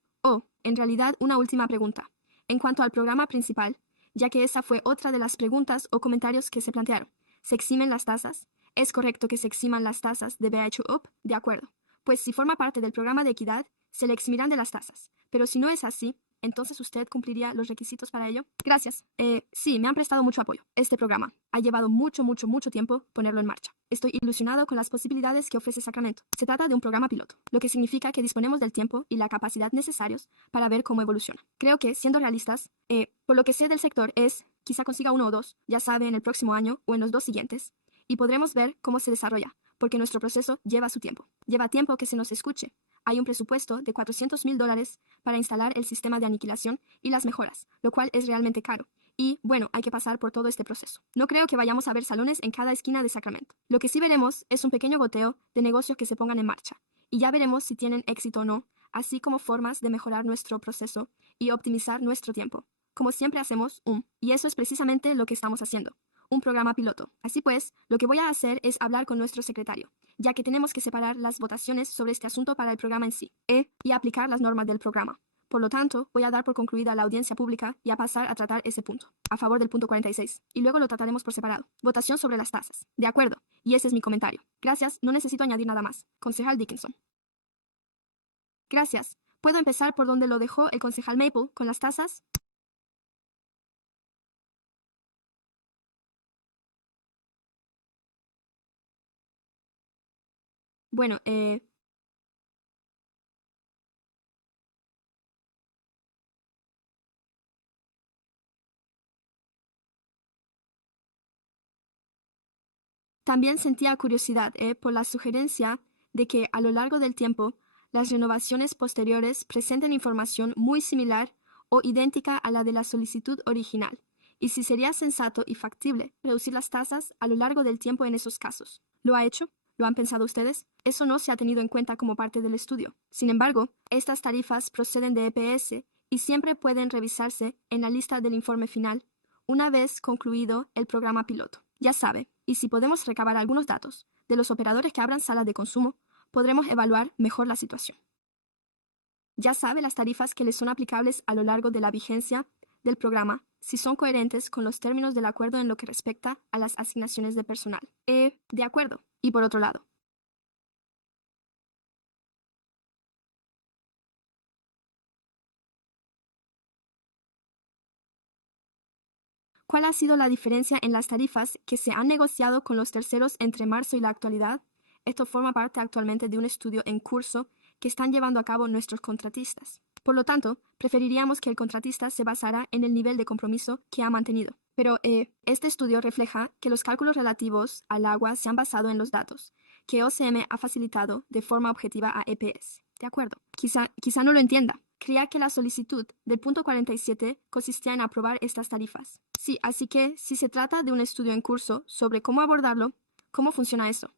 En realidad, una última pregunta. En cuanto al programa principal, ya que esa fue otra de las preguntas o comentarios que se plantearon. ¿Se eximen las tasas? ¿Es correcto que se eximan las tasas de BHUP? De acuerdo. Pues si forma parte del programa de equidad, se le eximirán de las tasas. Pero si no es así, entonces usted cumpliría los requisitos para ello. Gracias. Sí, me han prestado mucho apoyo. Este programa ha llevado mucho tiempo ponerlo en marcha. Estoy ilusionado con las posibilidades que ofrece Sacramento. Se trata de un programa piloto, lo que significa que disponemos del tiempo y la capacidad necesarios para ver cómo evoluciona. Creo que, siendo realistas, por lo que sé del sector es, quizá consiga uno o dos, ya sabe, en el próximo año o en los 2 siguientes, y podremos ver cómo se desarrolla, porque nuestro proceso lleva su tiempo. Lleva tiempo que se nos escuche. Hay un presupuesto de $400,000 para instalar el sistema de aniquilación y las mejoras, lo cual es realmente caro. Y, bueno, hay que pasar por todo este proceso. No creo que vayamos a ver salones en cada esquina de Sacramento. Lo que sí veremos es un pequeño goteo de negocios que se pongan en marcha. Y ya veremos si tienen éxito o no, así como formas de mejorar nuestro proceso y optimizar nuestro tiempo. Como siempre hacemos, y eso es precisamente lo que estamos haciendo, un programa piloto. Así pues, lo que voy a hacer es hablar con nuestro secretario, ya que tenemos que separar las votaciones sobre este asunto para el programa en sí, y aplicar las normas del programa. Por lo tanto, voy a dar por concluida la audiencia pública y a pasar a tratar ese punto, a favor del punto 46, y luego lo trataremos por separado. Votación sobre las tasas. De acuerdo, y ese es mi comentario. Gracias, no necesito añadir nada más. Concejal Dickinson. Gracias. ¿Puedo empezar por donde lo dejó el concejal Maple, con las tasas? Bueno, también sentía curiosidad por la sugerencia de que a lo largo del tiempo las renovaciones posteriores presenten información muy similar o idéntica a la de la solicitud original, y si sería sensato y factible reducir las tasas a lo largo del tiempo en esos casos. ¿Lo ha hecho? ¿Lo han pensado ustedes? Eso no se ha tenido en cuenta como parte del estudio. Sin embargo, estas tarifas proceden de EPS y siempre pueden revisarse en la lista del informe final una vez concluido el programa piloto. Ya sabe, y si podemos recabar algunos datos de los operadores que abran salas de consumo, podremos evaluar mejor la situación. Ya sabe las tarifas que le son aplicables a lo largo de la vigencia del programa, si son coherentes con los términos del acuerdo en lo que respecta a las asignaciones de personal. De acuerdo. Y por otro lado, ¿cuál ha sido la diferencia en las tarifas que se han negociado con los terceros entre marzo y la actualidad? Esto forma parte actualmente de un estudio en curso que están llevando a cabo nuestros contratistas. Por lo tanto, preferiríamos que el contratista se basara en el nivel de compromiso que ha mantenido. Pero este estudio refleja que los cálculos relativos al agua se han basado en los datos que OCM ha facilitado de forma objetiva a EPS. De acuerdo. Quizá no lo entienda. Creía que la solicitud del punto 47 consistía en aprobar estas tarifas. Sí, así que si se trata de un estudio en curso sobre cómo abordarlo, ¿cómo funciona eso?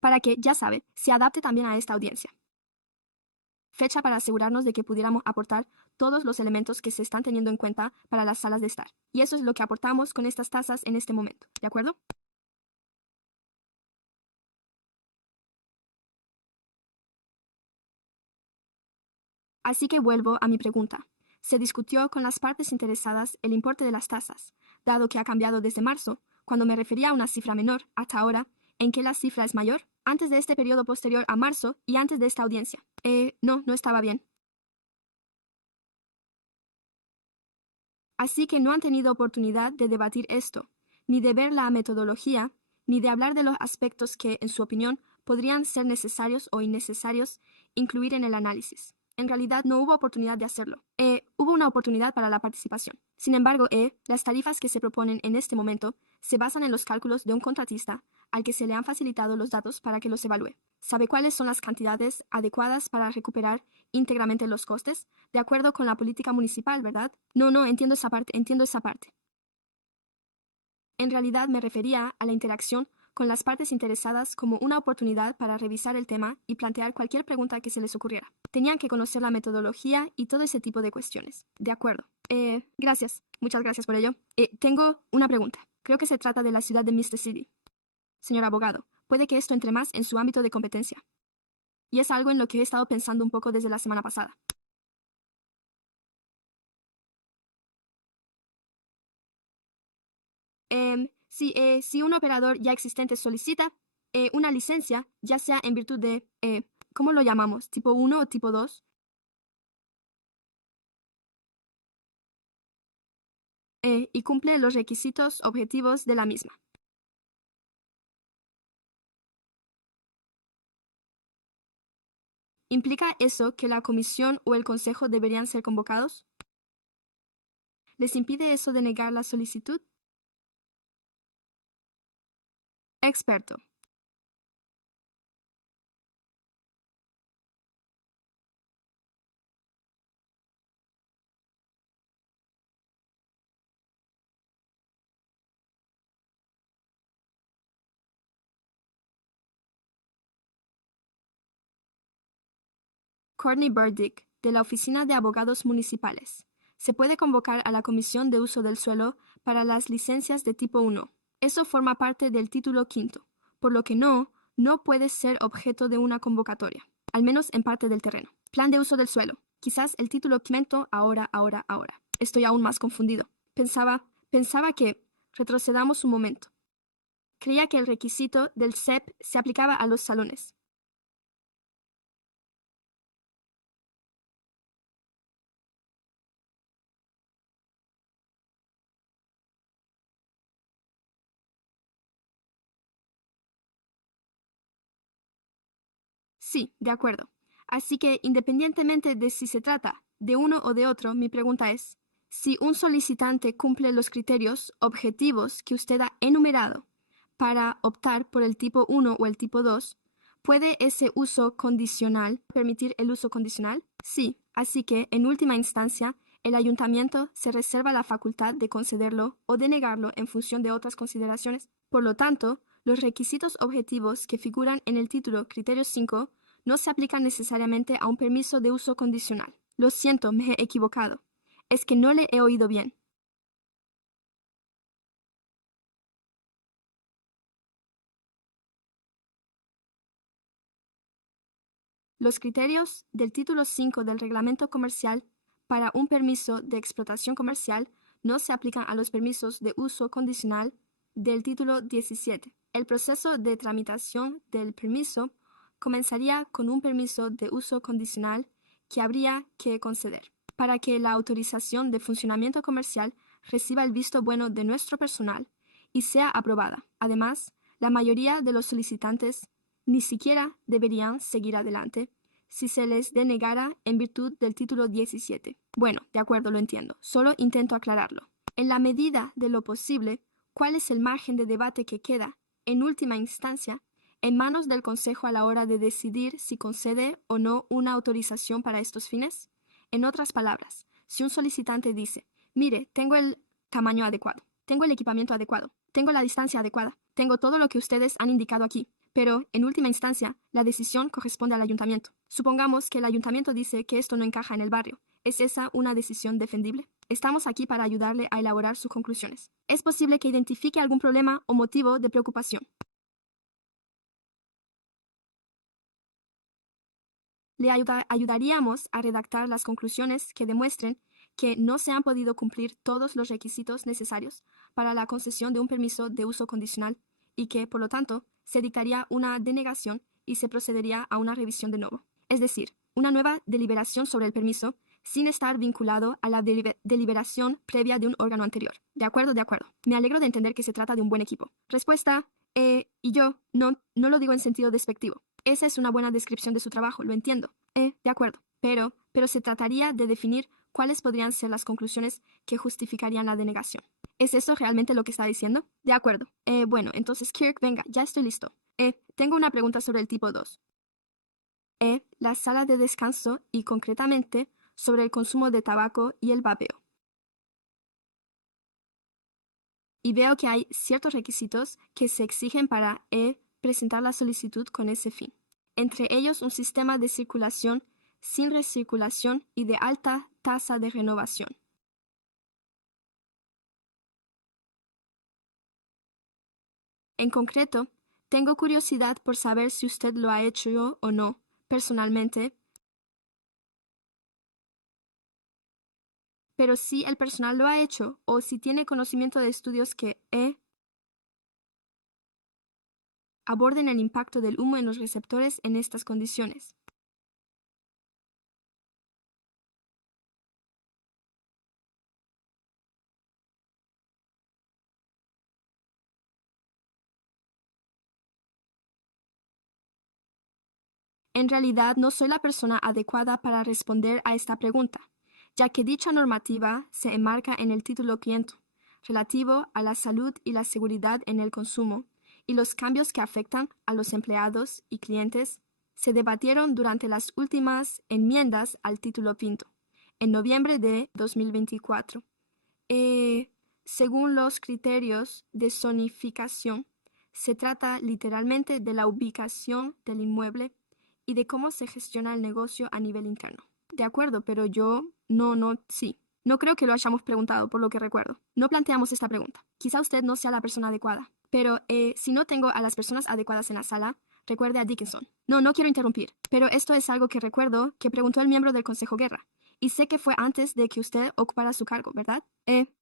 Para que, ya sabe, se adapte también a esta audiencia. Fecha para asegurarnos de que pudiéramos aportar todos los elementos que se están teniendo en cuenta para las salas de estar. Y eso es lo que aportamos con estas tasas en este momento. ¿De acuerdo? Así que vuelvo a mi pregunta. Se discutió con las partes interesadas el importe de las tasas, dado que ha cambiado desde marzo, cuando me refería a una cifra menor, hasta ahora, en que la cifra es mayor, antes de este periodo posterior a marzo y antes de esta audiencia. No estaba bien. Así que no han tenido oportunidad de debatir esto, ni de ver la metodología, ni de hablar de los aspectos que, en su opinión, podrían ser necesarios o innecesarios incluir en el análisis. En realidad no hubo oportunidad de hacerlo. Hubo una oportunidad para la participación. Sin embargo, las tarifas que se proponen en este momento se basan en los cálculos de un contratista al que se le han facilitado los datos para que los evalúe. ¿Sabe cuáles son las cantidades adecuadas para recuperar íntegramente los costes? De acuerdo con la política municipal, ¿verdad? No, entiendo esa parte. En realidad me refería a la interacción con las partes interesadas como una oportunidad para revisar el tema y plantear cualquier pregunta que se les ocurriera. Tenían que conocer la metodología y todo ese tipo de cuestiones. De acuerdo. Gracias. Muchas gracias por ello. Tengo una pregunta. Creo que se trata de la ciudad de Mr. City. Señor abogado, puede que esto entre más en su ámbito de competencia. Y es algo en lo que he estado pensando un poco desde la semana pasada. Si un operador ya existente solicita una licencia, ya sea en virtud de, ¿cómo lo llamamos? ¿Tipo 1 o tipo 2? Y cumple los requisitos objetivos de la misma. ¿Implica eso que la comisión o el consejo deberían ser convocados? ¿Les impide eso denegar la solicitud? Experto. Courtney Burdick, de la Oficina de Abogados Municipales. Se puede convocar a la Comisión de Uso del Suelo para las licencias de tipo 1. Eso forma parte del título quinto, por lo que no puede ser objeto de una convocatoria, al menos en parte del terreno. Plan de uso del suelo. Quizás el título quinto ahora. Estoy aún más confundido. Pensaba que retrocedamos un momento. Creía que el requisito del CEP se aplicaba a los salones. Sí, de acuerdo. Así que independientemente de si se trata de uno o de otro, mi pregunta es, si un solicitante cumple los criterios objetivos que usted ha enumerado para optar por el tipo 1 o el tipo 2, ¿puede ese uso condicional permitir el uso condicional? Sí, así que en última instancia, el ayuntamiento se reserva la facultad de concederlo o denegarlo en función de otras consideraciones. Por lo tanto, los requisitos objetivos que figuran en el título Criterio 5 no se aplican necesariamente a un permiso de uso condicional. Lo siento, me he equivocado. Es que no le he oído bien. Los criterios del título 5 del Reglamento Comercial para un permiso de explotación comercial no se aplican a los permisos de uso condicional del título 17. El proceso de tramitación del permiso comenzaría con un permiso de uso condicional que habría que conceder. Para que la autorización de funcionamiento comercial reciba el visto bueno de nuestro personal y sea aprobada. Además, la mayoría de los solicitantes ni siquiera deberían seguir adelante si se les denegara en virtud del título 17. Bueno, de acuerdo, lo entiendo. Solo intento aclararlo. En la medida de lo posible, ¿cuál es el margen de debate que queda, en última instancia, en manos del Consejo a la hora de decidir si concede o no una autorización para estos fines? En otras palabras, si un solicitante dice, mire, tengo el tamaño adecuado, tengo el equipamiento adecuado, tengo la distancia adecuada, tengo todo lo que ustedes han indicado aquí, pero, en última instancia, la decisión corresponde al ayuntamiento. Supongamos que el ayuntamiento dice que esto no encaja en el barrio. ¿Es esa una decisión defendible? Estamos aquí para ayudarle a elaborar sus conclusiones. Es posible que identifique algún problema o motivo de preocupación. Le ayudaríamos a redactar las conclusiones que demuestren que no se han podido cumplir todos los requisitos necesarios para la concesión de un permiso de uso condicional y que, por lo tanto, se dictaría una denegación y se procedería a una revisión de nuevo. Es decir, una nueva deliberación sobre el permiso sin estar vinculado a la deliberación previa de un órgano anterior. De acuerdo, de acuerdo. Me alegro de entender que se trata de un buen equipo. Respuesta, y yo no lo digo en sentido despectivo. Esa es una buena descripción de su trabajo, lo entiendo. De acuerdo. Pero se trataría de definir cuáles podrían ser las conclusiones que justificarían la denegación. ¿Es eso realmente lo que está diciendo? De acuerdo. Bueno, entonces Kirk, venga, ya estoy listo. Tengo una pregunta sobre el tipo 2. La sala de descanso y concretamente sobre el consumo de tabaco y el vapeo. Y veo que hay ciertos requisitos que se exigen para presentar la solicitud con ese fin. Entre ellos un sistema de circulación sin recirculación y de alta tasa de renovación. En concreto, tengo curiosidad por saber si usted lo ha hecho o no, personalmente, pero si el personal lo ha hecho o si tiene conocimiento de estudios que aborden el impacto del humo en los receptores en estas condiciones. En realidad no soy la persona adecuada para responder a esta pregunta, ya que dicha normativa se enmarca en el título 500, relativo a la salud y la seguridad en el consumo, y los cambios que afectan a los empleados y clientes se debatieron durante las últimas enmiendas al título 5, en noviembre de 2024. Según los criterios de zonificación, se trata literalmente de la ubicación del inmueble y de cómo se gestiona el negocio a nivel interno. De acuerdo, pero sí. No creo que lo hayamos preguntado, por lo que recuerdo. No planteamos esta pregunta. Quizá usted no sea la persona adecuada. Pero si no tengo a las personas adecuadas en la sala, recuerde a Dickinson. No quiero interrumpir, pero esto es algo que recuerdo que preguntó el miembro del Consejo Guerra. Y sé que fue antes de que usted ocupara su cargo, ¿verdad?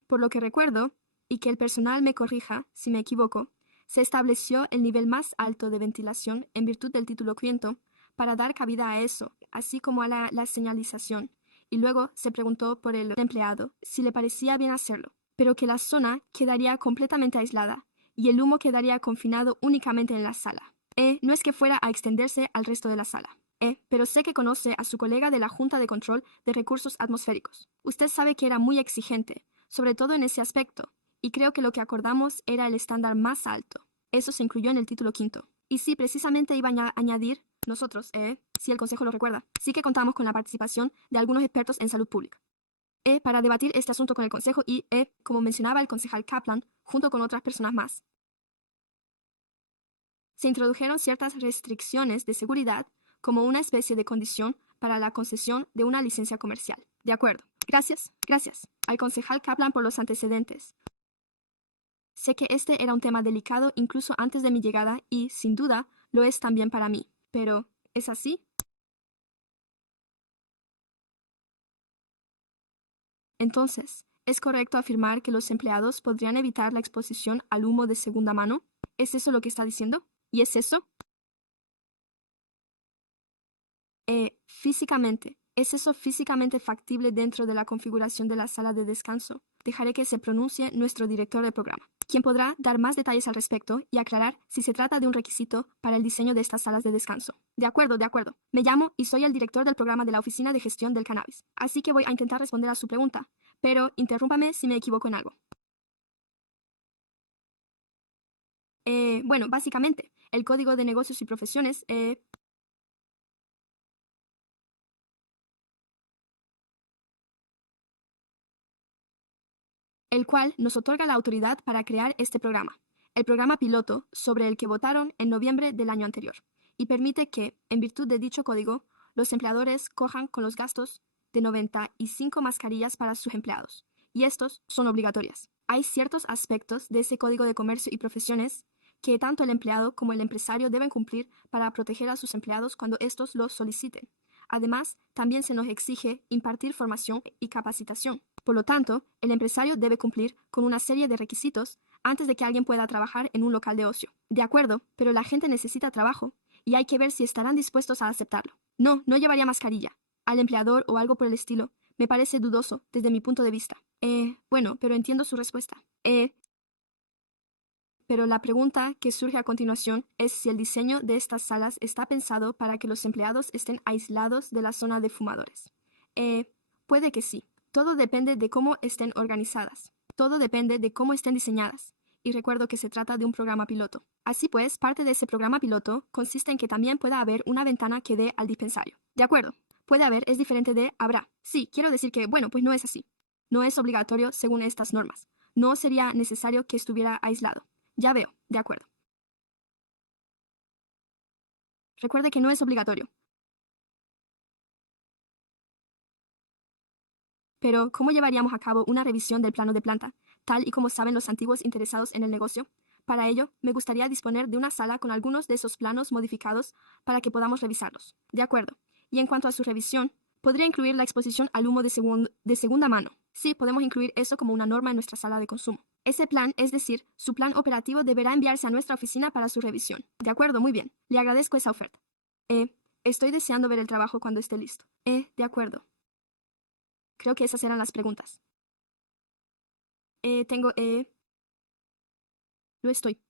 Por lo que recuerdo, y que el personal me corrija si me equivoco, se estableció el nivel más alto de ventilación en virtud del título 500 para dar cabida a eso, así como a la señalización, y luego se preguntó por el empleado si le parecía bien hacerlo, pero que la zona quedaría completamente aislada y el humo quedaría confinado únicamente en la sala. No es que fuera a extenderse al resto de la sala. Pero sé que conoce a su colega de la Junta de Control de Recursos Atmosféricos. Usted sabe que era muy exigente, sobre todo en ese aspecto, y creo que lo que acordamos era el estándar más alto. Eso se incluyó en el título 5. Y sí, precisamente iba a añadir, nosotros, si el Consejo lo recuerda, sí que contamos con la participación de algunos expertos en salud pública. Para debatir este asunto con el Consejo y, como mencionaba el concejal Kaplan, junto con otras personas más. Se introdujeron ciertas restricciones de seguridad como una especie de condición para la concesión de una licencia comercial. De acuerdo. Gracias al concejal Kaplan por los antecedentes. Sé que este era un tema delicado incluso antes de mi llegada y, sin duda, lo es también para mí. Pero, ¿es así? Entonces, ¿es correcto afirmar que los empleados podrían evitar la exposición al humo de segunda mano? ¿Es eso lo que está diciendo? ¿Y es eso? Físicamente. ¿Es eso físicamente factible dentro de la configuración de la sala de descanso? Dejaré que se pronuncie nuestro director de programa, quien podrá dar más detalles al respecto y aclarar si se trata de un requisito para el diseño de estas salas de descanso. De acuerdo. Me llamo y soy el director del programa de la Oficina de Gestión del Cannabis, así que voy a intentar responder a su pregunta, pero interrúmpame si me equivoco en algo. Bueno, básicamente, el Código de Negocios y Profesiones, el cual nos otorga la autoridad para crear este programa, el programa piloto sobre el que votaron en noviembre del año anterior, y permite que, en virtud de dicho código, los empleadores cojan con los gastos de 95 mascarillas para sus empleados, y estos son obligatorias. Hay ciertos aspectos de ese Código de Comercio y Profesiones que tanto el empleado como el empresario deben cumplir para proteger a sus empleados cuando estos lo soliciten, Además, también se nos exige impartir formación y capacitación. Por lo tanto, el empresario debe cumplir con una serie de requisitos antes de que alguien pueda trabajar en un local de ocio. De acuerdo, pero la gente necesita trabajo y hay que ver si estarán dispuestos a aceptarlo. No, no llevaría mascarilla al empleador o algo por el estilo. Me parece dudoso desde mi punto de vista. Bueno, pero entiendo su respuesta. Pero la pregunta que surge a continuación es si el diseño de estas salas está pensado para que los empleados estén aislados de la zona de fumadores. Puede que sí. Todo depende de cómo estén organizadas. Todo depende de cómo estén diseñadas. Y recuerdo que se trata de un programa piloto. Así pues, parte de ese programa piloto consiste en que también pueda haber una ventana que dé al dispensario. De acuerdo. Puede haber es diferente de habrá. Sí, quiero decir que, bueno, pues no es así. No es obligatorio según estas normas. No sería necesario que estuviera aislado. Ya veo, de acuerdo. Recuerde que no es obligatorio. Pero, ¿cómo llevaríamos a cabo una revisión del plano de planta, tal y como saben los antiguos interesados en el negocio? Para ello, me gustaría disponer de una sala con algunos de esos planos modificados para que podamos revisarlos. De acuerdo. Y en cuanto a su revisión, podría incluir la exposición al humo de segunda mano. Sí, podemos incluir eso como una norma en nuestra sala de consumo. Ese plan, es decir, su plan operativo deberá enviarse a nuestra oficina para su revisión. De acuerdo, muy bien. Le agradezco esa oferta. Estoy deseando ver el trabajo cuando esté listo. De acuerdo. Creo que esas eran las preguntas. Lo estoy.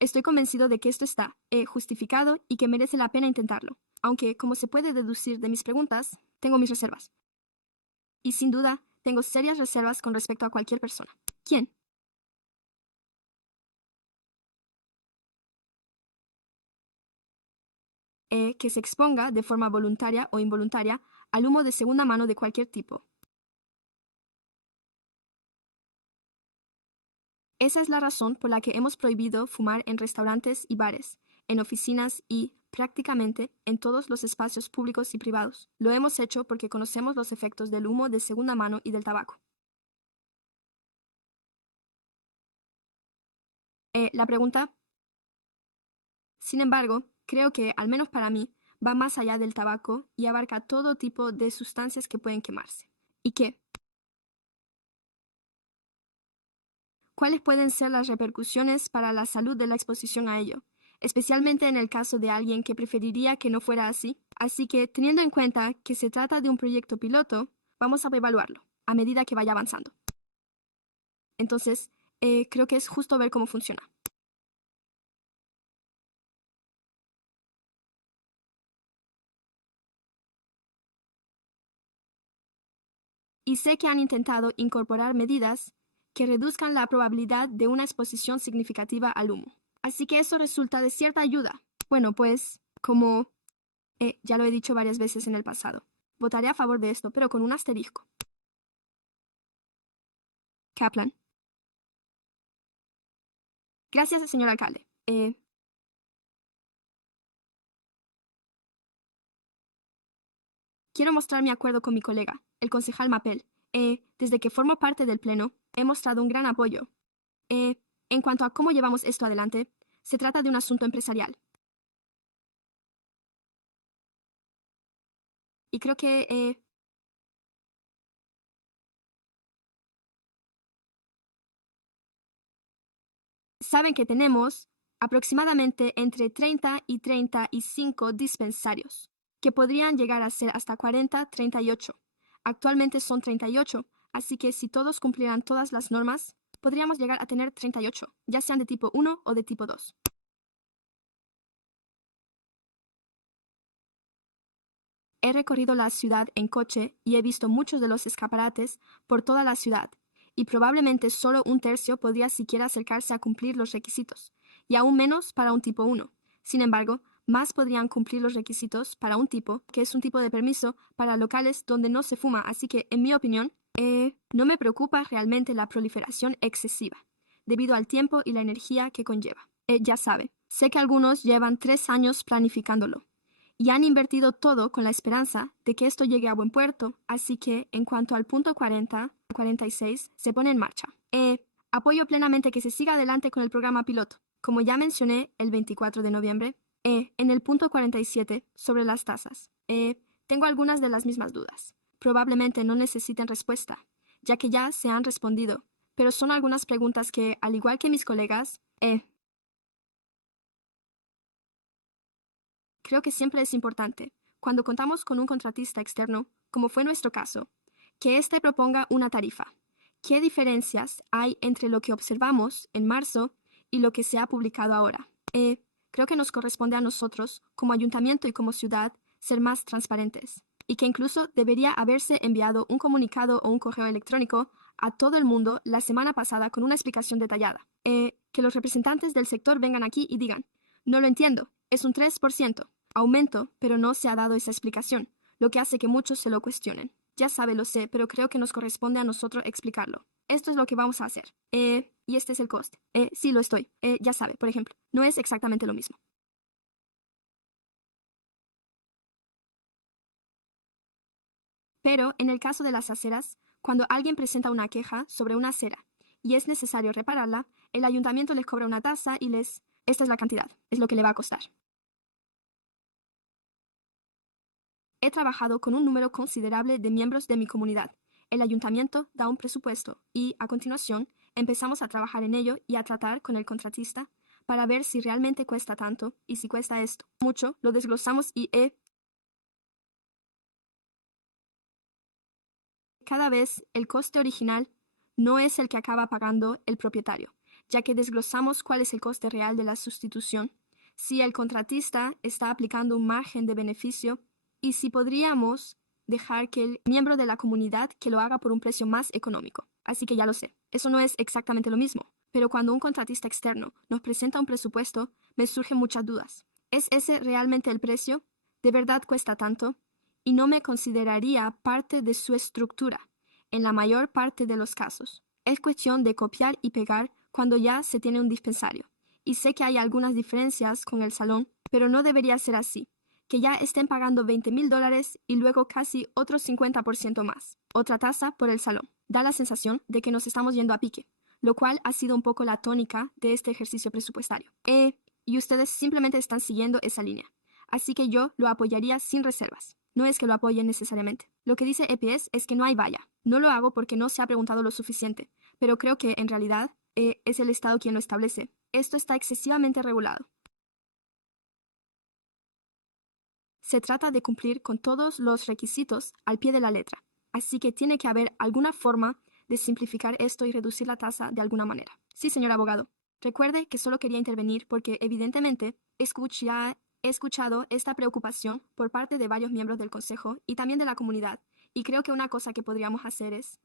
Estoy convencido de que esto está justificado y que merece la pena intentarlo. Aunque, como se puede deducir de mis preguntas, tengo mis reservas. Y sin duda, tengo serias reservas con respecto a cualquier persona. ¿Quién? Que se exponga de forma voluntaria o involuntaria al humo de segunda mano de cualquier tipo. Esa es la razón por la que hemos prohibido fumar en restaurantes y bares, en oficinas y, prácticamente, en todos los espacios públicos y privados. Lo hemos hecho porque conocemos los efectos del humo de segunda mano y del tabaco. La pregunta, sin embargo, creo que, al menos para mí, va más allá del tabaco y abarca todo tipo de sustancias que pueden quemarse. ¿Y qué? ¿Cuáles pueden ser las repercusiones para la salud de la exposición a ello? Especialmente en el caso de alguien que preferiría que no fuera así. Así que, teniendo en cuenta que se trata de un proyecto piloto, vamos a evaluarlo a medida que vaya avanzando. Entonces, creo que es justo ver cómo funciona. Y sé que han intentado incorporar medidas que reduzcan la probabilidad de una exposición significativa al humo. Así que eso resulta de cierta ayuda. Bueno, pues, como ya lo he dicho varias veces en el pasado, votaré a favor de esto, pero con un asterisco. Kaplan. Gracias, señor alcalde. Quiero mostrar mi acuerdo con mi colega, el concejal Mapel. Desde que formo parte del Pleno, he mostrado un gran apoyo. En cuanto a cómo llevamos esto adelante, se trata de un asunto empresarial. Y creo que saben que tenemos aproximadamente entre 30 y 35 dispensarios, que podrían llegar a ser hasta 40, 38. Actualmente son 38, así que si todos cumplieran todas las normas, podríamos llegar a tener 38, ya sean de tipo 1 o de tipo 2. He recorrido la ciudad en coche y he visto muchos de los escaparates por toda la ciudad, y probablemente solo un tercio podría siquiera acercarse a cumplir los requisitos, y aún menos para un tipo 1. Sin embargo, más podrían cumplir los requisitos para un tipo, que es un tipo de permiso para locales donde no se fuma, así que, en mi opinión, no me preocupa realmente la proliferación excesiva, debido al tiempo y la energía que conlleva. Ya sabe, sé que algunos llevan 3 años planificándolo y han invertido todo con la esperanza de que esto llegue a buen puerto, así que en cuanto al punto 40, 46, se pone en marcha. Apoyo plenamente que se siga adelante con el programa piloto. Como ya mencioné el 24 de noviembre, en el punto 47 sobre las tasas, tengo algunas de las mismas dudas. Probablemente no necesiten respuesta, ya que ya se han respondido, pero son algunas preguntas que, al igual que mis colegas, creo que siempre es importante, cuando contamos con un contratista externo, como fue nuestro caso, que éste proponga una tarifa. ¿Qué diferencias hay entre lo que observamos en marzo y lo que se ha publicado ahora? Creo que nos corresponde a nosotros, como ayuntamiento y como ciudad, ser más transparentes, y que incluso debería haberse enviado un comunicado o un correo electrónico a todo el mundo la semana pasada con una explicación detallada. Que los representantes del sector vengan aquí y digan, no lo entiendo, es un 3%, aumento, pero no se ha dado esa explicación, lo que hace que muchos se lo cuestionen. Ya sabe, lo sé, pero creo que nos corresponde a nosotros explicarlo. Esto es lo que vamos a hacer. Y este es el coste. Sí, lo estoy. Ya sabe, por ejemplo, no es exactamente lo mismo. Pero en el caso de las aceras, cuando alguien presenta una queja sobre una acera y es necesario repararla, el ayuntamiento les cobra una tasa y esta es la cantidad, es lo que le va a costar. He trabajado con un número considerable de miembros de mi comunidad. El ayuntamiento da un presupuesto y, a continuación, empezamos a trabajar en ello y a tratar con el contratista para ver si realmente cuesta tanto y si cuesta esto mucho, lo desglosamos y cada vez el coste original no es el que acaba pagando el propietario, ya que desglosamos cuál es el coste real de la sustitución, si el contratista está aplicando un margen de beneficio y si podríamos dejar que el miembro de la comunidad que lo haga por un precio más económico. Así que ya lo sé, eso no es exactamente lo mismo, pero cuando un contratista externo nos presenta un presupuesto, me surgen muchas dudas. ¿Es ese realmente el precio? ¿De verdad cuesta tanto? Y no me consideraría parte de su estructura en la mayor parte de los casos. Es cuestión de copiar y pegar cuando ya se tiene un dispensario. Y sé que hay algunas diferencias con el salón, pero no debería ser así. Que ya estén pagando $20,000 y luego casi otro 50% más. Otra tasa por el salón. Da la sensación de que nos estamos yendo a pique, lo cual ha sido un poco la tónica de este ejercicio presupuestario. Y ustedes simplemente están siguiendo esa línea. Así que yo lo apoyaría sin reservas. No es que lo apoyen necesariamente. Lo que dice EPS es que no hay valla. No lo hago porque no se ha preguntado lo suficiente, pero creo que en realidad es el Estado quien lo establece. Esto está excesivamente regulado. Se trata de cumplir con todos los requisitos al pie de la letra, así que tiene que haber alguna forma de simplificar esto y reducir la tasa de alguna manera. Sí, señor abogado. Recuerde que solo quería intervenir porque evidentemente he escuchado esta preocupación por parte de varios miembros del Consejo y también de la comunidad, y creo que una cosa que podríamos hacer es,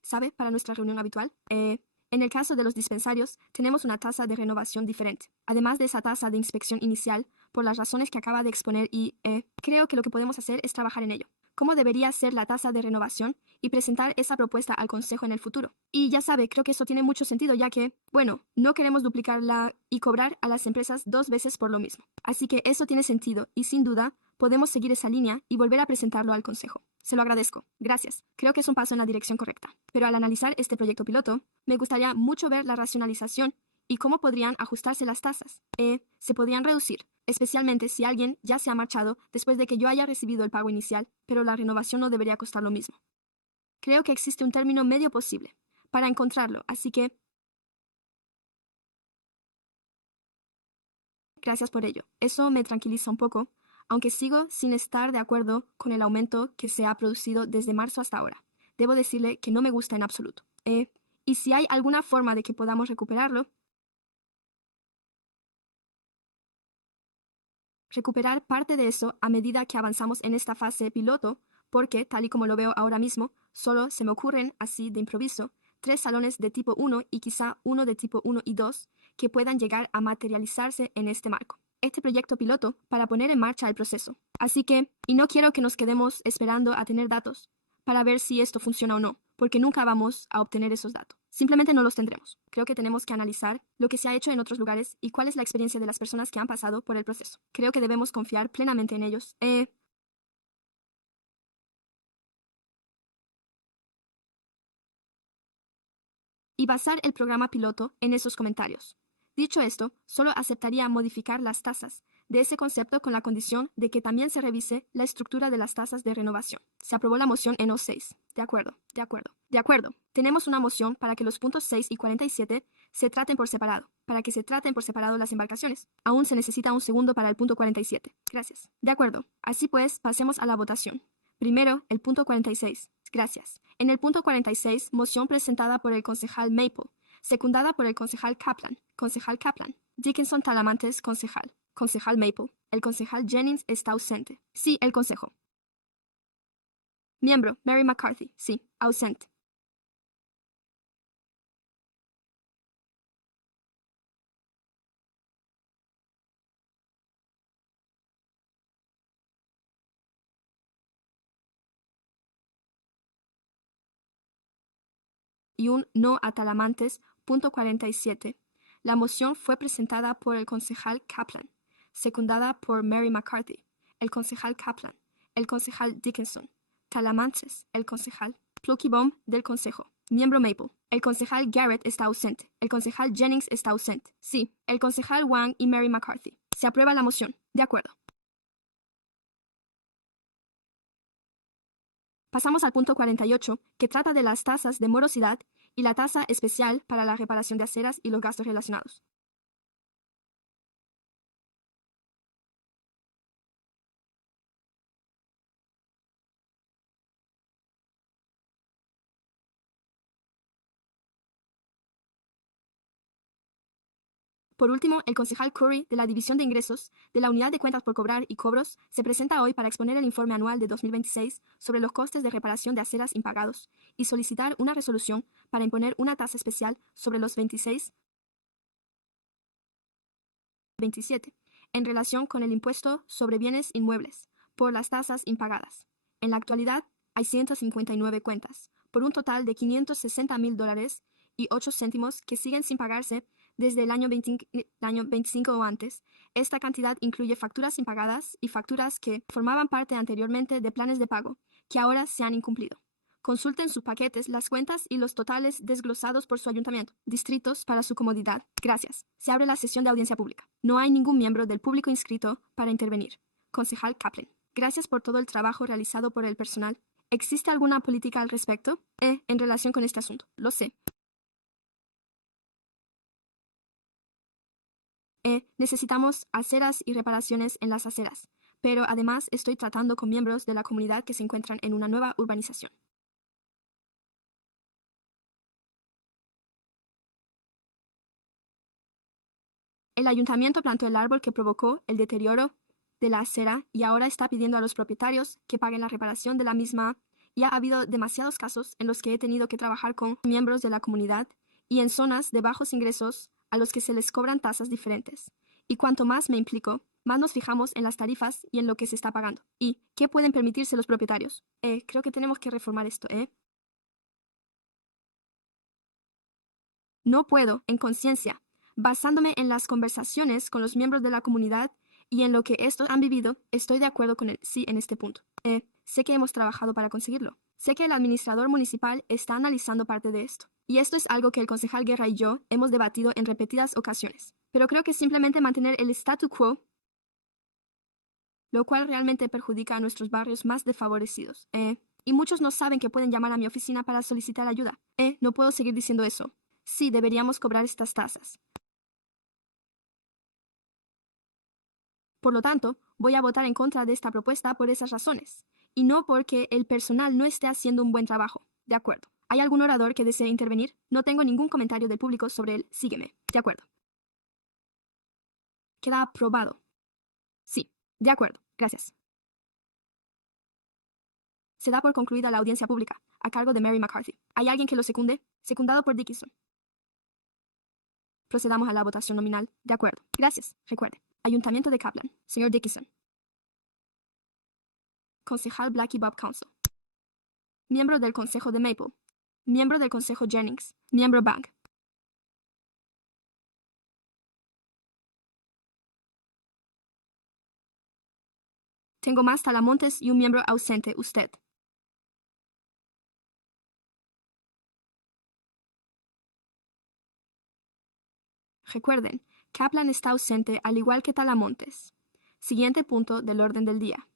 ¿sabe? Para nuestra reunión habitual, en el caso de los dispensarios, tenemos una tasa de renovación diferente, además de esa tasa de inspección inicial, por las razones que acaba de exponer y creo que lo que podemos hacer es trabajar en ello. ¿Cómo debería ser la tasa de renovación? Y presentar esa propuesta al Consejo en el futuro. Y ya sabe, creo que eso tiene mucho sentido ya que, bueno, no queremos duplicarla y cobrar a las empresas 2 veces por lo mismo. Así que eso tiene sentido y sin duda podemos seguir esa línea y volver a presentarlo al Consejo. Se lo agradezco. Gracias. Creo que es un paso en la dirección correcta. Pero al analizar este proyecto piloto, me gustaría mucho ver la racionalización y cómo podrían ajustarse las tasas. Se podrían reducir, especialmente si alguien ya se ha marchado después de que yo haya recibido el pago inicial, pero la renovación no debería costar lo mismo. Creo que existe un término medio posible para encontrarlo, así que gracias por ello. Eso me tranquiliza un poco, aunque sigo sin estar de acuerdo con el aumento que se ha producido desde marzo hasta ahora. Debo decirle que no me gusta en absoluto. Y si hay alguna forma de que podamos recuperar parte de eso a medida que avanzamos en esta fase piloto, porque, tal y como lo veo ahora mismo, solo se me ocurren, así de improviso, 3 salones de tipo 1 y quizá uno de tipo 1 y 2 que puedan llegar a materializarse en este marco. Este proyecto piloto para poner en marcha el proceso. Así que, y no quiero que nos quedemos esperando a tener datos para ver si esto funciona o no, porque nunca vamos a obtener esos datos. Simplemente no los tendremos. Creo que tenemos que analizar lo que se ha hecho en otros lugares y cuál es la experiencia de las personas que han pasado por el proceso. Creo que debemos confiar plenamente en ellos. y basar el programa piloto en esos comentarios. Dicho esto, solo aceptaría modificar las tasas de ese concepto con la condición de que también se revise la estructura de las tasas de renovación. Se aprobó la moción en O6. De acuerdo, de acuerdo, de acuerdo. Tenemos una moción para que los puntos 6 y 47 se traten por separado. Para que se traten por separado las embarcaciones. Aún se necesita un segundo para el punto 47. Gracias. De acuerdo. Así pues, pasemos a la votación. Primero, el punto 46. Gracias. En el punto 46, moción presentada por el concejal Maple, secundada por el concejal Kaplan. Concejal Kaplan. Dickinson Talamantes, concejal. Concejal Maple. El concejal Jennings está ausente. Sí, el consejo. Miembro, Mary McCarthy. Sí, ausente. Y un no a Talamantes, punto 47. La moción fue presentada por el concejal Kaplan, secundada por Mary McCarthy, el concejal Kaplan, el concejal Dickinson, Talamantes, el concejal, Pluckybomb del consejo, miembro Maple. El concejal Garrett está ausente. El concejal Jennings está ausente. Sí, el concejal Wang y Mary McCarthy. Se aprueba la moción. De acuerdo. Pasamos al punto 48, que trata de las tasas de morosidad y la tasa especial para la reparación de aceras y los gastos relacionados. Por último, el concejal Curry, de la División de Ingresos, de la Unidad de Cuentas por Cobrar y Cobros, se presenta hoy para exponer el informe anual de 2026 sobre los costes de reparación de aceras impagados y solicitar una resolución para imponer una tasa especial sobre los 26-27 en relación con el impuesto sobre bienes inmuebles por las tasas impagadas. En la actualidad, hay 159 cuentas, por un total de $560,000 y 8 céntimos que siguen sin pagarse desde el año 25 o antes. Esta cantidad incluye facturas impagadas y facturas que formaban parte anteriormente de planes de pago, que ahora se han incumplido. Consulten sus paquetes, las cuentas y los totales desglosados por su ayuntamiento, distritos para su comodidad. Gracias. Se abre la sesión de audiencia pública. No hay ningún miembro del público inscrito para intervenir. Concejal Kaplan. Gracias por todo el trabajo realizado por el personal. ¿Existe alguna política al respecto? En relación con este asunto. Lo sé. Necesitamos aceras y reparaciones en las aceras, pero además estoy tratando con miembros de la comunidad que se encuentran en una nueva urbanización. El ayuntamiento plantó el árbol que provocó el deterioro de la acera y ahora está pidiendo a los propietarios que paguen la reparación de la misma. Ya ha habido demasiados casos en los que he tenido que trabajar con miembros de la comunidad y en zonas de bajos ingresos a los que se les cobran tasas diferentes. Y cuanto más me implico, más nos fijamos en las tarifas y en lo que se está pagando. ¿Y qué pueden permitirse los propietarios? Creo que tenemos que reformar esto, No puedo, en conciencia, basándome en las conversaciones con los miembros de la comunidad y en lo que estos han vivido, estoy de acuerdo con el sí en este punto. Sé que hemos trabajado para conseguirlo. Sé que el administrador municipal está analizando parte de esto. Y esto es algo que el concejal Guerra y yo hemos debatido en repetidas ocasiones. Pero creo que simplemente mantener el statu quo, lo cual realmente perjudica a nuestros barrios más desfavorecidos. Y muchos no saben que pueden llamar a mi oficina para solicitar ayuda. No puedo seguir diciendo eso. Sí, deberíamos cobrar estas tasas. Por lo tanto, voy a votar en contra de esta propuesta por esas razones, y no porque el personal no esté haciendo un buen trabajo. De acuerdo. ¿Hay algún orador que desee intervenir? No tengo ningún comentario del público sobre el sígueme. De acuerdo. Queda aprobado. Sí, de acuerdo. Gracias. Se da por concluida la audiencia pública, a cargo de Mary McCarthy. ¿Hay alguien que lo secunde? Secundado por Dickinson. Procedamos a la votación nominal. De acuerdo. Gracias. Recuerde. Ayuntamiento de Kaplan. Señor Dickinson. Concejal Blackie Bob Council. Miembro del Consejo de Maple. Miembro del Consejo Jennings. Miembro Bank. Tengo más Talamontes y un miembro ausente, usted. Recuerden, Kaplan está ausente al igual que Talamontes. Siguiente punto del orden del día.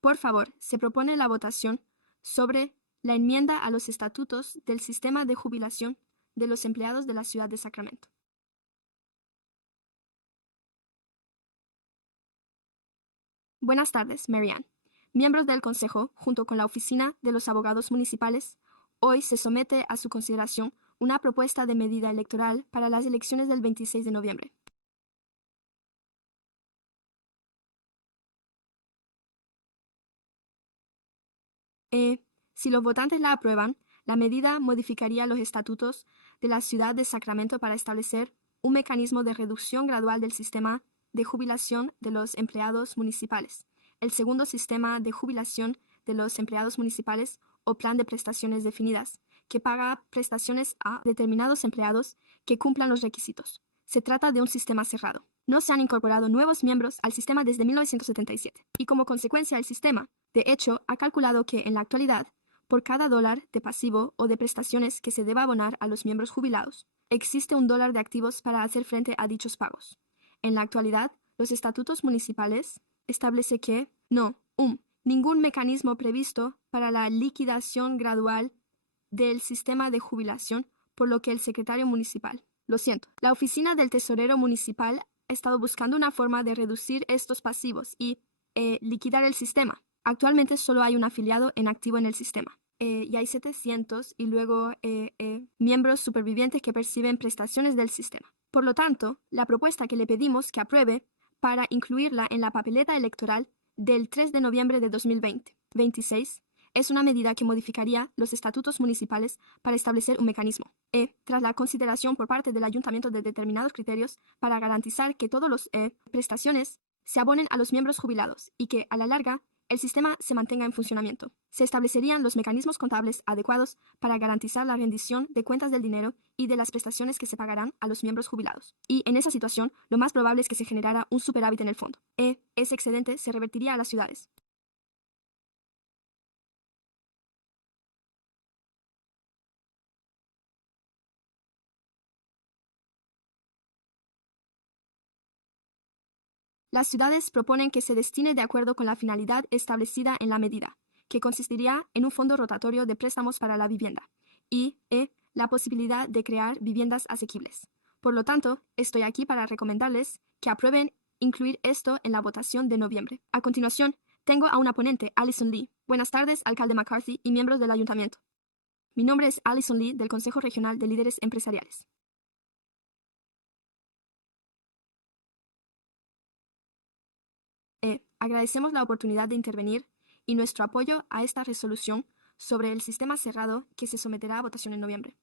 Por favor, se propone la votación sobre la enmienda a los estatutos del sistema de jubilación de los empleados de la ciudad de Sacramento. Buenas tardes, Mary Ann. Miembros del Consejo, junto con la Oficina de los Abogados Municipales, hoy se somete a su consideración una propuesta de medida electoral para las elecciones del 26 de noviembre. Si los votantes la aprueban, la medida modificaría los estatutos de la ciudad de Sacramento para establecer un mecanismo de reducción gradual del sistema de jubilación de los empleados municipales, el segundo sistema de jubilación de los empleados municipales o plan de prestaciones definidas, que paga prestaciones a determinados empleados que cumplan los requisitos. Se trata de un sistema cerrado. No se han incorporado nuevos miembros al sistema desde 1977, y como consecuencia el sistema, de hecho, ha calculado que en la actualidad, por cada $1 de pasivo o de prestaciones que se deba abonar a los miembros jubilados, existe $1 de activos para hacer frente a dichos pagos. En la actualidad, los estatutos municipales establece que ningún mecanismo previsto para la liquidación gradual del sistema de jubilación, por lo que el secretario municipal, la oficina del tesorero municipal ha estado buscando una forma de reducir estos pasivos y liquidar el sistema. Actualmente solo hay un afiliado en activo en el sistema. Y hay 700 y luego miembros supervivientes que perciben prestaciones del sistema. Por lo tanto, la propuesta que le pedimos que apruebe para incluirla en la papeleta electoral del 3 de noviembre de 2026 es una medida que modificaría los estatutos municipales para establecer un mecanismo, tras la consideración por parte del ayuntamiento de determinados criterios para garantizar que todas las prestaciones se abonen a los miembros jubilados y que, a la larga, el sistema se mantenga en funcionamiento. Se establecerían los mecanismos contables adecuados para garantizar la rendición de cuentas del dinero y de las prestaciones que se pagarán a los miembros jubilados. Y en esa situación, lo más probable es que se generara un superávit en el fondo. Ese excedente se revertiría a las ciudades. Las ciudades proponen que se destine de acuerdo con la finalidad establecida en la medida, que consistiría en un fondo rotatorio de préstamos para la vivienda, y la posibilidad de crear viviendas asequibles. Por lo tanto, estoy aquí para recomendarles que aprueben incluir esto en la votación de noviembre. A continuación, tengo a una ponente, Allison Lee. Buenas tardes, alcalde McCarthy y miembros del ayuntamiento. Mi nombre es Allison Lee del Consejo Regional de Líderes Empresariales. Agradecemos la oportunidad de intervenir y nuestro apoyo a esta resolución sobre el sistema cerrado que se someterá a votación en noviembre.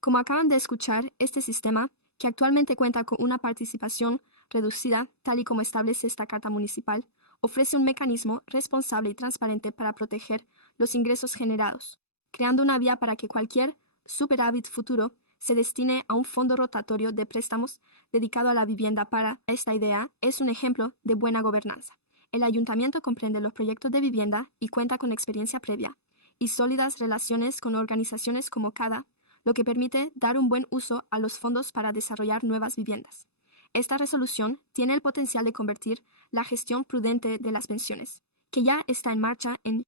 Como acaban de escuchar, este sistema, que actualmente cuenta con una participación reducida, tal y como establece esta Carta Municipal, ofrece un mecanismo responsable y transparente para proteger los ingresos generados, creando una vía para que cualquier superávit futuro se destine a un fondo rotatorio de préstamos dedicado a la vivienda. Para esta idea es un ejemplo de buena gobernanza. El ayuntamiento comprende los proyectos de vivienda y cuenta con experiencia previa y sólidas relaciones con organizaciones como CADA, lo que permite dar un buen uso a los fondos para desarrollar nuevas viviendas. Esta resolución tiene el potencial de convertir la gestión prudente de las pensiones, que ya está en marcha, en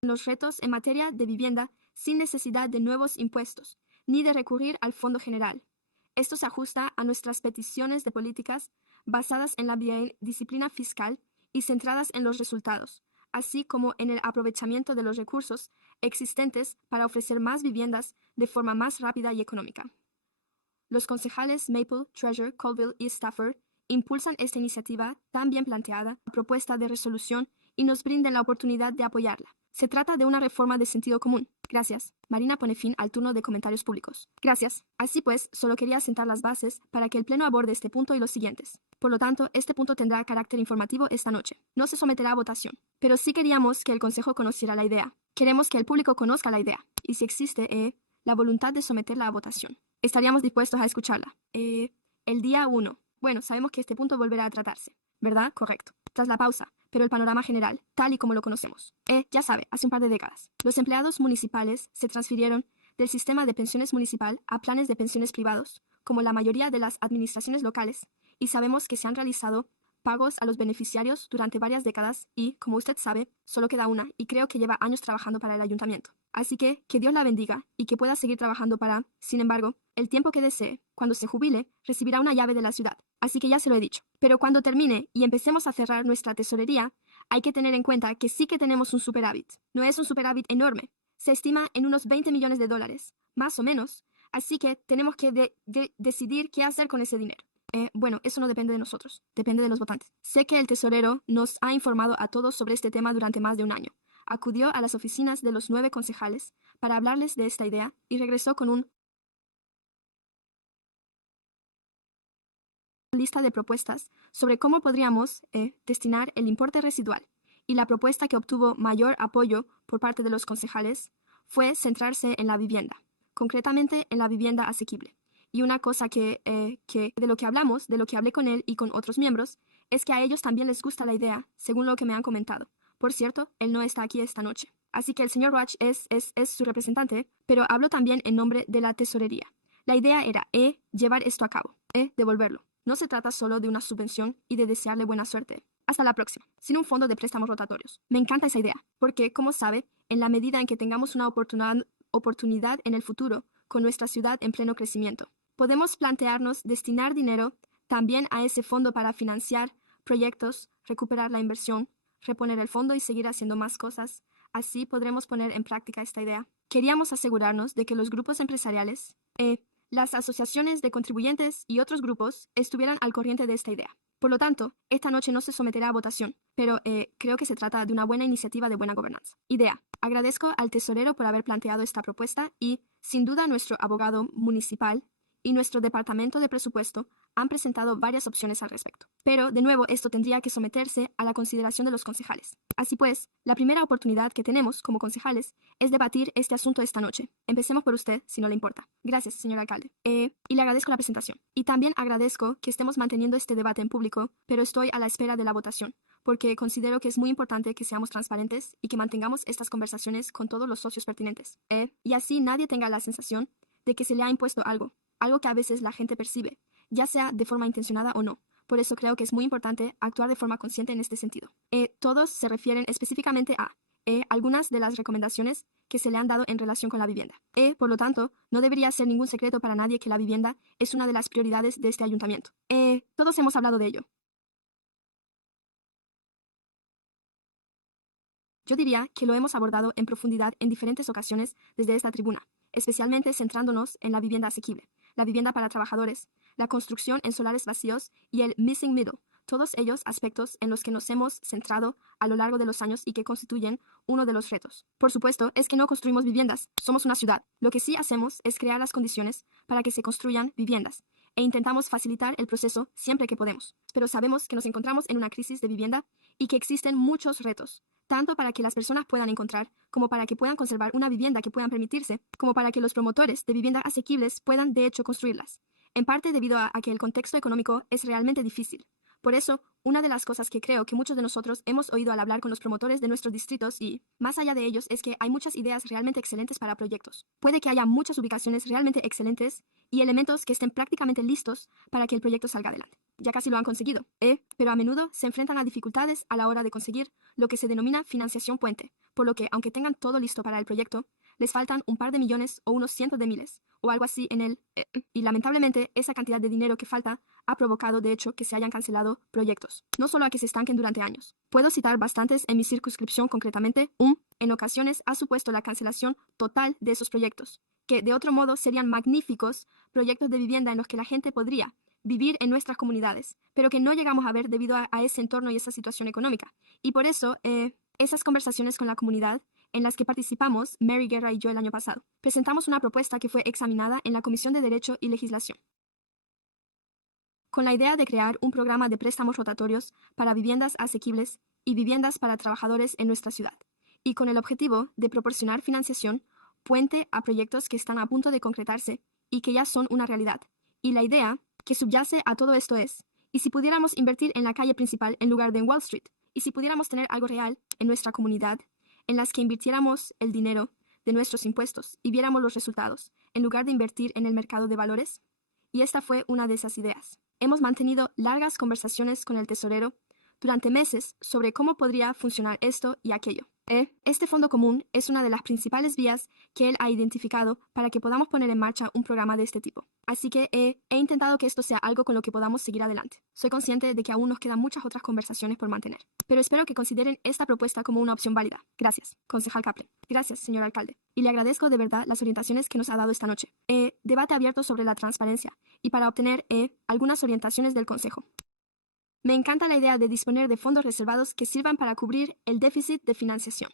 los retos en materia de vivienda sin necesidad de nuevos impuestos, ni de recurrir al Fondo General. Esto se ajusta a nuestras peticiones de políticas basadas en la disciplina fiscal y centradas en los resultados, así como en el aprovechamiento de los recursos existentes para ofrecer más viviendas de forma más rápida y económica. Los concejales Maple, Treasure, Colville y Stafford impulsan esta iniciativa tan bien planteada, propuesta de resolución, y nos brinden la oportunidad de apoyarla. Se trata de una reforma de sentido común. Gracias. Marina pone fin al turno de comentarios públicos. Gracias. Así pues, solo quería sentar las bases para que el Pleno aborde este punto y los siguientes. Por lo tanto, este punto tendrá carácter informativo esta noche. No se someterá a votación. Pero sí queríamos que el Consejo conociera la idea. Queremos que el público conozca la idea. Y si existe, la voluntad de someterla a votación. estaríamos dispuestos a escucharla. El día 1. Bueno, sabemos que este punto volverá a tratarse, ¿verdad? Correcto. Tras la pausa, pero el panorama general, tal y como lo conocemos. Ya sabe, hace un par de décadas, los empleados municipales se transfirieron del sistema de pensiones municipal a planes de pensiones privados, como la mayoría de las administraciones locales, y sabemos que se han realizado pagos a los beneficiarios durante varias décadas y, como usted sabe, solo queda una y creo que lleva años trabajando para el ayuntamiento. Así que Dios la bendiga y que pueda seguir trabajando para, sin embargo, el tiempo que desee, cuando se jubile, recibirá una llave de la ciudad. Así que ya se lo he dicho. Pero cuando termine y empecemos a cerrar nuestra tesorería, hay que tener en cuenta que sí que tenemos un superávit. No es un superávit enorme. Se estima en unos 20 millones de dólares, más o menos. Así que tenemos que decidir qué hacer con ese dinero. Bueno, eso no depende de nosotros, depende de los votantes. Sé que el tesorero nos ha informado a todos sobre este tema durante más de un año. Acudió a las oficinas de los 9 concejales para hablarles de esta idea y regresó con una lista de propuestas sobre cómo podríamos destinar el importe residual. Y la propuesta que obtuvo mayor apoyo por parte de los concejales fue centrarse en la vivienda, concretamente en la vivienda asequible. Y una cosa de lo que hablamos, de lo que hablé con él y con otros miembros, es que a ellos también les gusta la idea, según lo que me han comentado. Por cierto, él no está aquí esta noche. Así que el señor Roach es su representante, pero hablo también en nombre de la tesorería. La idea era, llevar esto a cabo, devolverlo. No se trata solo de una subvención y de desearle buena suerte. Hasta la próxima, sin un fondo de préstamos rotatorios. Me encanta esa idea, porque, como sabe, en la medida en que tengamos una oportunidad en el futuro con nuestra ciudad en pleno crecimiento, podemos plantearnos destinar dinero también a ese fondo para financiar proyectos, recuperar la inversión, reponer el fondo y seguir haciendo más cosas. Así podremos poner en práctica esta idea. Queríamos asegurarnos de que los grupos empresariales, las asociaciones de contribuyentes y otros grupos estuvieran al corriente de esta idea. Por lo tanto, esta noche no se someterá a votación, pero creo que se trata de una buena iniciativa de buena gobernanza. Idea. Agradezco al tesorero por haber planteado esta propuesta y, sin duda, nuestro abogado municipal y nuestro departamento de presupuesto han presentado varias opciones al respecto. Pero, de nuevo, esto tendría que someterse a la consideración de los concejales. Así pues, la primera oportunidad que tenemos como concejales es debatir este asunto esta noche. Empecemos por usted, si no le importa. Gracias, señor alcalde. Y le agradezco la presentación. Y también agradezco que estemos manteniendo este debate en público, pero estoy a la espera de la votación, porque considero que es muy importante que seamos transparentes y que mantengamos estas conversaciones con todos los socios pertinentes. Y así nadie tenga la sensación de que se le ha impuesto algo que a veces la gente percibe, ya sea de forma intencionada o no. Por eso creo que es muy importante actuar de forma consciente en este sentido. Todos se refieren específicamente a algunas de las recomendaciones que se le han dado en relación con la vivienda. Por lo tanto, no debería ser ningún secreto para nadie que la vivienda es una de las prioridades de este ayuntamiento. Todos hemos hablado de ello. Yo diría que lo hemos abordado en profundidad en diferentes ocasiones desde esta tribuna, especialmente centrándonos en la vivienda asequible, la vivienda para trabajadores, la construcción en solares vacíos y el missing middle, todos ellos aspectos en los que nos hemos centrado a lo largo de los años y que constituyen uno de los retos. Por supuesto, es que no construimos viviendas, somos una ciudad. Lo que sí hacemos es crear las condiciones para que se construyan viviendas e intentamos facilitar el proceso siempre que podemos. Pero sabemos que nos encontramos en una crisis de vivienda y que existen muchos retos, tanto para que las personas puedan encontrar, como para que puedan conservar una vivienda que puedan permitirse, como para que los promotores de viviendas asequibles puedan de hecho construirlas, en parte debido a que el contexto económico es realmente difícil. Por eso, una de las cosas que creo que muchos de nosotros hemos oído al hablar con los promotores de nuestros distritos y, más allá de ellos, es que hay muchas ideas realmente excelentes para proyectos. Puede que haya muchas ubicaciones realmente excelentes y elementos que estén prácticamente listos para que el proyecto salga adelante. Ya casi lo han conseguido, pero a menudo se enfrentan a dificultades a la hora de conseguir lo que se denomina financiación puente, por lo que, aunque tengan todo listo para el proyecto, les faltan un par de millones o unos cientos de miles, o algo así y lamentablemente esa cantidad de dinero que falta ha provocado de hecho que se hayan cancelado proyectos, no solo a que se estanquen durante años. Puedo citar bastantes en mi circunscripción, concretamente, en ocasiones ha supuesto la cancelación total de esos proyectos, que de otro modo serían magníficos proyectos de vivienda en los que la gente podría vivir en nuestras comunidades, pero que no llegamos a ver debido a ese entorno y esa situación económica. Y por eso, esas conversaciones con la comunidad en las que participamos, Mary Guerra y yo el año pasado, presentamos una propuesta que fue examinada en la Comisión de Derecho y Legislación, con la idea de crear un programa de préstamos rotatorios para viviendas asequibles y viviendas para trabajadores en nuestra ciudad, y con el objetivo de proporcionar financiación puente a proyectos que están a punto de concretarse y que ya son una realidad. Y la idea que subyace a todo esto es, ¿y si pudiéramos invertir en la calle principal en lugar de en Wall Street? ¿Y si pudiéramos tener algo real en nuestra comunidad, en las que invirtiéramos el dinero de nuestros impuestos y viéramos los resultados, en lugar de invertir en el mercado de valores? Y esta fue una de esas ideas. Hemos mantenido largas conversaciones con el tesorero durante meses sobre cómo podría funcionar esto y aquello. Este fondo común es una de las principales vías que él ha identificado para que podamos poner en marcha un programa de este tipo. Así que he intentado que esto sea algo con lo que podamos seguir adelante. Soy consciente de que aún nos quedan muchas otras conversaciones por mantener, pero espero que consideren esta propuesta como una opción válida. Gracias, concejal Kaplan. Gracias, señor alcalde. Y le agradezco de verdad las orientaciones que nos ha dado esta noche. Debate abierto sobre la transparencia y para obtener algunas orientaciones del consejo. Me encanta la idea de disponer de fondos reservados que sirvan para cubrir el déficit de financiación.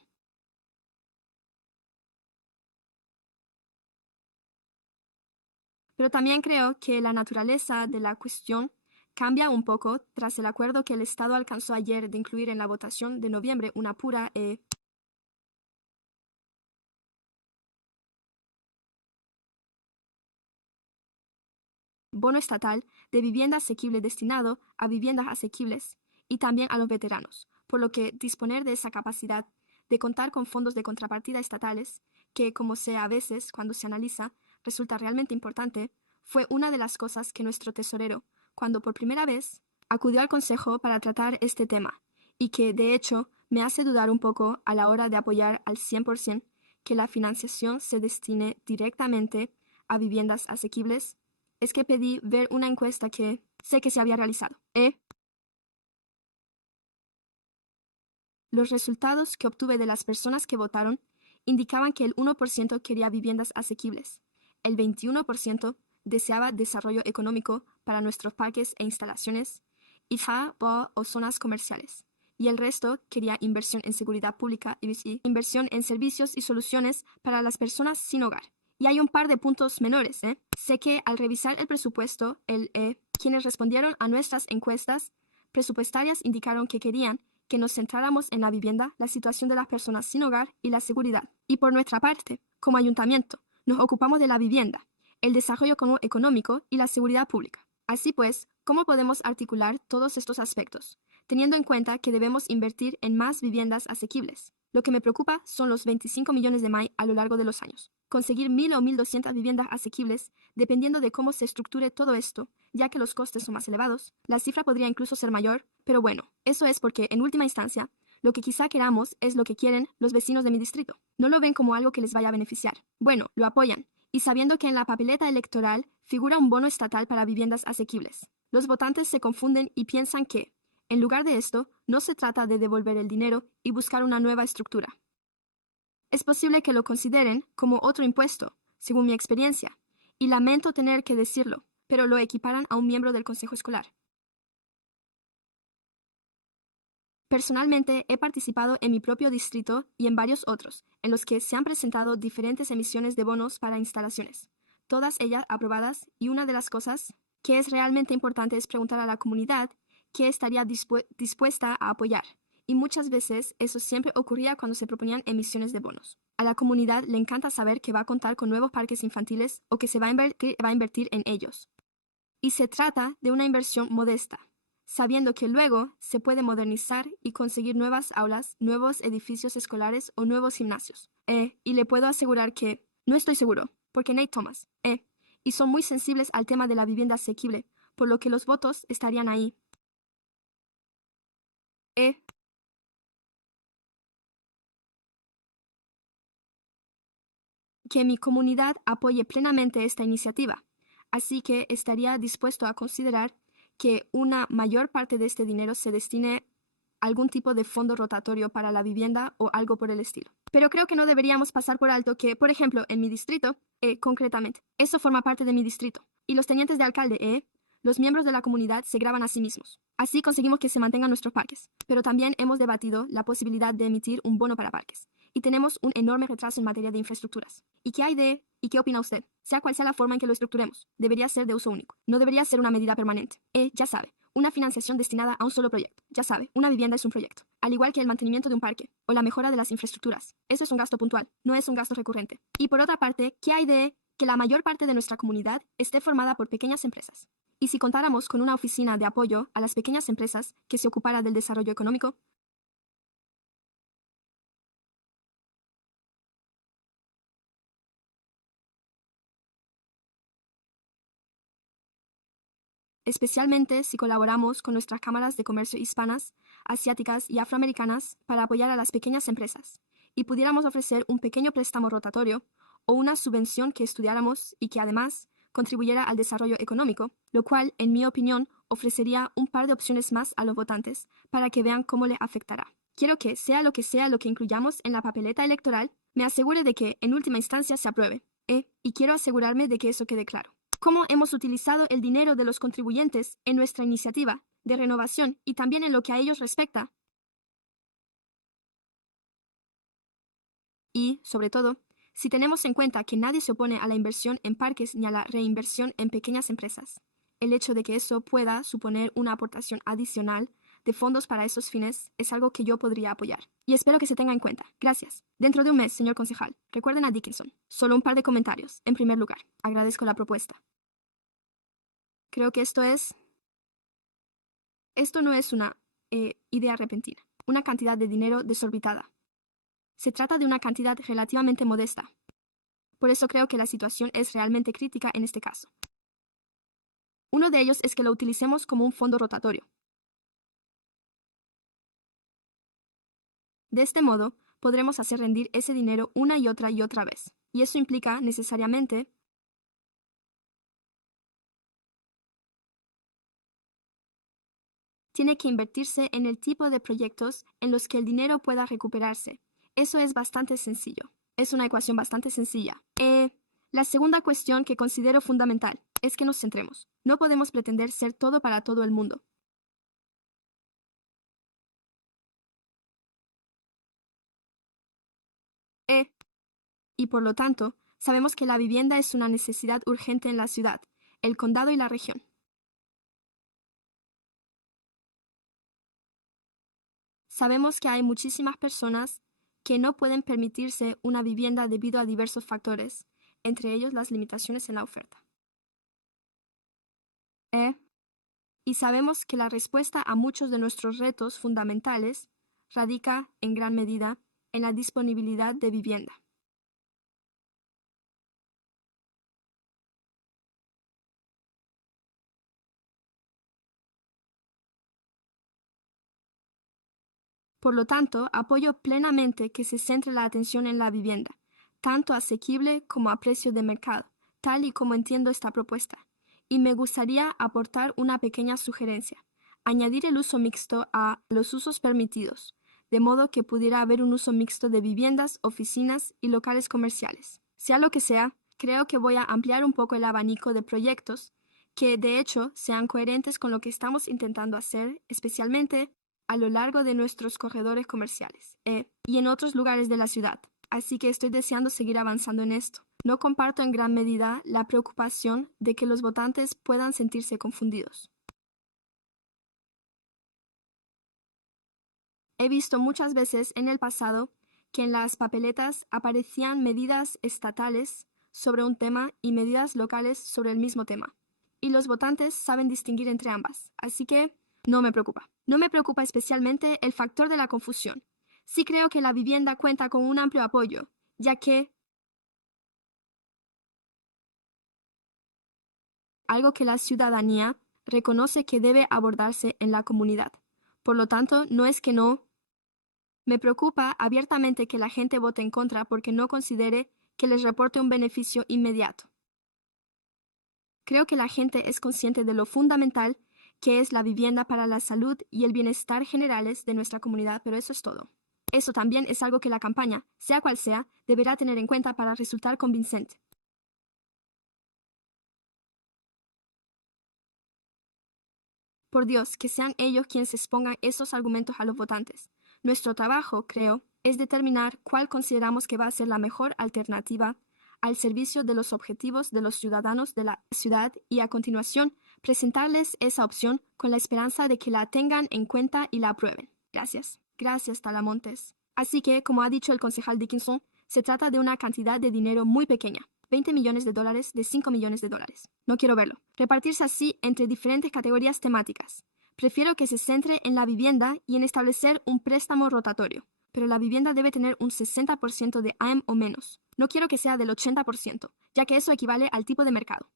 Pero también creo que la naturaleza de la cuestión cambia un poco tras el acuerdo que el Estado alcanzó ayer de incluir en la votación de noviembre una pura bono estatal de vivienda asequible destinado a viviendas asequibles y también a los veteranos, por lo que disponer de esa capacidad de contar con fondos de contrapartida estatales, que como sea a veces cuando se analiza, resulta realmente importante, fue una de las cosas que nuestro tesorero, cuando por primera vez acudió al Consejo para tratar este tema, y que de hecho me hace dudar un poco a la hora de apoyar al 100% que la financiación se destine directamente a viviendas asequibles, es que pedí ver una encuesta que sé que se había realizado. Los resultados que obtuve de las personas que votaron indicaban que el 1% quería viviendas asequibles, el 21% deseaba desarrollo económico para nuestros parques e instalaciones, o zonas comerciales, y el resto quería inversión en seguridad pública y inversión en servicios y soluciones para las personas sin hogar. Y hay un par de puntos menores. Sé que al revisar el presupuesto, quienes respondieron a nuestras encuestas presupuestarias indicaron que querían que nos centráramos en la vivienda, la situación de las personas sin hogar y la seguridad. Y por nuestra parte, como ayuntamiento, nos ocupamos de la vivienda, el desarrollo económico y la seguridad pública. Así pues, ¿cómo podemos articular todos estos aspectos, teniendo en cuenta que debemos invertir en más viviendas asequibles? Lo que me preocupa son los 25 millones de MAI a lo largo de los años. Conseguir 1.000 o 1.200 viviendas asequibles, dependiendo de cómo se estructure todo esto, ya que los costes son más elevados, la cifra podría incluso ser mayor, pero bueno, eso es porque, en última instancia, lo que quizá queramos es lo que quieren los vecinos de mi distrito. No lo ven como algo que les vaya a beneficiar. Bueno, lo apoyan, y sabiendo que en la papeleta electoral figura un bono estatal para viviendas asequibles. Los votantes se confunden y piensan que, en lugar de esto, no se trata de devolver el dinero y buscar una nueva estructura. Es posible que lo consideren como otro impuesto, según mi experiencia, y lamento tener que decirlo, pero lo equiparan a un miembro del consejo escolar. Personalmente he participado en mi propio distrito y en varios otros, en los que se han presentado diferentes emisiones de bonos para instalaciones, todas ellas aprobadas, y una de las cosas que es realmente importante es preguntar a la comunidad qué estaría dispuesta a apoyar, y muchas veces eso siempre ocurría cuando se proponían emisiones de bonos. A la comunidad le encanta saber que va a contar con nuevos parques infantiles o que se va a invertir en ellos. Y se trata de una inversión modesta, sabiendo que luego se puede modernizar y conseguir nuevas aulas, nuevos edificios escolares o nuevos gimnasios. Y le puedo asegurar que no estoy seguro, porque Nate Thomas, y son muy sensibles al tema de la vivienda asequible, por lo que los votos estarían ahí. Que mi comunidad apoye plenamente esta iniciativa, así que estaría dispuesto a considerar que una mayor parte de este dinero se destine a algún tipo de fondo rotatorio para la vivienda o algo por el estilo. Pero creo que no deberíamos pasar por alto que, por ejemplo, en mi distrito, concretamente, eso forma parte de mi distrito, y los tenientes de alcalde, los miembros de la comunidad se graban a sí mismos. Así conseguimos que se mantengan nuestros parques, pero también hemos debatido la posibilidad de emitir un bono para parques. Y tenemos un enorme retraso en materia de infraestructuras. ¿Y qué opina usted? Sea cual sea la forma en que lo estructuremos, debería ser de uso único. No debería ser una medida permanente. Ya sabe, una financiación destinada a un solo proyecto. Ya sabe, una vivienda es un proyecto. Al igual que el mantenimiento de un parque o la mejora de las infraestructuras. Eso es un gasto puntual, no es un gasto recurrente. Y por otra parte, ¿qué hay de que la mayor parte de nuestra comunidad esté formada por pequeñas empresas. Y si contáramos con una oficina de apoyo a las pequeñas empresas que se ocupara del desarrollo económico, especialmente si colaboramos con nuestras cámaras de comercio hispanas, asiáticas y afroamericanas para apoyar a las pequeñas empresas, y pudiéramos ofrecer un pequeño préstamo rotatorio o una subvención que estudiáramos y que además contribuyera al desarrollo económico, lo cual, en mi opinión, ofrecería un par de opciones más a los votantes para que vean cómo les afectará. Quiero que, sea lo que incluyamos en la papeleta electoral, me asegure de que, en última instancia, se apruebe. Y quiero asegurarme de que eso quede claro. Cómo hemos utilizado el dinero de los contribuyentes en nuestra iniciativa de renovación y también en lo que a ellos respecta. Y, sobre todo, si tenemos en cuenta que nadie se opone a la inversión en parques ni a la reinversión en pequeñas empresas, el hecho de que eso pueda suponer una aportación adicional de fondos para esos fines es algo que yo podría apoyar. Y espero que se tenga en cuenta. Gracias. Dentro de un mes, señor concejal, recuerden a Dickinson. Solo un par de comentarios. En primer lugar, agradezco la propuesta. Creo que esto no es una idea repentina, una cantidad de dinero desorbitada. Se trata de una cantidad relativamente modesta. Por eso creo que la situación es realmente crítica en este caso. Uno de ellos es que lo utilicemos como un fondo rotatorio. De este modo, podremos hacer rendir ese dinero una y otra vez. Y eso implica, necesariamente, tiene que invertirse en el tipo de proyectos en los que el dinero pueda recuperarse. Eso es bastante sencillo. Es una ecuación bastante sencilla. La segunda cuestión que considero fundamental es que nos centremos. No podemos pretender ser todo para todo el mundo. Y por lo tanto, sabemos que la vivienda es una necesidad urgente en la ciudad, el condado y la región. Sabemos que hay muchísimas personas que no pueden permitirse una vivienda debido a diversos factores, entre ellos las limitaciones en la oferta. Y sabemos que la respuesta a muchos de nuestros retos fundamentales radica, en gran medida, en la disponibilidad de vivienda. Por lo tanto, apoyo plenamente que se centre la atención en la vivienda, tanto asequible como a precio de mercado, tal y como entiendo esta propuesta. Y me gustaría aportar una pequeña sugerencia: añadir el uso mixto a los usos permitidos, de modo que pudiera haber un uso mixto de viviendas, oficinas y locales comerciales. Sea lo que sea, creo que voy a ampliar un poco el abanico de proyectos que, de hecho, sean coherentes con lo que estamos intentando hacer, especialmente a lo largo de nuestros corredores comerciales y en otros lugares de la ciudad. Así que estoy deseando seguir avanzando en esto. No comparto en gran medida la preocupación de que los votantes puedan sentirse confundidos. He visto muchas veces en el pasado que en las papeletas aparecían medidas estatales sobre un tema y medidas locales sobre el mismo tema. Y los votantes saben distinguir entre ambas, así que no me preocupa. No me preocupa especialmente el factor de la confusión. Sí creo que la vivienda cuenta con un amplio apoyo, ya que algo que la ciudadanía reconoce que debe abordarse en la comunidad. Por lo tanto, no es que no. Me preocupa abiertamente que la gente vote en contra porque no considere que les reporte un beneficio inmediato. Creo que la gente es consciente de lo fundamental que es la vivienda para la salud y el bienestar generales de nuestra comunidad, pero eso es todo. Eso también es algo que la campaña, sea cual sea, deberá tener en cuenta para resultar convincente. Por Dios, que sean ellos quienes expongan esos argumentos a los votantes. Nuestro trabajo, creo, es determinar cuál consideramos que va a ser la mejor alternativa al servicio de los objetivos de los ciudadanos de la ciudad y, a continuación, presentarles esa opción con la esperanza de que la tengan en cuenta y la aprueben. Gracias. Gracias, Talamontes. Así que, como ha dicho el concejal Dickinson, se trata de una cantidad de dinero muy pequeña. 20 millones de dólares de 5 millones de dólares. No quiero verlo. Repartirse así entre diferentes categorías temáticas. Prefiero que se centre en la vivienda y en establecer un préstamo rotatorio, pero la vivienda debe tener un 60% de AM o menos. No quiero que sea del 80%, ya que eso equivale al tipo de mercado.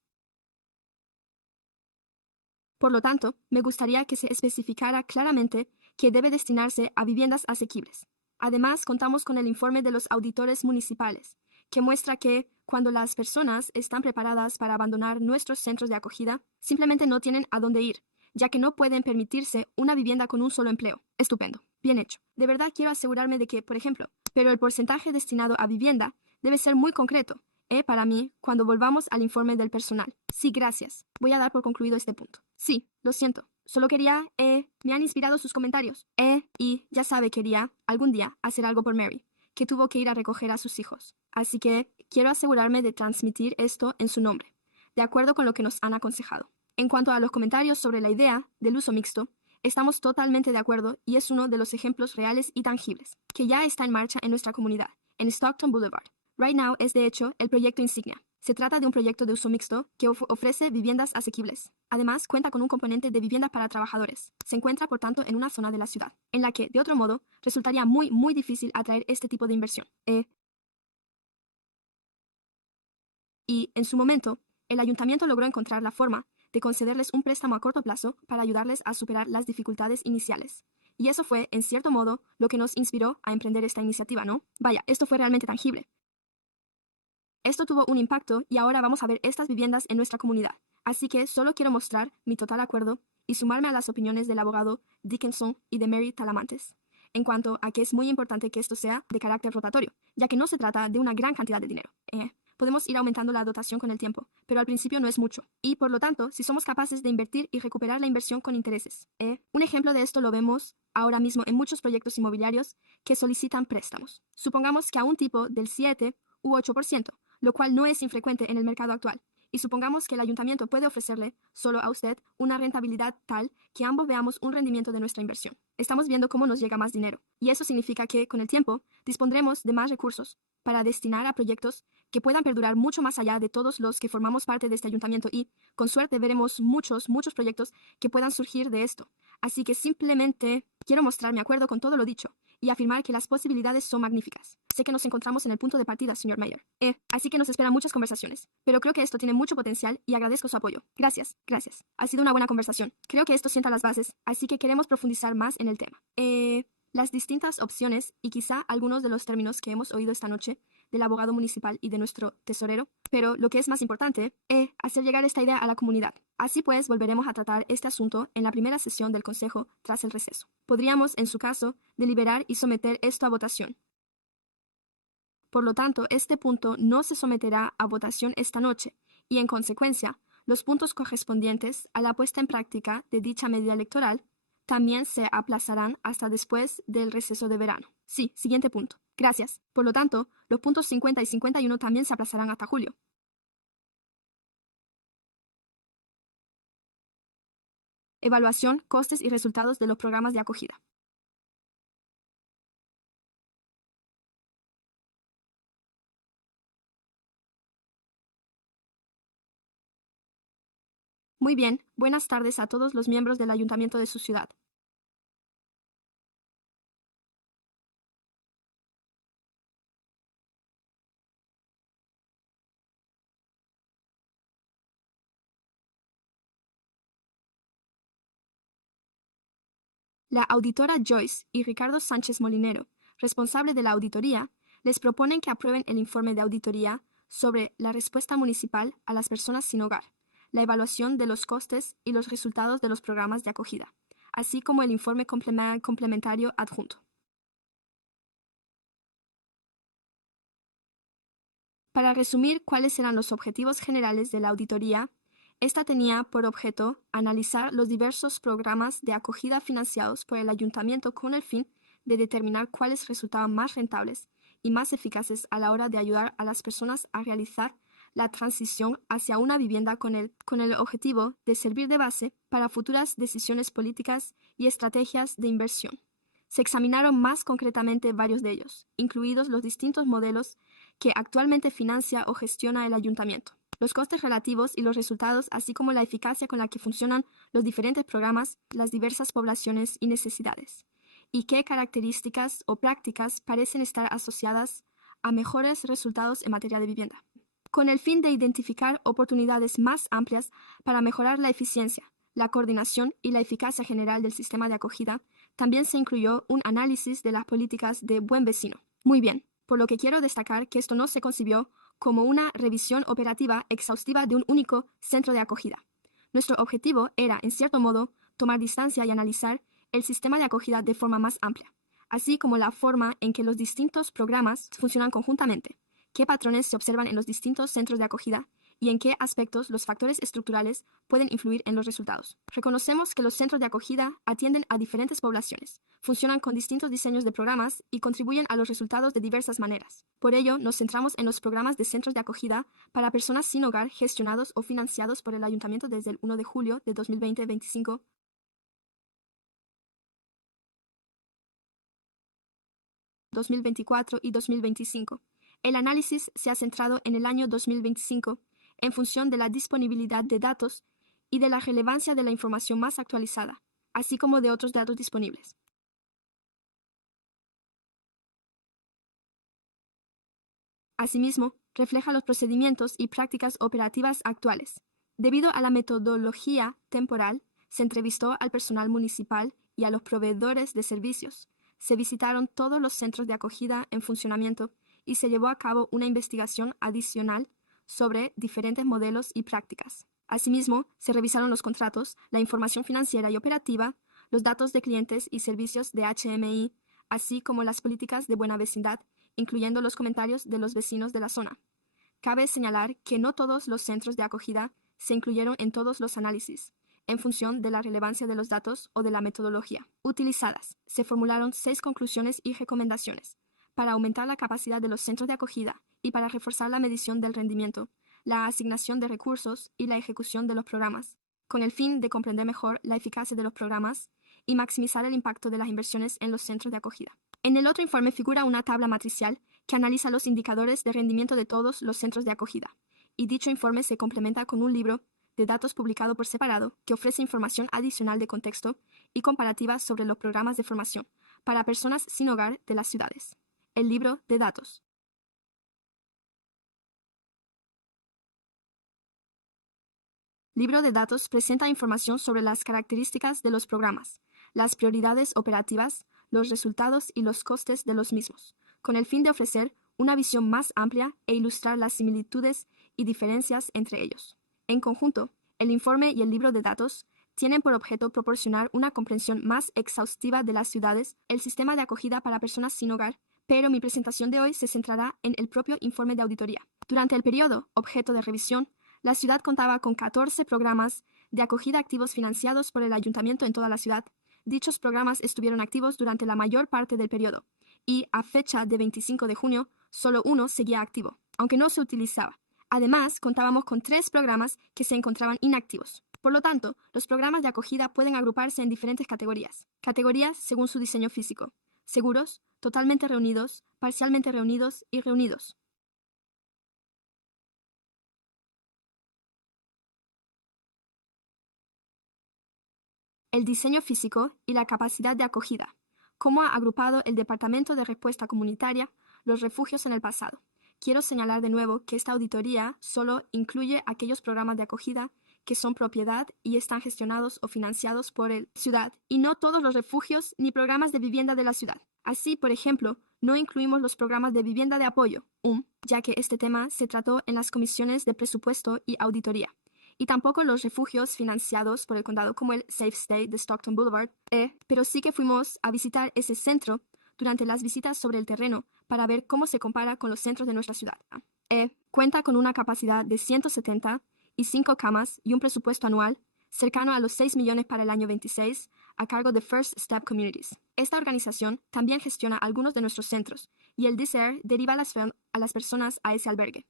Por lo tanto, me gustaría que se especificara claramente que debe destinarse a viviendas asequibles. Además, contamos con el informe de los auditores municipales, que muestra que, cuando las personas están preparadas para abandonar nuestros centros de acogida, simplemente no tienen a dónde ir, ya que no pueden permitirse una vivienda con un solo empleo. Estupendo. Bien hecho. De verdad quiero asegurarme de que, por ejemplo, pero el porcentaje destinado a vivienda debe ser muy concreto, para mí, cuando volvamos al informe del personal. Sí, gracias. Voy a dar por concluido este punto. Sí, lo siento. Solo quería, me han inspirado sus comentarios. Y ya sabe, quería, algún día, hacer algo por Mary, que tuvo que ir a recoger a sus hijos. Así que quiero asegurarme de transmitir esto en su nombre, de acuerdo con lo que nos han aconsejado. En cuanto a los comentarios sobre la idea del uso mixto, estamos totalmente de acuerdo y es uno de los ejemplos reales y tangibles que ya está en marcha en nuestra comunidad, en Stockton Boulevard. Right Now es de hecho el proyecto insignia. Se trata de un proyecto de uso mixto que ofrece viviendas asequibles. Además, cuenta con un componente de vivienda para trabajadores. Se encuentra, por tanto, en una zona de la ciudad, en la que, de otro modo, resultaría muy difícil atraer este tipo de inversión. Y, en su momento, el ayuntamiento logró encontrar la forma de concederles un préstamo a corto plazo para ayudarles a superar las dificultades iniciales. Y eso fue, en cierto modo, lo que nos inspiró a emprender esta iniciativa, ¿no? Vaya, esto fue realmente tangible. Esto tuvo un impacto y ahora vamos a ver estas viviendas en nuestra comunidad. Así que solo quiero mostrar mi total acuerdo y sumarme a las opiniones del abogado Dickinson y de Mary Talamantes, en cuanto a que es muy importante que esto sea de carácter rotatorio, ya que no se trata de una gran cantidad de dinero. Podemos ir aumentando la dotación con el tiempo, pero al principio no es mucho. Y por lo tanto, si somos capaces de invertir y recuperar la inversión con intereses. Un ejemplo de esto lo vemos ahora mismo en muchos proyectos inmobiliarios que solicitan préstamos. Supongamos que a un tipo del 7 u 8%, lo cual no es infrecuente en el mercado actual. Y supongamos que el ayuntamiento puede ofrecerle solo a usted una rentabilidad tal que ambos veamos un rendimiento de nuestra inversión. Estamos viendo cómo nos llega más dinero. Y eso significa que, con el tiempo, dispondremos de más recursos para destinar a proyectos que puedan perdurar mucho más allá de todos los que formamos parte de este ayuntamiento y, con suerte, veremos muchos proyectos que puedan surgir de esto. Así que simplemente quiero mostrar mi acuerdo con todo lo dicho y afirmar que las posibilidades son magníficas. Sé que nos encontramos en el punto de partida, señor Mayer. Así que nos esperan muchas conversaciones, pero creo que esto tiene mucho potencial y agradezco su apoyo. Gracias. Ha sido una buena conversación. Creo que esto sienta las bases, así que queremos profundizar más en el tema. Las distintas opciones y quizá algunos de los términos que hemos oído esta noche del abogado municipal y de nuestro tesorero, pero lo que es más importante es hacer llegar esta idea a la comunidad. Así pues, volveremos a tratar este asunto en la primera sesión del Consejo tras el receso. Podríamos, en su caso, deliberar y someter esto a votación. Por lo tanto, este punto no se someterá a votación esta noche y, en consecuencia, los puntos correspondientes a la puesta en práctica de dicha medida electoral también se aplazarán hasta después del receso de verano. Sí, siguiente punto. Gracias. Por lo tanto, los puntos 50 y 51 también se aplazarán hasta julio. Evaluación, costes y resultados de los programas de acogida. Muy bien, buenas tardes a todos los miembros del ayuntamiento de su ciudad. La auditora Joyce y Ricardo Sánchez Molinero, responsable de la auditoría, les proponen que aprueben el informe de auditoría sobre la respuesta municipal a las personas sin hogar, la evaluación de los costes y los resultados de los programas de acogida, así como el informe complementario adjunto. Para resumir cuáles eran los objetivos generales de la auditoría, esta tenía por objeto analizar los diversos programas de acogida financiados por el ayuntamiento con el fin de determinar cuáles resultaban más rentables y más eficaces a la hora de ayudar a las personas a realizar la transición hacia una vivienda con el objetivo de servir de base para futuras decisiones políticas y estrategias de inversión. Se examinaron más concretamente varios de ellos, incluidos los distintos modelos que actualmente financia o gestiona el ayuntamiento. Los costes relativos y los resultados, así como la eficacia con la que funcionan los diferentes programas, las diversas poblaciones y necesidades, y qué características o prácticas parecen estar asociadas a mejores resultados en materia de vivienda, con el fin de identificar oportunidades más amplias para mejorar la eficiencia, la coordinación y la eficacia general del sistema de acogida. También se incluyó un análisis de las políticas de buen vecino. Muy bien, por lo que quiero destacar que esto no se concibió como una revisión operativa exhaustiva de un único centro de acogida. Nuestro objetivo era, en cierto modo, tomar distancia y analizar el sistema de acogida de forma más amplia, así como la forma en que los distintos programas funcionan conjuntamente, qué patrones se observan en los distintos centros de acogida y en qué aspectos los factores estructurales pueden influir en los resultados. Reconocemos que los centros de acogida atienden a diferentes poblaciones, funcionan con distintos diseños de programas y contribuyen a los resultados de diversas maneras. Por ello, nos centramos en los programas de centros de acogida para personas sin hogar gestionados o financiados por el Ayuntamiento desde el 1 de julio de 2020-25, 2024 y 2025. El análisis se ha centrado en el año 2025 en función de la disponibilidad de datos y de la relevancia de la información más actualizada, así como de otros datos disponibles. Asimismo, refleja los procedimientos y prácticas operativas actuales. Debido a la metodología temporal, se entrevistó al personal municipal y a los proveedores de servicios. Se visitaron todos los centros de acogida en funcionamiento y se llevó a cabo una investigación adicional sobre diferentes modelos y prácticas. Asimismo, se revisaron los contratos, la información financiera y operativa, los datos de clientes y servicios de HMI, así como las políticas de buena vecindad, incluyendo los comentarios de los vecinos de la zona. Cabe señalar que no todos los centros de acogida se incluyeron en todos los análisis, en función de la relevancia de los datos o de la metodología utilizadas. Se formularon 6 conclusiones y recomendaciones para aumentar la capacidad de los centros de acogida y para reforzar la medición del rendimiento, la asignación de recursos y la ejecución de los programas, con el fin de comprender mejor la eficacia de los programas y maximizar el impacto de las inversiones en los centros de acogida. En el otro informe figura una tabla matricial que analiza los indicadores de rendimiento de todos los centros de acogida, y dicho informe se complementa con un libro de datos publicado por separado que ofrece información adicional de contexto y comparativa sobre los programas de formación para personas sin hogar de las ciudades. El libro de datos. Libro de datos presenta información sobre las características de los programas, las prioridades operativas, los resultados y los costes de los mismos, con el fin de ofrecer una visión más amplia e ilustrar las similitudes y diferencias entre ellos. En conjunto, el informe y el libro de datos tienen por objeto proporcionar una comprensión más exhaustiva de las ciudades, el sistema de acogida para personas sin hogar, pero mi presentación de hoy se centrará en el propio informe de auditoría. Durante el periodo objeto de revisión, la ciudad contaba con 14 programas de acogida activos financiados por el ayuntamiento en toda la ciudad. Dichos programas estuvieron activos durante la mayor parte del periodo y, a fecha de 25 de junio, solo uno seguía activo, aunque no se utilizaba. Además, contábamos con 3 programas que se encontraban inactivos. Por lo tanto, los programas de acogida pueden agruparse en diferentes categorías. Categorías según su diseño físico: seguros, totalmente reunidos, parcialmente reunidos y reunidos. El diseño físico y la capacidad de acogida. ¿Cómo ha agrupado el Departamento de Respuesta Comunitaria los refugios en el pasado? Quiero señalar de nuevo que esta auditoría solo incluye aquellos programas de acogida que son propiedad y están gestionados o financiados por la ciudad, y no todos los refugios ni programas de vivienda de la ciudad. Así, por ejemplo, no incluimos los programas de vivienda de apoyo, ya que este tema se trató en las comisiones de presupuesto y auditoría, y tampoco los refugios financiados por el condado como el Safe Stay de Stockton Boulevard, pero sí que fuimos a visitar ese centro durante las visitas sobre el terreno para ver cómo se compara con los centros de nuestra ciudad. Cuenta con una capacidad de 175 camas y un presupuesto anual cercano a los 6 millones para el año 26, a cargo de First Step Communities. Esta organización también gestiona algunos de nuestros centros, y el DSR deriva a las personas a ese albergue.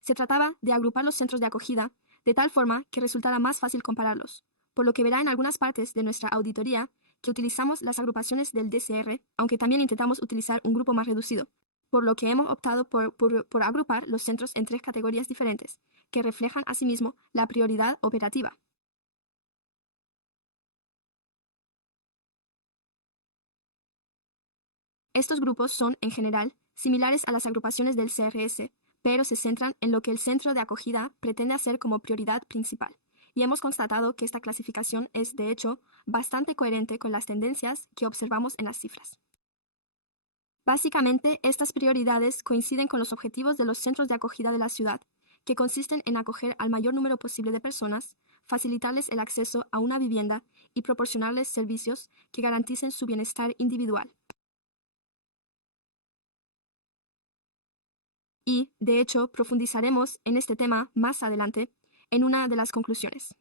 Se trataba de agrupar los centros de acogida de tal forma que resultara más fácil compararlos, por lo que verá en algunas partes de nuestra auditoría que utilizamos las agrupaciones del DCR, aunque también intentamos utilizar un grupo más reducido, por lo que hemos optado por agrupar los centros en 3 categorías diferentes, que reflejan asimismo la prioridad operativa. Estos grupos son, en general, similares a las agrupaciones del CRS, pero se centran en lo que el centro de acogida pretende hacer como prioridad principal. Y hemos constatado que esta clasificación es, de hecho, bastante coherente con las tendencias que observamos en las cifras. Básicamente, estas prioridades coinciden con los objetivos de los centros de acogida de la ciudad, que consisten en acoger al mayor número posible de personas, facilitarles el acceso a una vivienda y proporcionarles servicios que garanticen su bienestar individual. Y, de hecho, profundizaremos en este tema más adelante en una de las conclusiones.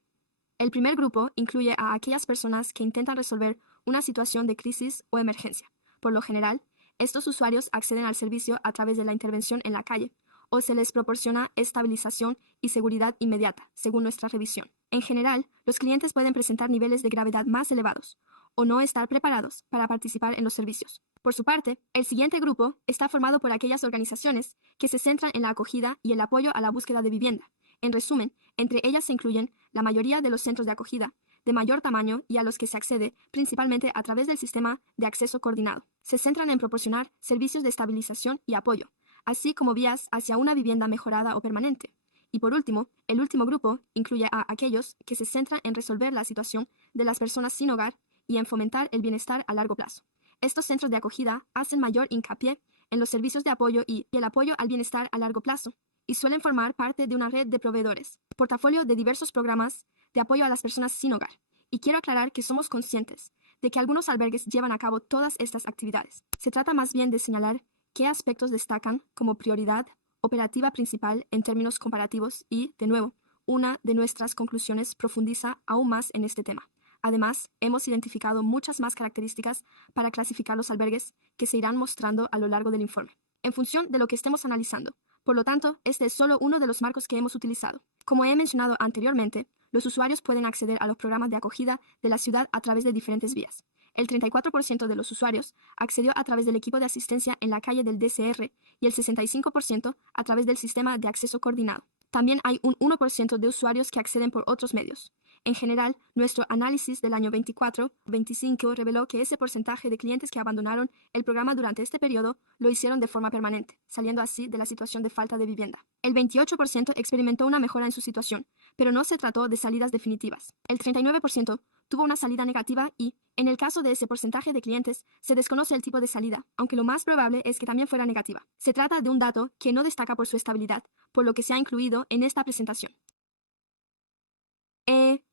El primer grupo incluye a aquellas personas que intentan resolver una situación de crisis o emergencia. Por lo general, estos usuarios acceden al servicio a través de la intervención en la calle, o se les proporciona estabilización y seguridad inmediata, según nuestra revisión. En general, los clientes pueden presentar niveles de gravedad más elevados, o no estar preparados para participar en los servicios. Por su parte, el siguiente grupo está formado por aquellas organizaciones que se centran en la acogida y el apoyo a la búsqueda de vivienda. En resumen, entre ellas se incluyen la mayoría de los centros de acogida, de mayor tamaño y a los que se accede principalmente a través del sistema de acceso coordinado. Se centran en proporcionar servicios de estabilización y apoyo, así como vías hacia una vivienda mejorada o permanente. Y por último, el último grupo incluye a aquellos que se centran en resolver la situación de las personas sin hogar y en fomentar el bienestar a largo plazo. Estos centros de acogida hacen mayor hincapié en los servicios de apoyo y el apoyo al bienestar a largo plazo, y suelen formar parte de una red de proveedores, portafolio de diversos programas de apoyo a las personas sin hogar. Y quiero aclarar que somos conscientes de que algunos albergues llevan a cabo todas estas actividades. Se trata más bien de señalar qué aspectos destacan como prioridad operativa principal en términos comparativos y, de nuevo, una de nuestras conclusiones profundiza aún más en este tema. Además, hemos identificado muchas más características para clasificar los albergues que se irán mostrando a lo largo del informe, en función de lo que estemos analizando. Por lo tanto, este es solo uno de los marcos que hemos utilizado. Como he mencionado anteriormente, los usuarios pueden acceder a los programas de acogida de la ciudad a través de diferentes vías. El 34% de los usuarios accedió a través del equipo de asistencia en la calle del DCR y el 65% a través del sistema de acceso coordinado. También hay un 1% de usuarios que acceden por otros medios. En general, nuestro análisis del año 24-25 reveló que ese porcentaje de clientes que abandonaron el programa durante este periodo lo hicieron de forma permanente, saliendo así de la situación de falta de vivienda. El 28% experimentó una mejora en su situación, pero no se trató de salidas definitivas. El 39% tuvo una salida negativa y, en el caso de ese porcentaje de clientes, se desconoce el tipo de salida, aunque lo más probable es que también fuera negativa. Se trata de un dato que no destaca por su estabilidad, por lo que se ha incluido en esta presentación.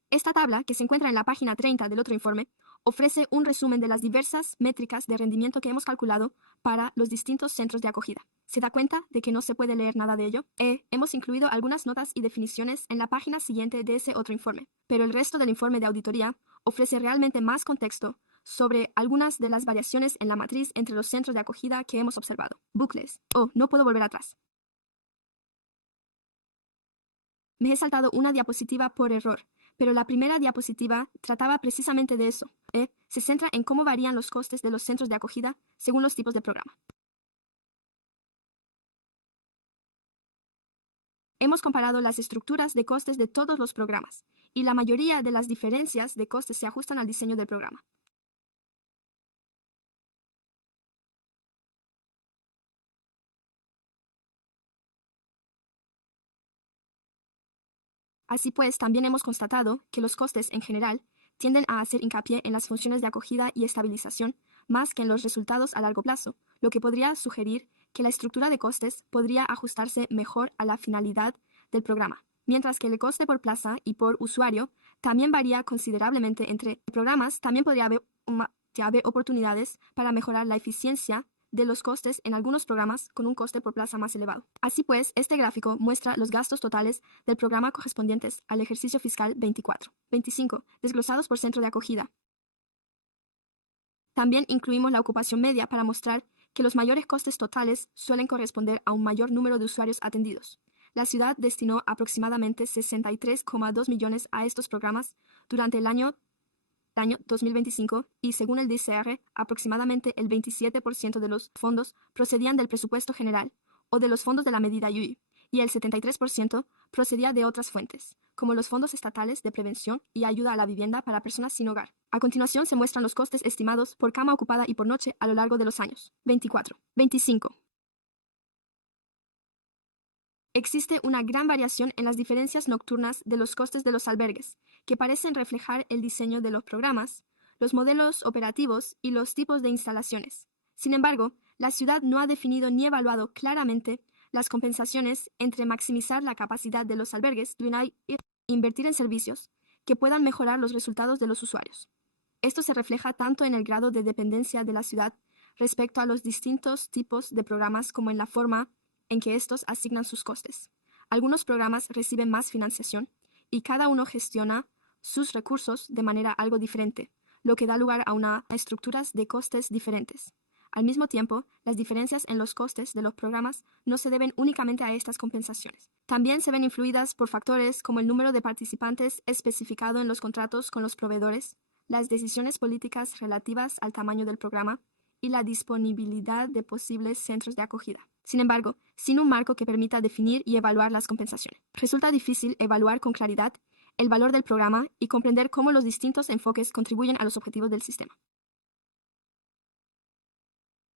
Esta tabla, que se encuentra en la página 30 del otro informe, ofrece un resumen de las diversas métricas de rendimiento que hemos calculado para los distintos centros de acogida. ¿Se da cuenta de que no se puede leer nada de ello? Hemos incluido algunas notas y definiciones en la página siguiente de ese otro informe, pero el resto del informe de auditoría ofrece realmente más contexto sobre algunas de las variaciones en la matriz entre los centros de acogida que hemos observado. Bucles. No puedo volver atrás. Me he saltado una diapositiva por error, pero la primera diapositiva trataba precisamente de eso. Se centra en cómo varían los costes de los centros de acogida según los tipos de programa. Hemos comparado las estructuras de costes de todos los programas, y la mayoría de las diferencias de costes se ajustan al diseño del programa. Así pues, también hemos constatado que los costes en general tienden a hacer hincapié en las funciones de acogida y estabilización más que en los resultados a largo plazo, lo que podría sugerir que la estructura de costes podría ajustarse mejor a la finalidad del programa, mientras que el coste por plaza y por usuario también varía considerablemente entre programas. También podría haber oportunidades para mejorar la eficiencia de los costes en algunos programas con un coste por plaza más elevado. Así pues, este gráfico muestra los gastos totales del programa correspondientes al ejercicio fiscal 24-25, desglosados por centro de acogida. También incluimos la ocupación media para mostrar que los mayores costes totales suelen corresponder a un mayor número de usuarios atendidos. La ciudad destinó aproximadamente 63,2 millones a estos programas durante el año el año 2025 y, según el DCR, aproximadamente el 27% de los fondos procedían del presupuesto general o de los fondos de la medida UI, y el 73% procedía de otras fuentes, como los fondos estatales de prevención y ayuda a la vivienda para personas sin hogar. A continuación se muestran los costes estimados por cama ocupada y por noche a lo largo de los años. 24. 25. Existe una gran variación en las diferencias nocturnas de los costes de los albergues, que parecen reflejar el diseño de los programas, los modelos operativos y los tipos de instalaciones. Sin embargo, la ciudad no ha definido ni evaluado claramente las compensaciones entre maximizar la capacidad de los albergues y invertir en servicios que puedan mejorar los resultados de los usuarios. Esto se refleja tanto en el grado de dependencia de la ciudad respecto a los distintos tipos de programas como en la forma en que estos asignan sus costes. Algunos programas reciben más financiación y cada uno gestiona sus recursos de manera algo diferente, lo que da lugar a estructuras de costes diferentes. Al mismo tiempo, las diferencias en los costes de los programas no se deben únicamente a estas compensaciones. También se ven influidas por factores como el número de participantes especificado en los contratos con los proveedores, las decisiones políticas relativas al tamaño del programa y la disponibilidad de posibles centros de acogida. Sin embargo, sin un marco que permita definir y evaluar las compensaciones, resulta difícil evaluar con claridad el valor del programa y comprender cómo los distintos enfoques contribuyen a los objetivos del sistema.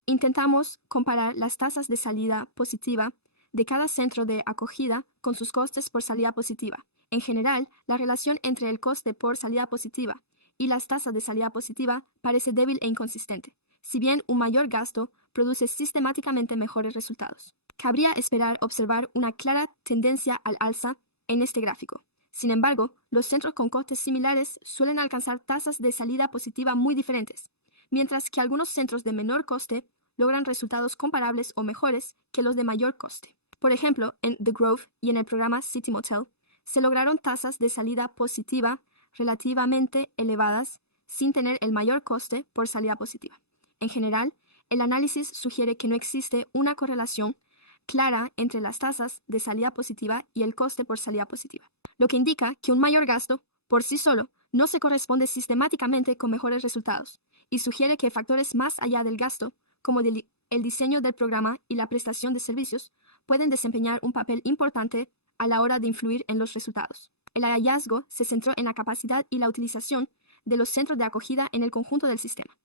Intentamos comparar las tasas de salida positiva de cada centro de acogida con sus costes por salida positiva. En general, la relación entre el coste por salida positiva y las tasas de salida positiva parece débil e inconsistente, si bien un mayor gasto produce sistemáticamente mejores resultados. Cabría esperar observar una clara tendencia al alza en este gráfico. Sin embargo, los centros con costes similares suelen alcanzar tasas de salida positiva muy diferentes, mientras que algunos centros de menor coste logran resultados comparables o mejores que los de mayor coste. Por ejemplo, en The Grove y en el programa City Motel, se lograron tasas de salida positiva relativamente elevadas sin tener el mayor coste por salida positiva. En general, el análisis sugiere que no existe una correlación clara entre las tasas de salida positiva y el coste por salida positiva, lo que indica que un mayor gasto, por sí solo, no se corresponde sistemáticamente con mejores resultados, y sugiere que factores más allá del gasto, como el diseño del programa y la prestación de servicios, pueden desempeñar un papel importante a la hora de influir en los resultados. El hallazgo se centró en la capacidad y la utilización de los centros de acogida en el conjunto del sistema.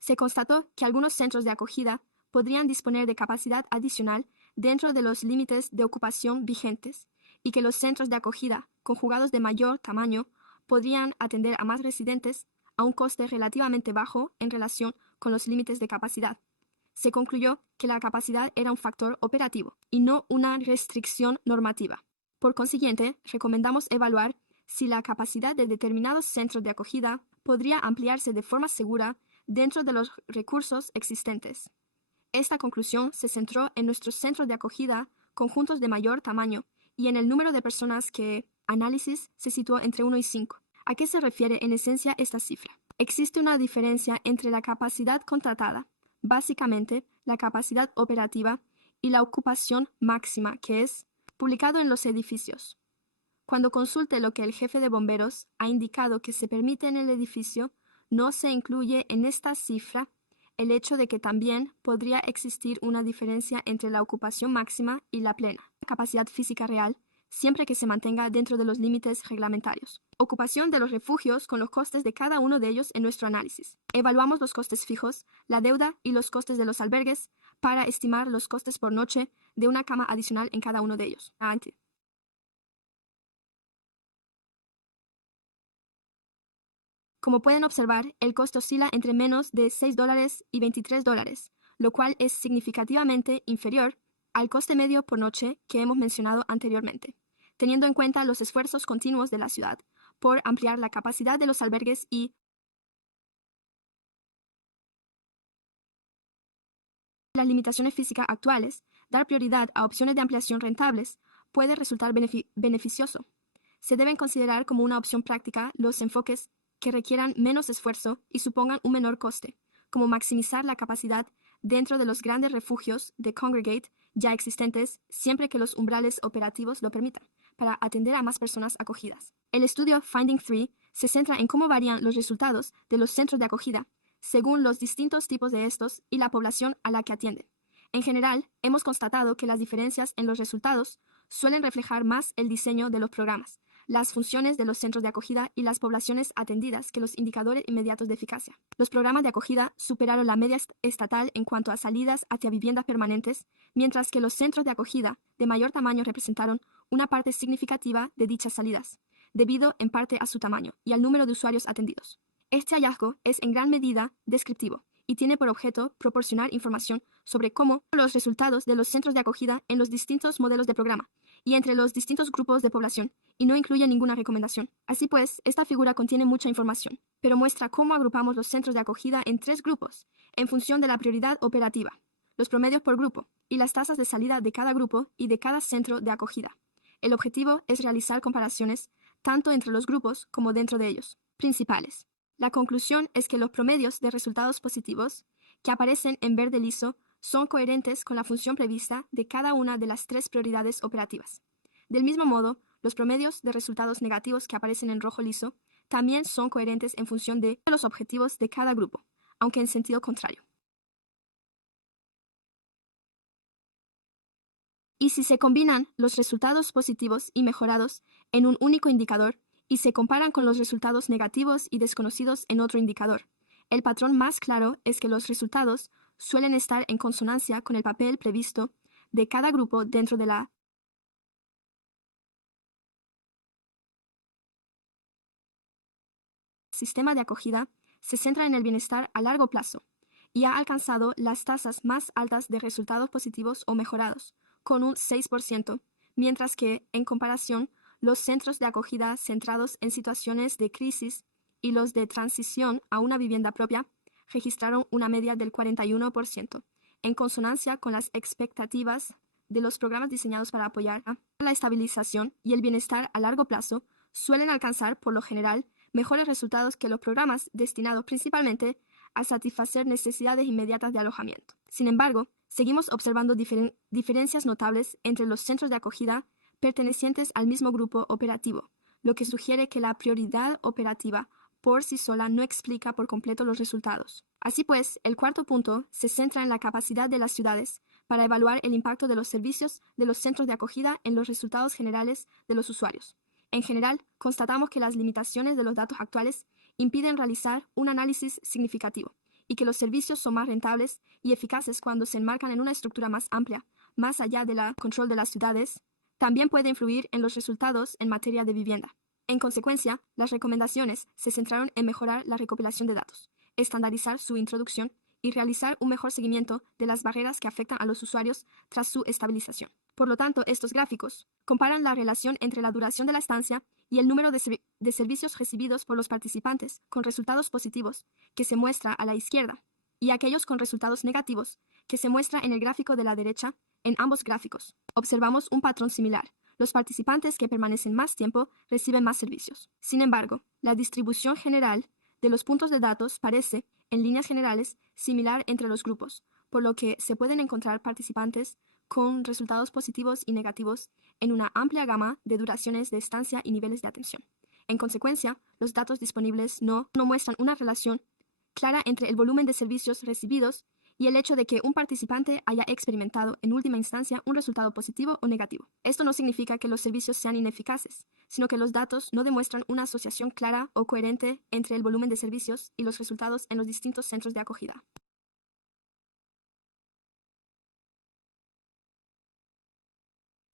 Se constató que algunos centros de acogida podrían disponer de capacidad adicional dentro de los límites de ocupación vigentes y que los centros de acogida, conjugados de mayor tamaño, podrían atender a más residentes a un coste relativamente bajo en relación con los límites de capacidad. Se concluyó que la capacidad era un factor operativo y no una restricción normativa. Por consiguiente, recomendamos evaluar si la capacidad de determinados centros de acogida podría ampliarse de forma segura dentro de los recursos existentes. Esta conclusión se centró en nuestros centros de acogida conjuntos de mayor tamaño y en el número de personas que análisis se situó entre 1 y 5. ¿A qué se refiere en esencia esta cifra? Existe una diferencia entre la capacidad contratada, básicamente la capacidad operativa, y la ocupación máxima, que es publicado en los edificios. Cuando consulte lo que el jefe de bomberos ha indicado que se permite en el edificio, no se incluye en esta cifra el hecho de que también podría existir una diferencia entre la ocupación máxima y la plena capacidad física real, siempre que se mantenga dentro de los límites reglamentarios. Ocupación de los refugios con los costes de cada uno de ellos en nuestro análisis. Evaluamos los costes fijos, la deuda y los costes de los albergues para estimar los costes por noche de una cama adicional en cada uno de ellos. Como pueden observar, el costo oscila entre menos de $6 y $23, lo cual es significativamente inferior al coste medio por noche que hemos mencionado anteriormente, teniendo en cuenta los esfuerzos continuos de la ciudad por ampliar la capacidad de los albergues y las limitaciones físicas actuales. Dar prioridad a opciones de ampliación rentables puede resultar beneficioso. Se deben considerar como una opción práctica los enfoques que requieran menos esfuerzo y supongan un menor coste, como maximizar la capacidad dentro de los grandes refugios de Congregate ya existentes siempre que los umbrales operativos lo permitan, para atender a más personas acogidas. El estudio Finding 3 se centra en cómo varían los resultados de los centros de acogida según los distintos tipos de estos y la población a la que atienden. En general, hemos constatado que las diferencias en los resultados suelen reflejar más el diseño de los programas, las funciones de los centros de acogida y las poblaciones atendidas que los indicadores inmediatos de eficacia. Los programas de acogida superaron la media estatal en cuanto a salidas hacia viviendas permanentes, mientras que los centros de acogida de mayor tamaño representaron una parte significativa de dichas salidas, debido en parte a su tamaño y al número de usuarios atendidos. Este hallazgo es en gran medida descriptivo y tiene por objeto proporcionar información sobre cómo los resultados de los centros de acogida en los distintos modelos de programa y entre los distintos grupos de población, y no incluye ninguna recomendación. Así pues, esta figura contiene mucha información, pero muestra cómo agrupamos los centros de acogida en 3 grupos, en función de la prioridad operativa, los promedios por grupo y las tasas de salida de cada grupo y de cada centro de acogida. El objetivo es realizar comparaciones tanto entre los grupos como dentro de ellos. Principales. La conclusión es que los promedios de resultados positivos, que aparecen en verde liso, son coherentes con la función prevista de cada una de las 3 prioridades operativas. Del mismo modo, los promedios de resultados negativos que aparecen en rojo liso también son coherentes en función de los objetivos de cada grupo, aunque en sentido contrario. Y si se combinan los resultados positivos y mejorados en un único indicador, y se comparan con los resultados negativos y desconocidos en otro indicador, el patrón más claro es que los resultados suelen estar en consonancia con el papel previsto de cada grupo dentro de la sistema de acogida. Se centra en el bienestar a largo plazo y ha alcanzado las tasas más altas de resultados positivos o mejorados, con un 6%, mientras que, en comparación, los centros de acogida centrados en situaciones de crisis y los de transición a una vivienda propia registraron una media del 41%, en consonancia con las expectativas de los programas diseñados para apoyar la estabilización y el bienestar a largo plazo. Suelen alcanzar, por lo general, mejores resultados que los programas destinados principalmente a satisfacer necesidades inmediatas de alojamiento. Sin embargo, seguimos observando diferencias notables entre los centros de acogida pertenecientes al mismo grupo operativo, lo que sugiere que la prioridad operativa por sí sola no explica por completo los resultados. Así pues, el cuarto punto se centra en la capacidad de las ciudades para evaluar el impacto de los servicios de los centros de acogida en los resultados generales de los usuarios. En general, constatamos que las limitaciones de los datos actuales impiden realizar un análisis significativo y que los servicios son más rentables y eficaces cuando se enmarcan en una estructura más amplia, más allá del control de las ciudades. También puede influir en los resultados en materia de vivienda. En consecuencia, las recomendaciones se centraron en mejorar la recopilación de datos, estandarizar su introducción y realizar un mejor seguimiento de las barreras que afectan a los usuarios tras su estabilización. Por lo tanto, estos gráficos comparan la relación entre la duración de la estancia y el número de servicios recibidos por los participantes con resultados positivos, que se muestra a la izquierda, y aquellos con resultados negativos, que se muestra en el gráfico de la derecha. En ambos gráficos, observamos un patrón similar. Los participantes que permanecen más tiempo reciben más servicios. Sin embargo, la distribución general de los puntos de datos parece, en líneas generales, similar entre los grupos, por lo que se pueden encontrar participantes con resultados positivos y negativos en una amplia gama de duraciones de estancia y niveles de atención. En consecuencia, los datos disponibles no muestran una relación clara entre el volumen de servicios recibidos y el hecho de que un participante haya experimentado en última instancia un resultado positivo o negativo. Esto no significa que los servicios sean ineficaces, sino que los datos no demuestran una asociación clara o coherente entre el volumen de servicios y los resultados en los distintos centros de acogida.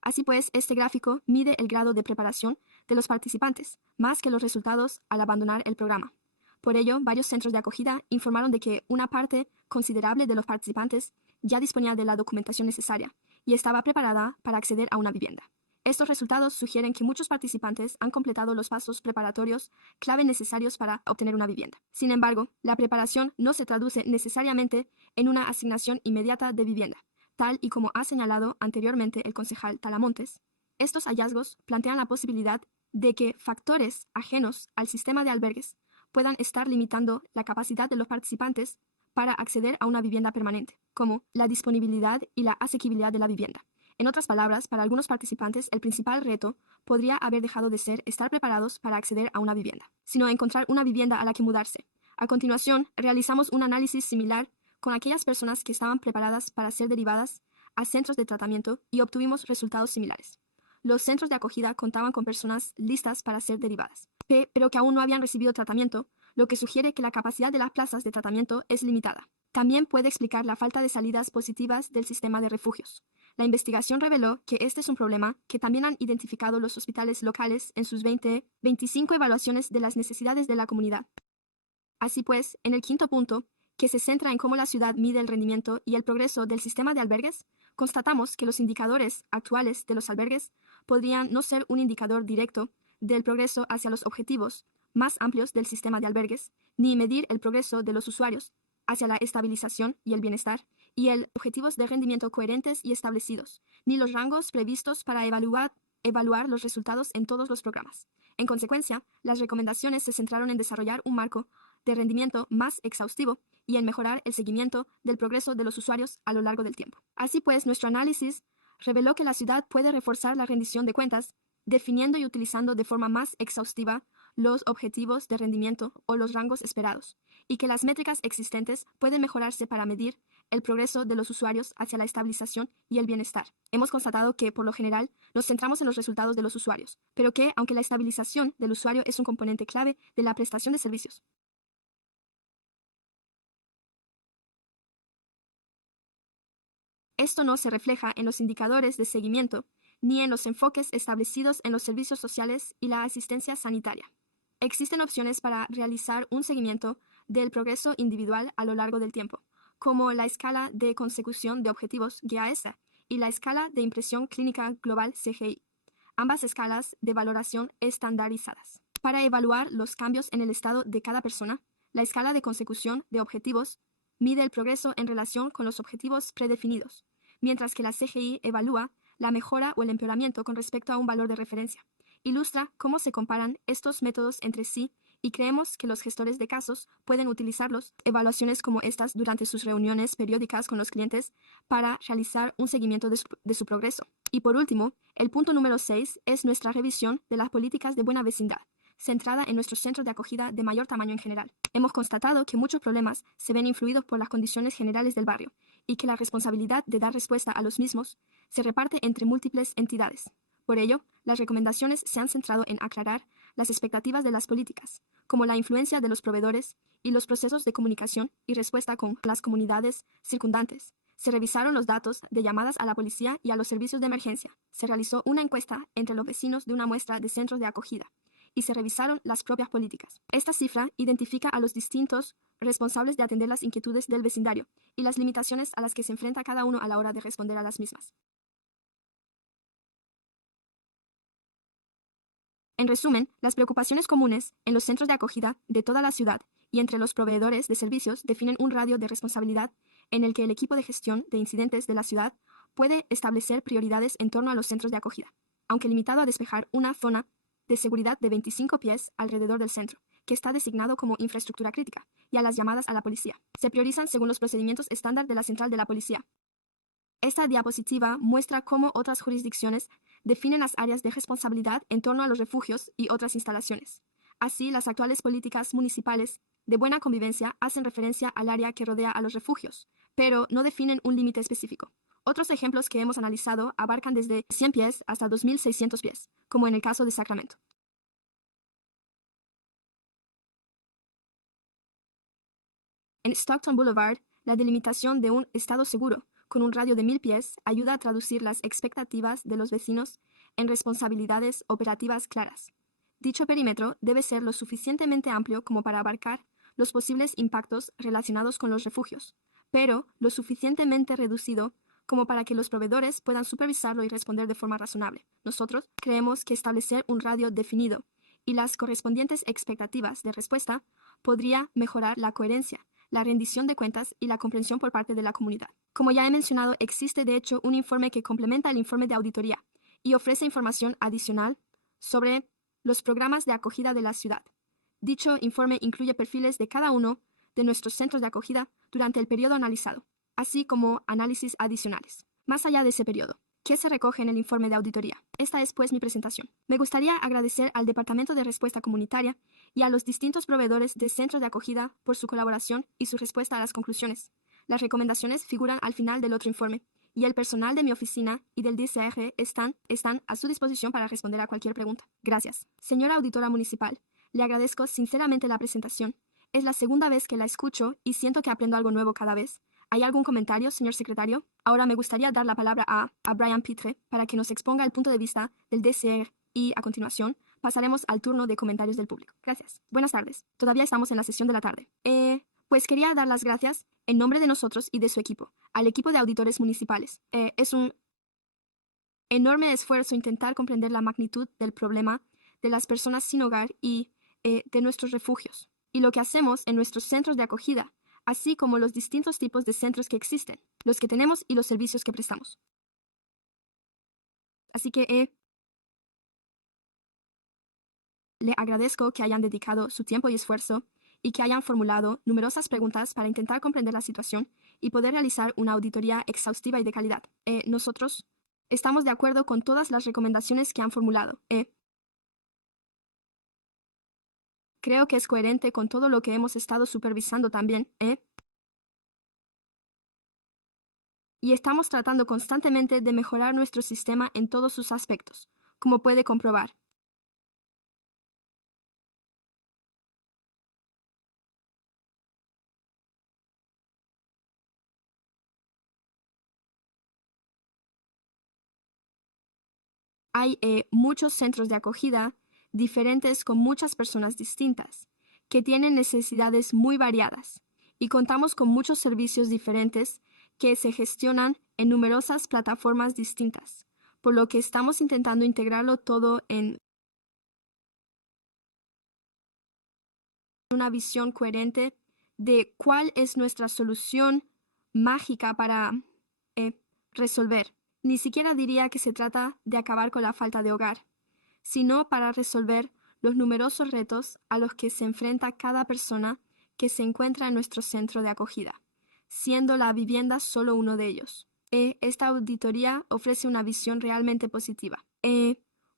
Así pues, este gráfico mide el grado de preparación de los participantes, más que los resultados al abandonar el programa. Por ello, varios centros de acogida informaron de que una parte considerable de los participantes ya disponía de la documentación necesaria y estaba preparada para acceder a una vivienda. Estos resultados sugieren que muchos participantes han completado los pasos preparatorios clave necesarios para obtener una vivienda. Sin embargo, la preparación no se traduce necesariamente en una asignación inmediata de vivienda, tal y como ha señalado anteriormente el concejal Talamontes. Estos hallazgos plantean la posibilidad de que factores ajenos al sistema de albergues puedan estar limitando la capacidad de los participantes para acceder a una vivienda permanente, como la disponibilidad y la asequibilidad de la vivienda. En otras palabras, para algunos participantes, el principal reto podría haber dejado de ser estar preparados para acceder a una vivienda, sino encontrar una vivienda a la que mudarse. A continuación, realizamos un análisis similar con aquellas personas que estaban preparadas para ser derivadas a centros de tratamiento y obtuvimos resultados similares. Los centros de acogida contaban con personas listas para ser derivadas, pero que aún no habían recibido tratamiento, lo que sugiere que la capacidad de las plazas de tratamiento es limitada. También puede explicar la falta de salidas positivas del sistema de refugios. La investigación reveló que este es un problema que también han identificado los hospitales locales en sus 25 evaluaciones de las necesidades de la comunidad. Así pues, en el quinto punto, que se centra en cómo la ciudad mide el rendimiento y el progreso del sistema de albergues, constatamos que los indicadores actuales de los albergues podrían no ser un indicador directo del progreso hacia los objetivos más amplios del sistema de albergues, ni medir el progreso de los usuarios hacia la estabilización y el bienestar, y el objetivos de rendimiento coherentes y establecidos, ni los rangos previstos para evaluar los resultados en todos los programas. En consecuencia, las recomendaciones se centraron en desarrollar un marco de rendimiento más exhaustivo y en mejorar el seguimiento del progreso de los usuarios a lo largo del tiempo. Así pues, nuestro análisis reveló que la ciudad puede reforzar la rendición de cuentas, definiendo y utilizando de forma más exhaustiva los objetivos de rendimiento o los rangos esperados, y que las métricas existentes pueden mejorarse para medir el progreso de los usuarios hacia la estabilización y el bienestar. Hemos constatado que, por lo general, nos centramos en los resultados de los usuarios, pero que, aunque la estabilización del usuario es un componente clave de la prestación de servicios, esto no se refleja en los indicadores de seguimiento ni en los enfoques establecidos en los servicios sociales y la asistencia sanitaria. Existen opciones para realizar un seguimiento del progreso individual a lo largo del tiempo, como la escala de consecución de objetivos GAS y la escala de impresión clínica global CGI, ambas escalas de valoración estandarizadas. Para evaluar los cambios en el estado de cada persona, la escala de consecución de objetivos mide el progreso en relación con los objetivos predefinidos, mientras que la CGI evalúa la mejora o el empeoramiento con respecto a un valor de referencia. Ilustra cómo se comparan estos métodos entre sí y creemos que los gestores de casos pueden utilizarlos, evaluaciones como estas durante sus reuniones periódicas con los clientes para realizar un seguimiento de su progreso. Y por último, el punto número 6 es nuestra revisión de las políticas de buena vecindad, centrada en nuestros centros de acogida de mayor tamaño en general. Hemos constatado que muchos problemas se ven influidos por las condiciones generales del barrio y que la responsabilidad de dar respuesta a los mismos se reparte entre múltiples entidades. Por ello, las recomendaciones se han centrado en aclarar las expectativas de las políticas, como la influencia de los proveedores y los procesos de comunicación y respuesta con las comunidades circundantes. Se revisaron los datos de llamadas a la policía y a los servicios de emergencia. Se realizó una encuesta entre los vecinos de una muestra de centros de acogida y se revisaron las propias políticas. Esta cifra identifica a los distintos responsables de atender las inquietudes del vecindario y las limitaciones a las que se enfrenta cada uno a la hora de responder a las mismas. En resumen, las preocupaciones comunes en los centros de acogida de toda la ciudad y entre los proveedores de servicios definen un radio de responsabilidad en el que el equipo de gestión de incidentes de la ciudad puede establecer prioridades en torno a los centros de acogida, aunque limitado a despejar una zona de seguridad de 25 pies alrededor del centro, que está designado como infraestructura crítica, y a las llamadas a la policía. Se priorizan según los procedimientos estándar de la central de la policía. Esta diapositiva muestra cómo otras jurisdicciones definen las áreas de responsabilidad en torno a los refugios y otras instalaciones. Así, las actuales políticas municipales de buena convivencia hacen referencia al área que rodea a los refugios, pero no definen un límite específico. Otros ejemplos que hemos analizado abarcan desde 100 pies hasta 2.600 pies, como en el caso de Sacramento. En Stockton Boulevard, la delimitación de un estado seguro con un radio de 1.000 pies ayuda a traducir las expectativas de los vecinos en responsabilidades operativas claras. Dicho perímetro debe ser lo suficientemente amplio como para abarcar los posibles impactos relacionados con los refugios, pero lo suficientemente reducido como para que los proveedores puedan supervisarlo y responder de forma razonable. Nosotros creemos que establecer un radio definido y las correspondientes expectativas de respuesta podría mejorar la coherencia, la rendición de cuentas y la comprensión por parte de la comunidad. Como ya he mencionado, existe de hecho un informe que complementa el informe de auditoría y ofrece información adicional sobre los programas de acogida de la ciudad. Dicho informe incluye perfiles de cada uno de nuestros centros de acogida durante el periodo analizado, así como análisis adicionales. Más allá de ese periodo, ¿qué se recoge en el informe de auditoría? Esta es, pues, mi presentación. Me gustaría agradecer al Departamento de Respuesta Comunitaria y a los distintos proveedores de centros de acogida por su colaboración y su respuesta a las conclusiones. Las recomendaciones figuran al final del otro informe, y el personal de mi oficina y del DCR están a su disposición para responder a cualquier pregunta. Gracias. Señora Auditora Municipal, le agradezco sinceramente la presentación. Es la segunda vez que la escucho y siento que aprendo algo nuevo cada vez. ¿Hay algún comentario, señor secretario? Ahora me gustaría dar la palabra a Brian Pitre para que nos exponga el punto de vista del DCR y, a continuación, pasaremos al turno de comentarios del público. Gracias. Buenas tardes. Todavía estamos en la sesión de la tarde. Pues quería dar las gracias, en nombre de nosotros y de su equipo, al equipo de auditores municipales. Es un enorme esfuerzo intentar comprender la magnitud del problema de las personas sin hogar y de nuestros refugios, y lo que hacemos en nuestros centros de acogida, así como los distintos tipos de centros que existen, los que tenemos y los servicios que prestamos. Así que le agradezco que hayan dedicado su tiempo y esfuerzo y que hayan formulado numerosas preguntas para intentar comprender la situación y poder realizar una auditoría exhaustiva y de calidad. Nosotros estamos de acuerdo con todas las recomendaciones que han formulado. Creo que es coherente con todo lo que hemos estado supervisando también. Y estamos tratando constantemente de mejorar nuestro sistema en todos sus aspectos, como puede comprobar. Hay muchos centros de acogida diferentes con muchas personas distintas, que tienen necesidades muy variadas, y contamos con muchos servicios diferentes que se gestionan en numerosas plataformas distintas, por lo que estamos intentando integrarlo todo en una visión coherente de cuál es nuestra solución mágica para resolver. Ni siquiera diría que se trata de acabar con la falta de hogar, sino para resolver los numerosos retos a los que se enfrenta cada persona que se encuentra en nuestro centro de acogida, siendo la vivienda solo uno de ellos. Esta auditoría ofrece una visión realmente positiva,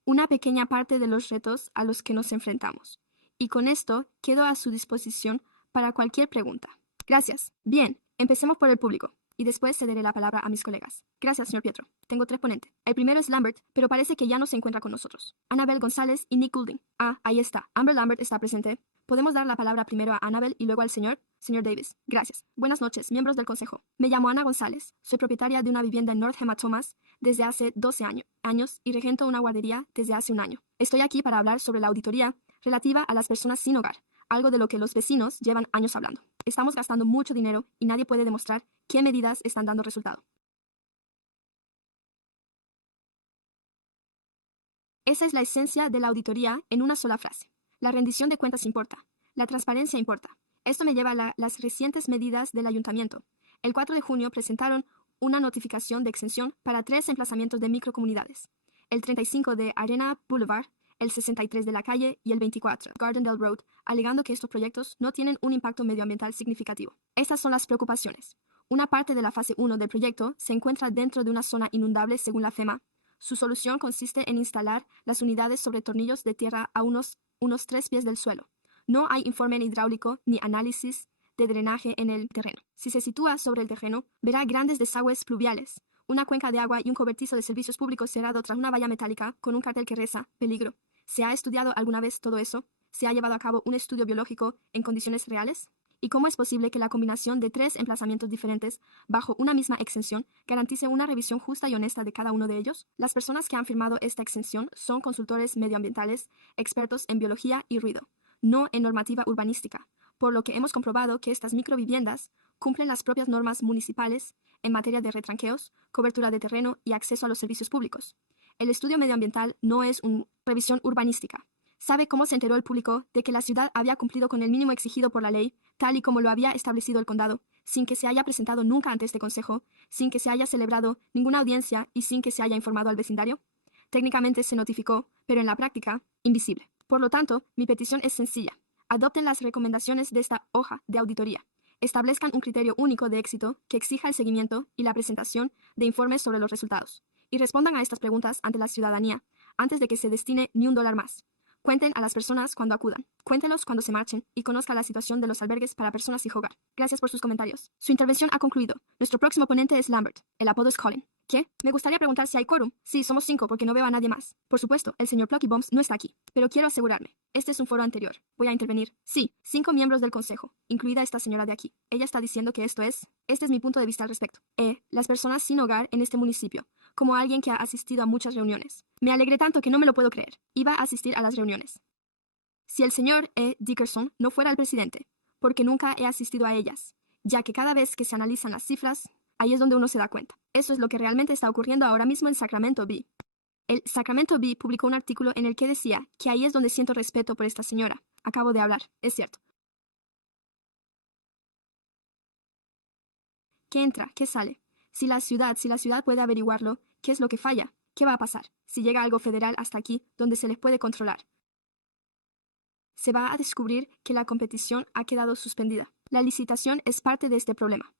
una pequeña parte de los retos a los que nos enfrentamos. Y con esto quedo a su disposición para cualquier pregunta. Gracias. Bien, empecemos por el público y después cederé la palabra a mis colegas. Gracias, señor Pietro. Tengo 3 ponentes. El primero es Lambert, pero parece que ya no se encuentra con nosotros. Annabel González y Nick Goulding. Ah, ahí está. Amber Lambert está presente. Podemos dar la palabra primero a Annabel y luego al señor Davis. Gracias. Buenas noches, miembros del consejo. Me llamo Ana González. Soy propietaria de una vivienda en North Hematomas desde hace 12 años y regento una guardería desde hace 1 año. Estoy aquí para hablar sobre la auditoría relativa a las personas sin hogar, algo de lo que los vecinos llevan años hablando. Estamos gastando mucho dinero y nadie puede demostrar qué medidas están dando resultado. Esa es la esencia de la auditoría en una sola frase. La rendición de cuentas importa. La transparencia importa. Esto me lleva a las recientes medidas del ayuntamiento. El 4 de junio presentaron una notificación de exención para 3 emplazamientos de microcomunidades. El 35 de Arena Boulevard, el 63 de la calle y el 24 Gardendale Road, alegando que estos proyectos no tienen un impacto medioambiental significativo. Estas son las preocupaciones. Una parte de la fase 1 del proyecto se encuentra dentro de una zona inundable según la FEMA. Su solución consiste en instalar las unidades sobre tornillos de tierra a unos 3 pies del suelo. No hay informe hidráulico ni análisis de drenaje en el terreno. Si se sitúa sobre el terreno, verá grandes desagües pluviales, una cuenca de agua y un cobertizo de servicios públicos cerrado tras una valla metálica con un cartel que reza «Peligro». ¿Se ha estudiado alguna vez todo eso? ¿Se ha llevado a cabo un estudio biológico en condiciones reales? ¿Y cómo es posible que la combinación de 3 emplazamientos diferentes bajo una misma exención garantice una revisión justa y honesta de cada uno de ellos? Las personas que han firmado esta exención son consultores medioambientales, expertos en biología y ruido, no en normativa urbanística, por lo que hemos comprobado que estas microviviendas cumplen las propias normas municipales en materia de retranqueos, cobertura de terreno y acceso a los servicios públicos. El estudio medioambiental no es una revisión urbanística. ¿Sabe cómo se enteró el público de que la ciudad había cumplido con el mínimo exigido por la ley, tal y como lo había establecido el condado, sin que se haya presentado nunca ante este consejo, sin que se haya celebrado ninguna audiencia y sin que se haya informado al vecindario? Técnicamente se notificó, pero en la práctica, invisible. Por lo tanto, mi petición es sencilla. Adopten las recomendaciones de esta hoja de auditoría. Establezcan un criterio único de éxito que exija el seguimiento y la presentación de informes sobre los resultados. Y respondan a estas preguntas ante la ciudadanía antes de que se destine ni un dólar más. Cuenten a las personas cuando acudan, cuéntenlos cuando se marchen y conozca la situación de los albergues para personas sin hogar. Gracias por sus comentarios. Su intervención ha concluido. Nuestro próximo ponente es Lambert. El apodo es Colin. ¿Qué? Me gustaría preguntar si hay quórum. Sí, somos 5 porque no veo a nadie más. Por supuesto, el señor Plucky Bombs no está aquí, pero quiero asegurarme. Este es un foro anterior. Voy a intervenir. Sí, 5 miembros del consejo, incluida esta señora de aquí. Ella está diciendo que esto es... Este es mi punto de vista al respecto. Las personas sin hogar en este municipio, como alguien que ha asistido a muchas reuniones. Me alegré tanto que no me lo puedo creer. Iba a asistir a las reuniones. Si el señor Dickerson no fuera el presidente, porque nunca he asistido a ellas, ya que cada vez que se analizan las cifras, ahí es donde uno se da cuenta. Eso es lo que realmente está ocurriendo ahora mismo en Sacramento Bee. El Sacramento Bee publicó un artículo en el que decía que ahí es donde siento respeto por esta señora. Acabo de hablar, es cierto. ¿Qué entra? ¿Qué sale? Si la ciudad puede averiguarlo, ¿qué es lo que falla? ¿Qué va a pasar? Si llega algo federal hasta aquí, donde se les puede controlar. Se va a descubrir que la competición ha quedado suspendida. La licitación es parte de este problema.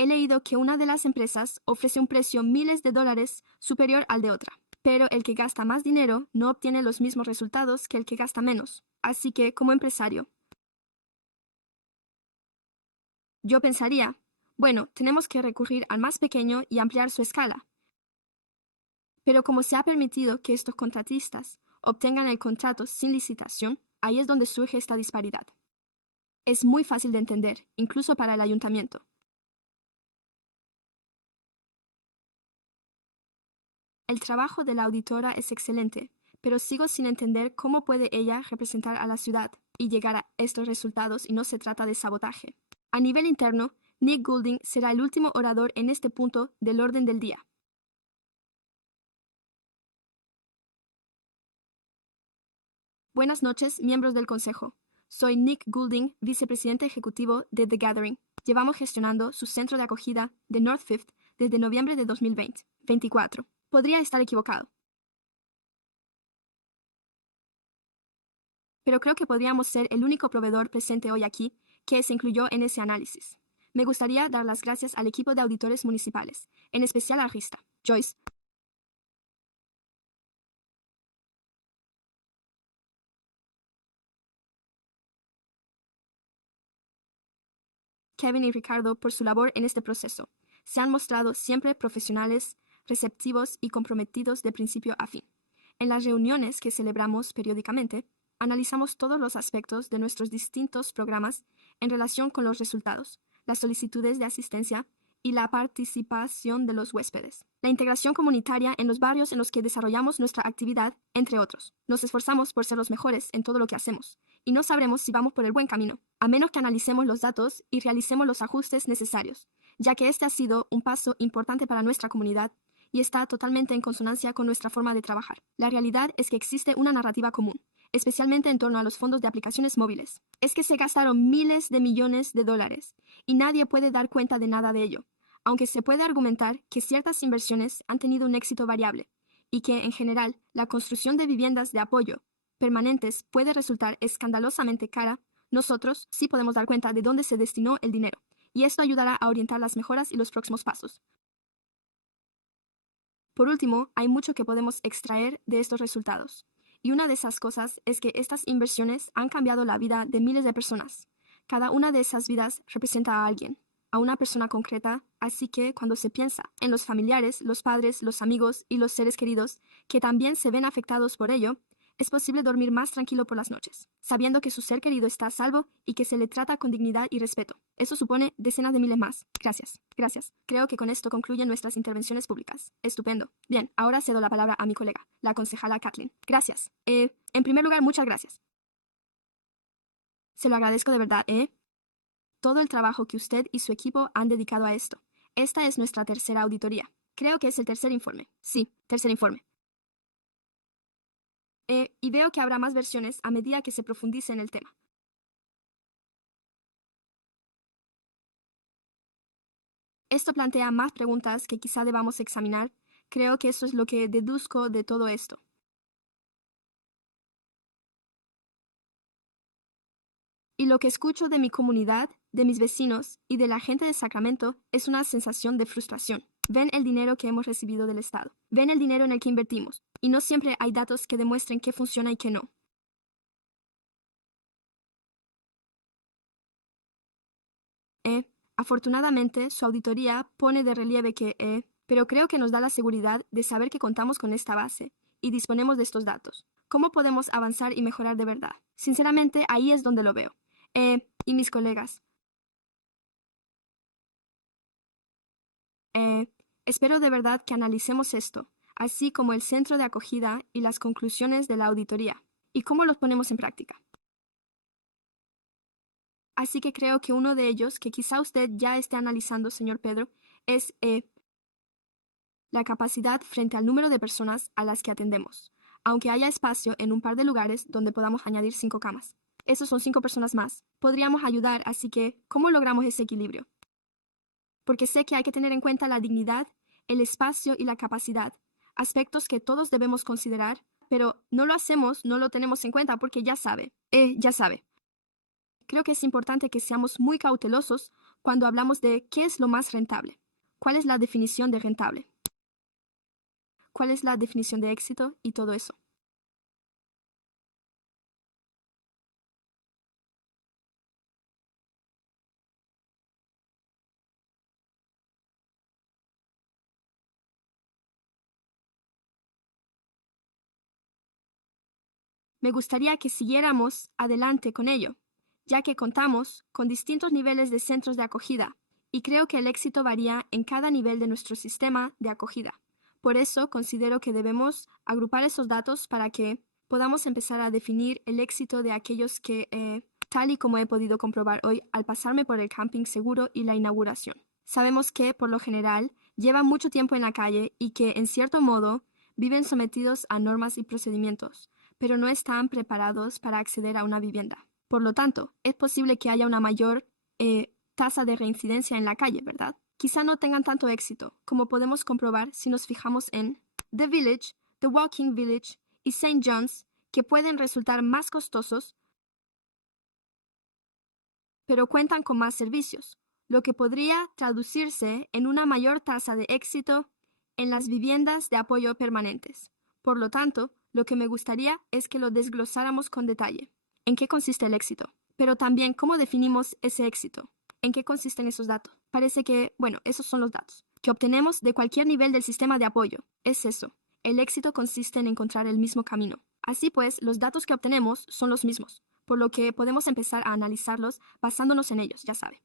He leído que una de las empresas ofrece un precio miles de dólares superior al de otra, pero el que gasta más dinero no obtiene los mismos resultados que el que gasta menos. Así que, como empresario, yo pensaría, bueno, tenemos que recurrir al más pequeño y ampliar su escala. Pero como se ha permitido que estos contratistas obtengan el contrato sin licitación, ahí es donde surge esta disparidad. Es muy fácil de entender, incluso para el ayuntamiento. El trabajo de la auditora es excelente, pero sigo sin entender cómo puede ella representar a la ciudad y llegar a estos resultados y no se trata de sabotaje. A nivel interno, Nick Goulding será el último orador en este punto del orden del día. Buenas noches, miembros del Consejo. Soy Nick Goulding, vicepresidente ejecutivo de The Gathering. Llevamos gestionando su centro de acogida de North Fifth desde noviembre de 2024. Podría estar equivocado, pero creo que podríamos ser el único proveedor presente hoy aquí que se incluyó en ese análisis. Me gustaría dar las gracias al equipo de auditores municipales, en especial a Rista, Joyce, Kevin y Ricardo por su labor en este proceso. Se han mostrado siempre profesionales, receptivos y comprometidos de principio a fin. En las reuniones que celebramos periódicamente, analizamos todos los aspectos de nuestros distintos programas en relación con los resultados, las solicitudes de asistencia y la participación de los huéspedes, la integración comunitaria en los barrios en los que desarrollamos nuestra actividad, entre otros. Nos esforzamos por ser los mejores en todo lo que hacemos, y no sabremos si vamos por el buen camino, a menos que analicemos los datos y realicemos los ajustes necesarios, ya que este ha sido un paso importante para nuestra comunidad y está totalmente en consonancia con nuestra forma de trabajar. La realidad es que existe una narrativa común, especialmente en torno a los fondos de aplicaciones móviles. Es que se gastaron miles de millones de dólares y nadie puede dar cuenta de nada de ello, aunque se puede argumentar que ciertas inversiones han tenido un éxito variable y que, en general, la construcción de viviendas de apoyo permanentes puede resultar escandalosamente cara. Nosotros sí podemos dar cuenta de dónde se destinó el dinero, y esto ayudará a orientar las mejoras y los próximos pasos. Por último, hay mucho que podemos extraer de estos resultados, y una de esas cosas es que estas inversiones han cambiado la vida de miles de personas. Cada una de esas vidas representa a alguien, a una persona concreta, así que cuando se piensa en los familiares, los padres, los amigos y los seres queridos que también se ven afectados por ello, es posible dormir más tranquilo por las noches, sabiendo que su ser querido está a salvo y que se le trata con dignidad y respeto. Eso supone decenas de miles más. Gracias. Gracias. Creo que con esto concluyen nuestras intervenciones públicas. Estupendo. Bien, ahora cedo la palabra a mi colega, la concejala Kathleen. Gracias. En primer lugar, muchas gracias. Se lo agradezco de verdad, todo el trabajo que usted y su equipo han dedicado a esto. Esta es nuestra tercera auditoría. Creo que es el tercer informe. Sí, tercer informe. Y veo que habrá más versiones a medida que se profundice en el tema. Esto plantea más preguntas que quizá debamos examinar Creo que eso es lo que deduzco de todo esto. Y lo que escucho de mi comunidad, de mis vecinos y de la gente de Sacramento es una sensación de frustración. Ven el dinero que hemos recibido del Estado. Ven el dinero en el que invertimos. Y no siempre hay datos que demuestren qué funciona y qué no. Afortunadamente, su auditoría pone de relieve que pero creo que nos da la seguridad de saber que contamos con esta base y disponemos de estos datos. ¿Cómo podemos avanzar y mejorar de verdad? Sinceramente, ahí es donde lo veo. Y mis colegas. Espero de verdad que analicemos esto, así como el centro de acogida y las conclusiones de la auditoría, y cómo los ponemos en práctica. Así que creo que uno de ellos, que quizá usted ya esté analizando, señor Pedro, es la capacidad frente al número de personas a las que atendemos, aunque haya espacio en un par de lugares donde podamos añadir 5 camas. Esos son 5 personas más. Podríamos ayudar, así que, ¿cómo logramos ese equilibrio? Porque sé que hay que tener en cuenta la dignidad, el espacio y la capacidad, aspectos que todos debemos considerar, pero no lo hacemos, no lo tenemos en cuenta porque ya sabe. Creo que es importante que seamos muy cautelosos cuando hablamos de qué es lo más rentable. ¿Cuál es la definición de rentable? ¿Cuál es la definición de éxito y todo eso? Me gustaría que siguiéramos adelante con ello, ya que contamos con distintos niveles de centros de acogida, y creo que el éxito varía en cada nivel de nuestro sistema de acogida. Por eso considero que debemos agrupar esos datos para que podamos empezar a definir el éxito de aquellos que, tal y como he podido comprobar hoy al pasarme por el camping seguro y la inauguración. Sabemos que, por lo general, llevan mucho tiempo en la calle y que, en cierto modo, viven sometidos a normas y procedimientos, pero no están preparados para acceder a una vivienda. Por lo tanto, es posible que haya una mayor tasa de reincidencia en la calle, ¿verdad? Quizá no tengan tanto éxito, como podemos comprobar si nos fijamos en The Village, The Walking Village y St. John's, que pueden resultar más costosos, pero cuentan con más servicios, lo que podría traducirse en una mayor tasa de éxito en las viviendas de apoyo permanentes. Por lo tanto, lo que me gustaría es que lo desglosáramos con detalle. ¿En qué consiste el éxito? Pero también, ¿cómo definimos ese éxito? ¿En qué consisten esos datos? Parece que, bueno, esos son los datos que obtenemos de cualquier nivel del sistema de apoyo. Es eso. El éxito consiste en encontrar el mismo camino. Así pues, los datos que obtenemos son los mismos, por lo que podemos empezar a analizarlos basándonos en ellos, ya sabe.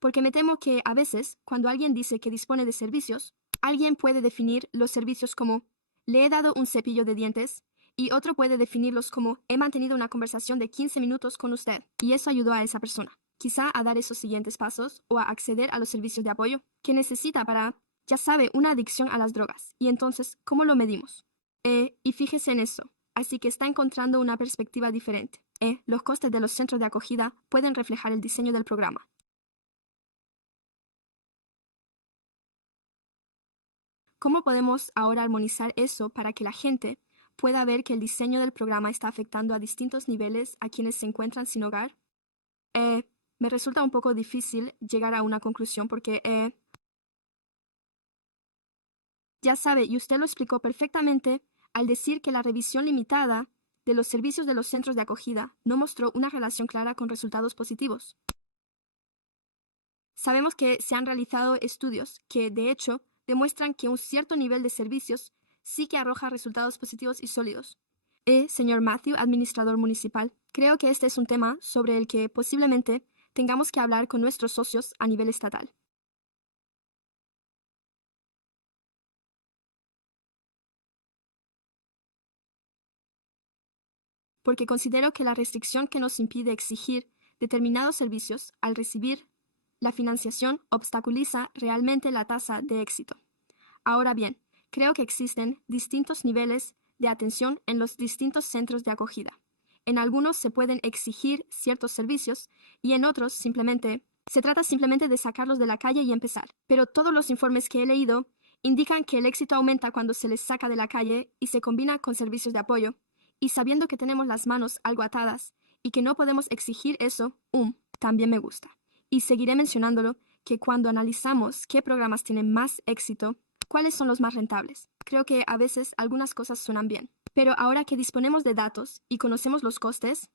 Porque me temo que a veces, cuando alguien dice que dispone de servicios, alguien puede definir los servicios como le he dado un cepillo de dientes y otro puede definirlos como he mantenido una conversación de 15 minutos con usted y eso ayudó a esa persona, quizá a dar esos siguientes pasos o a acceder a los servicios de apoyo que necesita para, ya sabe, una adicción a las drogas. Y entonces, ¿cómo lo medimos? Y fíjese en eso. Así que está encontrando una perspectiva diferente. Los costes de los centros de acogida pueden reflejar el diseño del programa. ¿Cómo podemos ahora armonizar eso para que la gente pueda ver que el diseño del programa está afectando a distintos niveles a quienes se encuentran sin hogar? Me resulta un poco difícil llegar a una conclusión porque, ya sabe, y usted lo explicó perfectamente al decir que la revisión limitada de los servicios de los centros de acogida no mostró una relación clara con resultados positivos. Sabemos que se han realizado estudios que, de hecho, demuestran que un cierto nivel de servicios sí que arroja resultados positivos y sólidos. Señor Matthew, administrador municipal, creo que este es un tema sobre el que posiblemente tengamos que hablar con nuestros socios a nivel estatal. Porque considero que la restricción que nos impide exigir determinados servicios al recibir la financiación obstaculiza realmente la tasa de éxito. Ahora bien, creo que existen distintos niveles de atención en los distintos centros de acogida. En algunos se pueden exigir ciertos servicios y en otros se trata simplemente de sacarlos de la calle y empezar. Pero todos los informes que he leído indican que el éxito aumenta cuando se les saca de la calle y se combina con servicios de apoyo, y sabiendo que tenemos las manos algo atadas y que no podemos exigir eso, también me gusta. Y seguiré mencionándolo, que cuando analizamos qué programas tienen más éxito, cuáles son los más rentables, creo que a veces algunas cosas suenan bien. Pero ahora que disponemos de datos y conocemos los costes,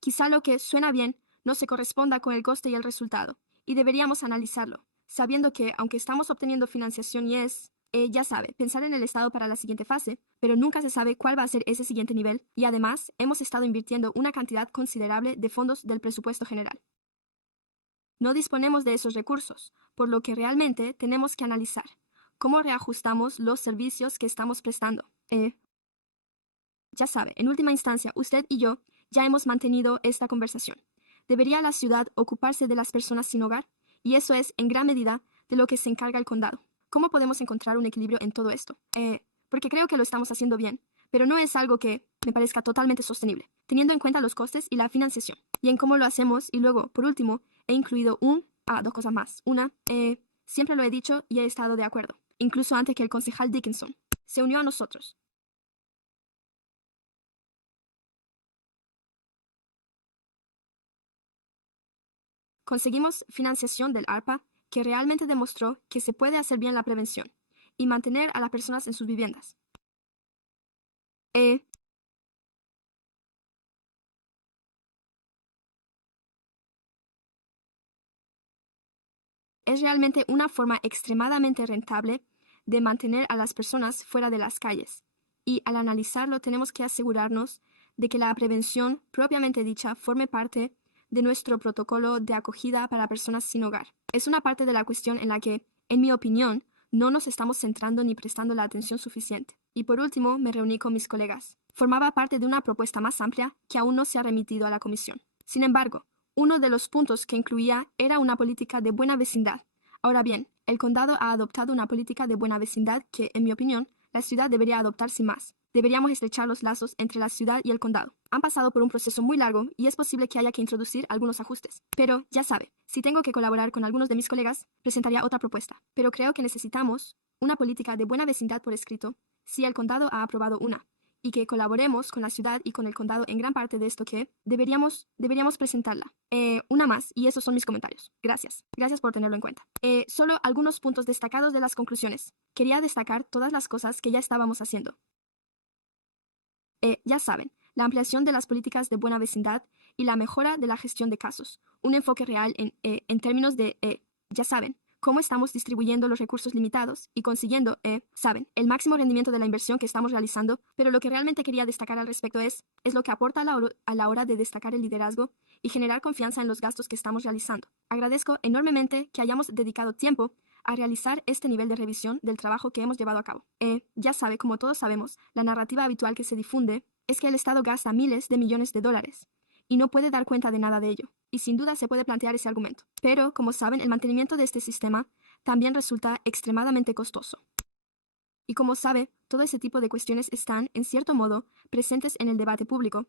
quizá lo que suena bien no se corresponda con el coste y el resultado, y deberíamos analizarlo, sabiendo que, aunque estamos obteniendo financiación y ya sabe, pensar en el Estado para la siguiente fase, pero nunca se sabe cuál va a ser ese siguiente nivel, y además hemos estado invirtiendo una cantidad considerable de fondos del presupuesto general. No disponemos de esos recursos, por lo que realmente tenemos que analizar cómo reajustamos los servicios que estamos prestando. Ya sabe, en última instancia, usted y yo ya hemos mantenido esta conversación. ¿Debería la ciudad ocuparse de las personas sin hogar? Y eso es, en gran medida, de lo que se encarga el condado. ¿Cómo podemos encontrar un equilibrio en todo esto? Porque creo que lo estamos haciendo bien, pero no es algo que me parezca totalmente sostenible, teniendo en cuenta los costes y la financiación. Y en cómo lo hacemos, y luego, por último, he incluido dos cosas más. Una, siempre lo he dicho y he estado de acuerdo, incluso antes que el concejal Dickinson se unió a nosotros. Conseguimos financiación del ARPA que realmente demostró que se puede hacer bien la prevención y mantener a las personas en sus viviendas. Es realmente una forma extremadamente rentable de mantener a las personas fuera de las calles. Y al analizarlo tenemos que asegurarnos de que la prevención propiamente dicha forme parte de nuestro protocolo de acogida para personas sin hogar. Es una parte de la cuestión en la que, en mi opinión, no nos estamos centrando ni prestando la atención suficiente. Y por último, me reuní con mis colegas. Formaba parte de una propuesta más amplia que aún no se ha remitido a la comisión. Sin embargo, uno de los puntos que incluía era una política de buena vecindad. Ahora bien, el condado ha adoptado una política de buena vecindad que, en mi opinión, la ciudad debería adoptar sin más. Deberíamos estrechar los lazos entre la ciudad y el condado. Han pasado por un proceso muy largo y es posible que haya que introducir algunos ajustes. Pero, ya sabe, si tengo que colaborar con algunos de mis colegas, presentaría otra propuesta. Pero creo que necesitamos una política de buena vecindad por escrito, si el condado ha aprobado una, y que colaboremos con la ciudad y con el condado en gran parte de esto que deberíamos presentarla. Una más, y esos son mis comentarios. Gracias. Gracias por tenerlo en cuenta. Solo algunos puntos destacados de las conclusiones. Quería destacar todas las cosas que ya estábamos haciendo. Ya saben, la ampliación de las políticas de buena vecindad y la mejora de la gestión de casos. Un enfoque real en términos de, ya saben, cómo estamos distribuyendo los recursos limitados y consiguiendo, saben, el máximo rendimiento de la inversión que estamos realizando, pero lo que realmente quería destacar al respecto es lo que aporta a la hora de destacar el liderazgo y generar confianza en los gastos que estamos realizando. Agradezco enormemente que hayamos dedicado tiempo a realizar este nivel de revisión del trabajo que hemos llevado a cabo. Ya sabe, como todos sabemos, la narrativa habitual que se difunde es que el Estado gasta miles de millones de dólares y no puede dar cuenta de nada de ello. Y sin duda se puede plantear ese argumento. Pero, como saben, el mantenimiento de este sistema también resulta extremadamente costoso. Y como sabe, todo ese tipo de cuestiones están, en cierto modo, presentes en el debate público.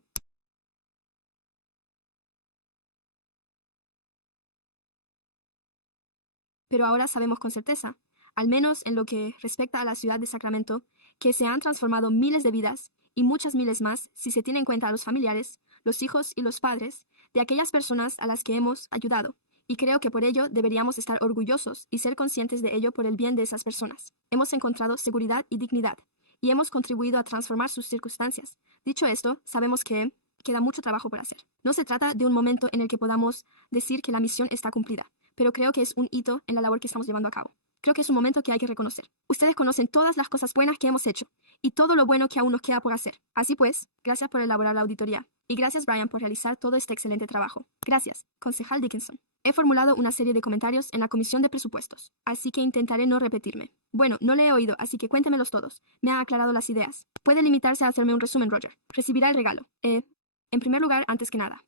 Pero ahora sabemos con certeza, al menos en lo que respecta a la ciudad de Sacramento, que se han transformado miles de vidas y muchas miles más si se tiene en cuenta a los familiares, los hijos y los padres de aquellas personas a las que hemos ayudado. Y creo que por ello deberíamos estar orgullosos y ser conscientes de ello por el bien de esas personas. Hemos encontrado seguridad y dignidad, y hemos contribuido a transformar sus circunstancias. Dicho esto, sabemos que queda mucho trabajo por hacer. No se trata de un momento en el que podamos decir que la misión está cumplida, pero creo que es un hito en la labor que estamos llevando a cabo. Creo que es un momento que hay que reconocer. Ustedes conocen todas las cosas buenas que hemos hecho y todo lo bueno que aún nos queda por hacer. Así pues, gracias por elaborar la auditoría. Y gracias, Brian, por realizar todo este excelente trabajo. Gracias, concejal Dickinson. He formulado una serie de comentarios en la Comisión de Presupuestos, así que intentaré no repetirme. Bueno, no le he oído, así que cuéntemelos todos. Me ha aclarado las ideas. Puede limitarse a hacerme un resumen, Roger. Recibirá el regalo. En primer lugar, antes que nada,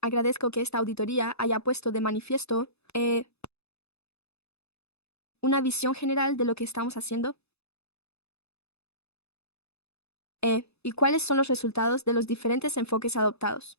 agradezco que esta auditoría haya puesto de manifiesto una visión general de lo que estamos haciendo y cuáles son los resultados de los diferentes enfoques adoptados.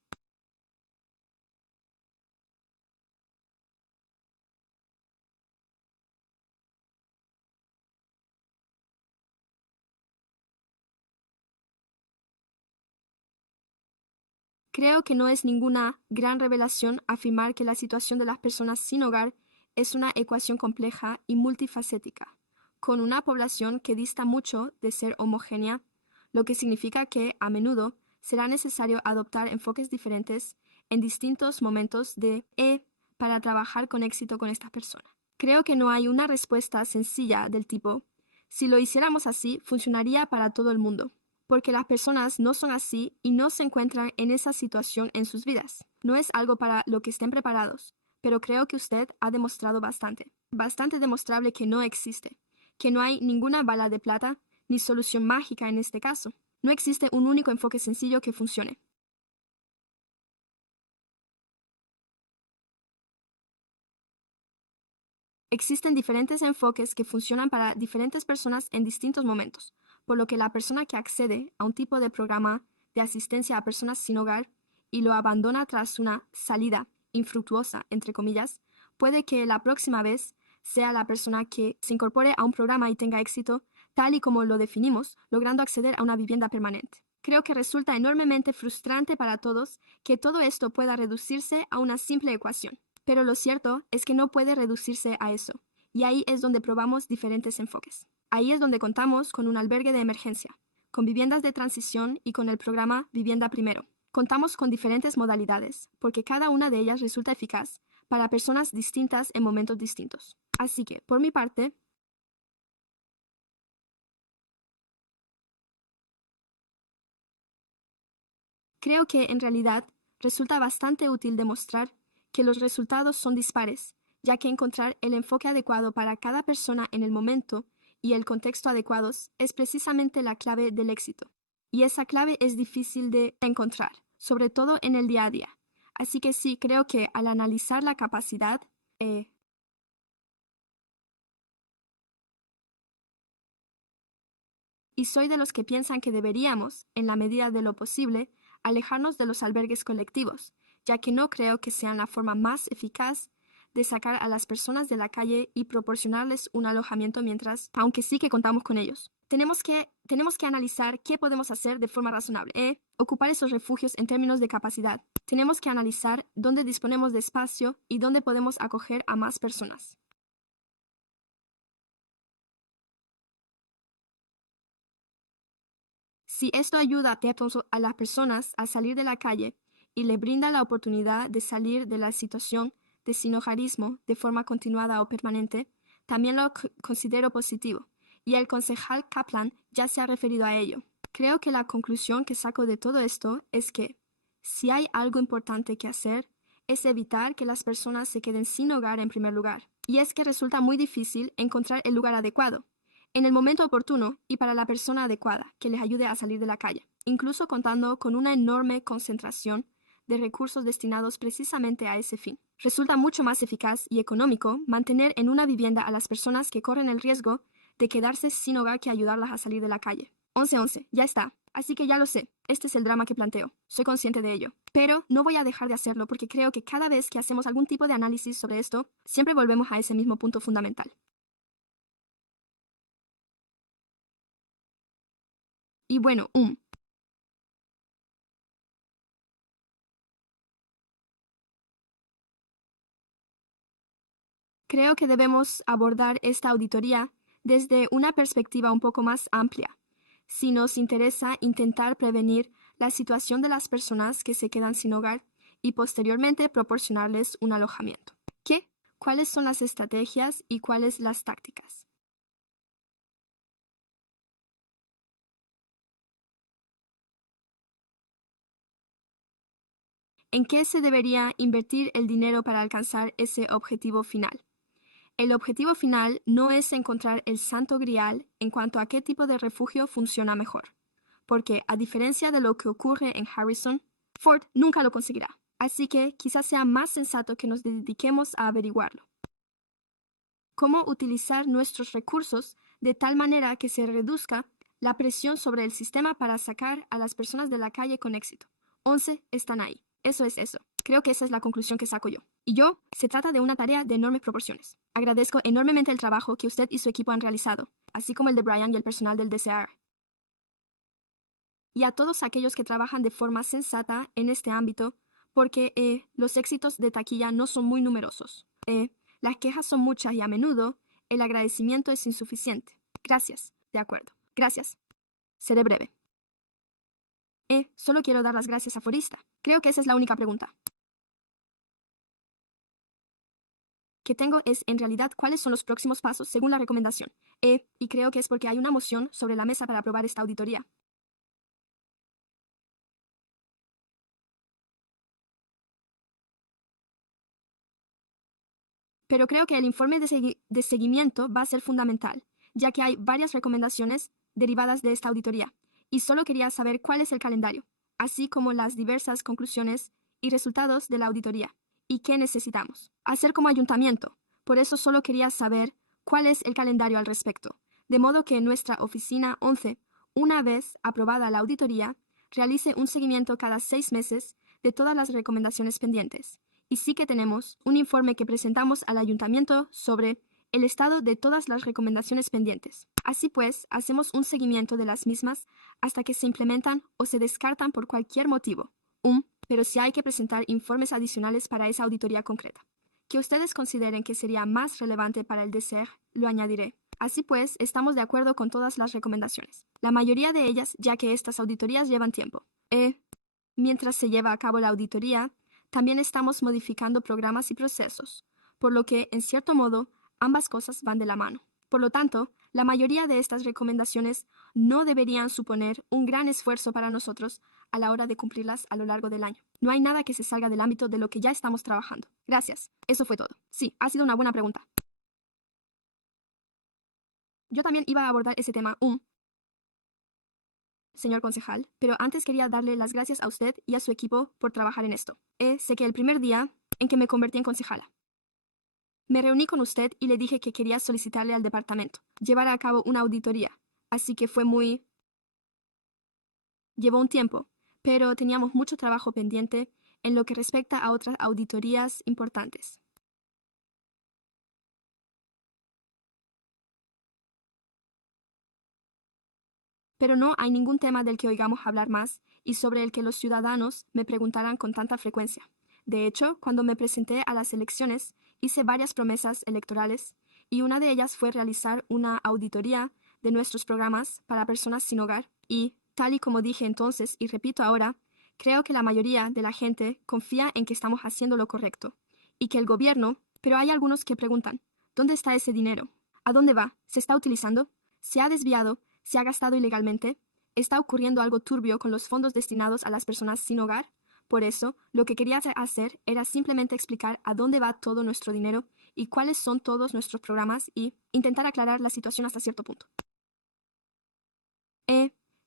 Creo que no es ninguna gran revelación afirmar que la situación de las personas sin hogar es una ecuación compleja y multifacética, con una población que dista mucho de ser homogénea, lo que significa que, a menudo, será necesario adoptar enfoques diferentes en distintos momentos para trabajar con éxito con esta persona. Creo que no hay una respuesta sencilla del tipo, si lo hiciéramos así, funcionaría para todo el mundo, porque las personas no son así y no se encuentran en esa situación en sus vidas. No es algo para lo que estén preparados, pero creo que usted ha demostrado bastante demostrable que no existe, que no hay ninguna bala de plata ni solución mágica en este caso. No existe un único enfoque sencillo que funcione. Existen diferentes enfoques que funcionan para diferentes personas en distintos momentos, por lo que la persona que accede a un tipo de programa de asistencia a personas sin hogar y lo abandona tras una salida infructuosa, entre comillas, puede que la próxima vez sea la persona que se incorpore a un programa y tenga éxito, tal y como lo definimos, logrando acceder a una vivienda permanente. Creo que resulta enormemente frustrante para todos que todo esto pueda reducirse a una simple ecuación. Pero lo cierto es que no puede reducirse a eso, y ahí es donde probamos diferentes enfoques. Ahí es donde contamos con un albergue de emergencia, con viviendas de transición y con el programa Vivienda Primero. Contamos con diferentes modalidades, porque cada una de ellas resulta eficaz para personas distintas en momentos distintos. Así que, por mi parte, creo que en realidad resulta bastante útil demostrar que los resultados son dispares, ya que encontrar el enfoque adecuado para cada persona en el momento y el contexto adecuados es precisamente la clave del éxito. Y esa clave es difícil de encontrar, sobre todo en el día a día. Así que sí, creo que al analizar la capacidad, y soy de los que piensan que deberíamos, en la medida de lo posible, alejarnos de los albergues colectivos, ya que no creo que sean la forma más eficaz de sacar a las personas de la calle y proporcionarles un alojamiento mientras, aunque sí que contamos con ellos. Tenemos que analizar qué podemos hacer de forma razonable, ocupar esos refugios en términos de capacidad. Tenemos que analizar dónde disponemos de espacio y dónde podemos acoger a más personas. Si esto ayuda a las personas a salir de la calle y le brinda la oportunidad de salir de la situación de sinhogarismo de forma continuada o permanente, también lo considero positivo, y el concejal Kaplan ya se ha referido a ello. Creo que la conclusión que saco de todo esto es que, si hay algo importante que hacer, es evitar que las personas se queden sin hogar en primer lugar. Y es que resulta muy difícil encontrar el lugar adecuado, en el momento oportuno y para la persona adecuada que les ayude a salir de la calle, incluso contando con una enorme concentración de recursos destinados precisamente a ese fin. Resulta mucho más eficaz y económico mantener en una vivienda a las personas que corren el riesgo de quedarse sin hogar que ayudarlas a salir de la calle. 11-11, ya está. Así que ya lo sé, este es el drama que planteo, soy consciente de ello. Pero no voy a dejar de hacerlo porque creo que cada vez que hacemos algún tipo de análisis sobre esto, siempre volvemos a ese mismo punto fundamental. Y bueno, creo que debemos abordar esta auditoría desde una perspectiva un poco más amplia, si nos interesa intentar prevenir la situación de las personas que se quedan sin hogar y posteriormente proporcionarles un alojamiento. ¿Qué? ¿Cuáles son las estrategias y cuáles las tácticas? ¿En qué se debería invertir el dinero para alcanzar ese objetivo final? El objetivo final no es encontrar el santo grial en cuanto a qué tipo de refugio funciona mejor, porque a diferencia de lo que ocurre en Harrison, Ford nunca lo conseguirá. Así que quizás sea más sensato que nos dediquemos a averiguarlo. ¿Cómo utilizar nuestros recursos de tal manera que se reduzca la presión sobre el sistema para sacar a las personas de la calle con éxito? 11 están ahí. Eso es eso. Creo que esa es la conclusión que saco yo. Y se trata de una tarea de enormes proporciones. Agradezco enormemente el trabajo que usted y su equipo han realizado, así como el de Brian y el personal del DCR. y a todos aquellos que trabajan de forma sensata en este ámbito, porque los éxitos de taquilla no son muy numerosos. Las quejas son muchas y a menudo el agradecimiento es insuficiente. Gracias. De acuerdo. Gracias. Seré breve. Solo quiero dar las gracias a Forista. Creo que esa es la única pregunta que tengo es, en realidad, cuáles son los próximos pasos según la recomendación. Y creo que es porque hay una moción sobre la mesa para aprobar esta auditoría. Pero creo que el informe de seguimiento va a ser fundamental, ya que hay varias recomendaciones derivadas de esta auditoría, y solo quería saber cuál es el calendario, así como las diversas conclusiones y resultados de la auditoría, y qué necesitamos hacer como ayuntamiento. Por eso solo quería saber cuál es el calendario al respecto, de modo que nuestra oficina 11, una vez aprobada la auditoría, realice un seguimiento cada 6 meses de todas las recomendaciones pendientes. Y sí que tenemos un informe que presentamos al ayuntamiento sobre el estado de todas las recomendaciones pendientes. Así pues, hacemos un seguimiento de las mismas hasta que se implementan o se descartan por cualquier motivo. Pero si hay que presentar informes adicionales para esa auditoría concreta, que ustedes consideren que sería más relevante para el DSER, lo añadiré. Así pues, estamos de acuerdo con todas las recomendaciones, la mayoría de ellas, ya que estas auditorías llevan tiempo. Mientras se lleva a cabo la auditoría, también estamos modificando programas y procesos, por lo que, en cierto modo, ambas cosas van de la mano. Por lo tanto, la mayoría de estas recomendaciones no deberían suponer un gran esfuerzo para nosotros a la hora de cumplirlas a lo largo del año. No hay nada que se salga del ámbito de lo que ya estamos trabajando. Gracias. Eso fue todo. Sí, ha sido una buena pregunta. Yo también iba a abordar ese tema, señor concejal, pero antes quería darle las gracias a usted y a su equipo por trabajar en esto. Sé que el primer día en que me convertí en concejala, me reuní con usted y le dije que quería solicitarle al departamento llevar a cabo una auditoría, así que llevó un tiempo, pero teníamos mucho trabajo pendiente en lo que respecta a otras auditorías importantes. Pero no hay ningún tema del que oigamos hablar más y sobre el que los ciudadanos me preguntaran con tanta frecuencia. De hecho, cuando me presenté a las elecciones, hice varias promesas electorales y una de ellas fue realizar una auditoría de nuestros programas para personas sin hogar y, tal y como dije entonces y repito ahora, creo que la mayoría de la gente confía en que estamos haciendo lo correcto y que el gobierno, pero hay algunos que preguntan, ¿dónde está ese dinero? ¿A dónde va? ¿Se está utilizando? ¿Se ha desviado? ¿Se ha gastado ilegalmente? ¿Está ocurriendo algo turbio con los fondos destinados a las personas sin hogar? Por eso, lo que quería hacer era simplemente explicar a dónde va todo nuestro dinero y cuáles son todos nuestros programas y intentar aclarar la situación hasta cierto punto.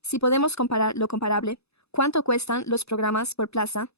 Si podemos comparar lo comparable, ¿cuánto cuestan los programas por plaza,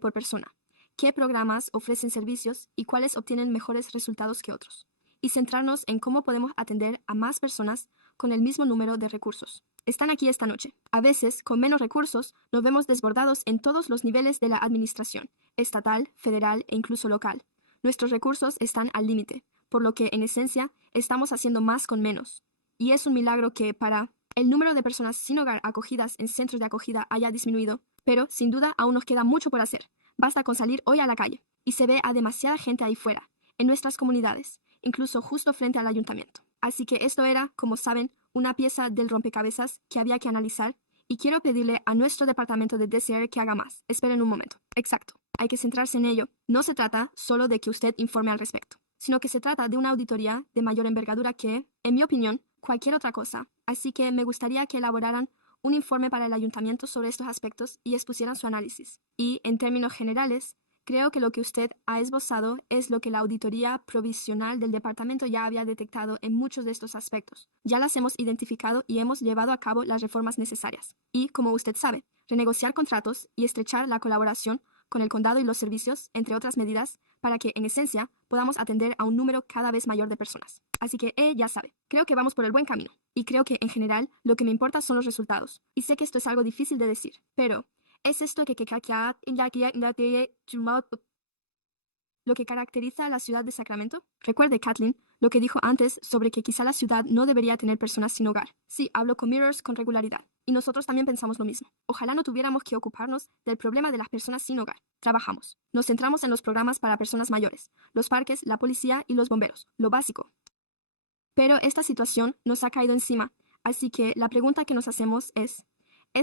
por persona? ¿Qué programas ofrecen servicios y cuáles obtienen mejores resultados que otros? Y centrarnos en cómo podemos atender a más personas con el mismo número de recursos. Están aquí esta noche. A veces, con menos recursos, nos vemos desbordados en todos los niveles de la administración, estatal, federal e incluso local. Nuestros recursos están al límite, por lo que, en esencia, estamos haciendo más con menos. Y es un milagro que, para el número de personas sin hogar acogidas en centros de acogida haya disminuido, pero, sin duda, aún nos queda mucho por hacer. Basta con salir hoy a la calle, y se ve a demasiada gente ahí fuera, en nuestras comunidades, incluso justo frente al ayuntamiento. Así que esto era, como saben, una pieza del rompecabezas que había que analizar, y quiero pedirle a nuestro departamento de DCR que haga más. Esperen un momento. Exacto. Hay que centrarse en ello. No se trata solo de que usted informe al respecto, sino que se trata de una auditoría de mayor envergadura que, en mi opinión, cualquier otra cosa. Así que me gustaría que elaboraran un informe para el ayuntamiento sobre estos aspectos y expusieran su análisis. Y, en términos generales, creo que lo que usted ha esbozado es lo que la auditoría provisional del departamento ya había detectado en muchos de estos aspectos. Ya las hemos identificado y hemos llevado a cabo las reformas necesarias. Y, como usted sabe, renegociar contratos y estrechar la colaboración con el condado y los servicios, entre otras medidas, para que, en esencia, podamos atender a un número cada vez mayor de personas. Así que, ya sabe, creo que vamos por el buen camino. Y creo que, en general, lo que me importa son los resultados. Y sé que esto es algo difícil de decir, pero ¿es esto lo que caracteriza a la ciudad de Sacramento? Recuerde, Kathleen, Lo que dijo antes sobre que quizá la ciudad no debería tener personas sin hogar. Sí, hablo con Mirrors con regularidad. Y nosotros también pensamos lo mismo. Ojalá no tuviéramos que ocuparnos del problema de las personas sin hogar. Trabajamos. Nos centramos en los programas para personas mayores, los parques, la policía y los bomberos. Lo básico. Pero esta situación nos ha caído encima, así que la pregunta que nos hacemos ¿es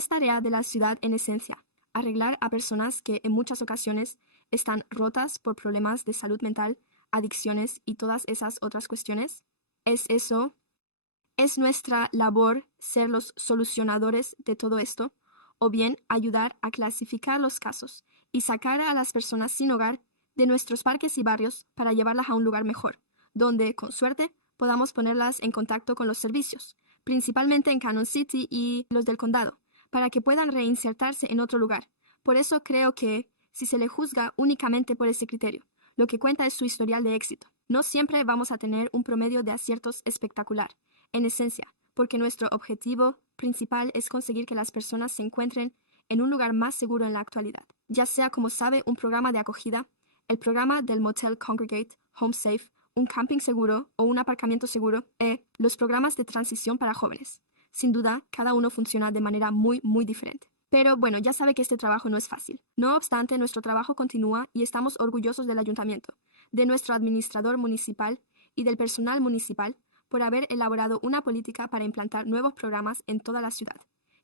tarea de la ciudad en esencia arreglar a personas que en muchas ocasiones están rotas por problemas de salud mental, adicciones y todas esas otras cuestiones? ¿Es eso? ¿Es nuestra labor ser los solucionadores de todo esto? ¿O bien ayudar a clasificar los casos y sacar a las personas sin hogar de nuestros parques y barrios para llevarlas a un lugar mejor, donde, con suerte, podamos ponerlas en contacto con los servicios, principalmente en Cannon City y los del condado, para que puedan reinsertarse en otro lugar? Por eso creo que, si se le juzga únicamente por ese criterio, lo que cuenta es su historial de éxito. No siempre vamos a tener un promedio de aciertos espectacular, en esencia, porque nuestro objetivo principal es conseguir que las personas se encuentren en un lugar más seguro en la actualidad, ya sea como sabe un programa de acogida, el programa del Motel Congregate, Home Safe, un camping seguro o un aparcamiento seguro, los programas de transición para jóvenes. Sin duda, cada uno funciona de manera muy, muy diferente. Pero bueno, ya sabe que este trabajo no es fácil. No obstante, nuestro trabajo continúa y estamos orgullosos del ayuntamiento, de nuestro administrador municipal y del personal municipal por haber elaborado una política para implantar nuevos programas en toda la ciudad,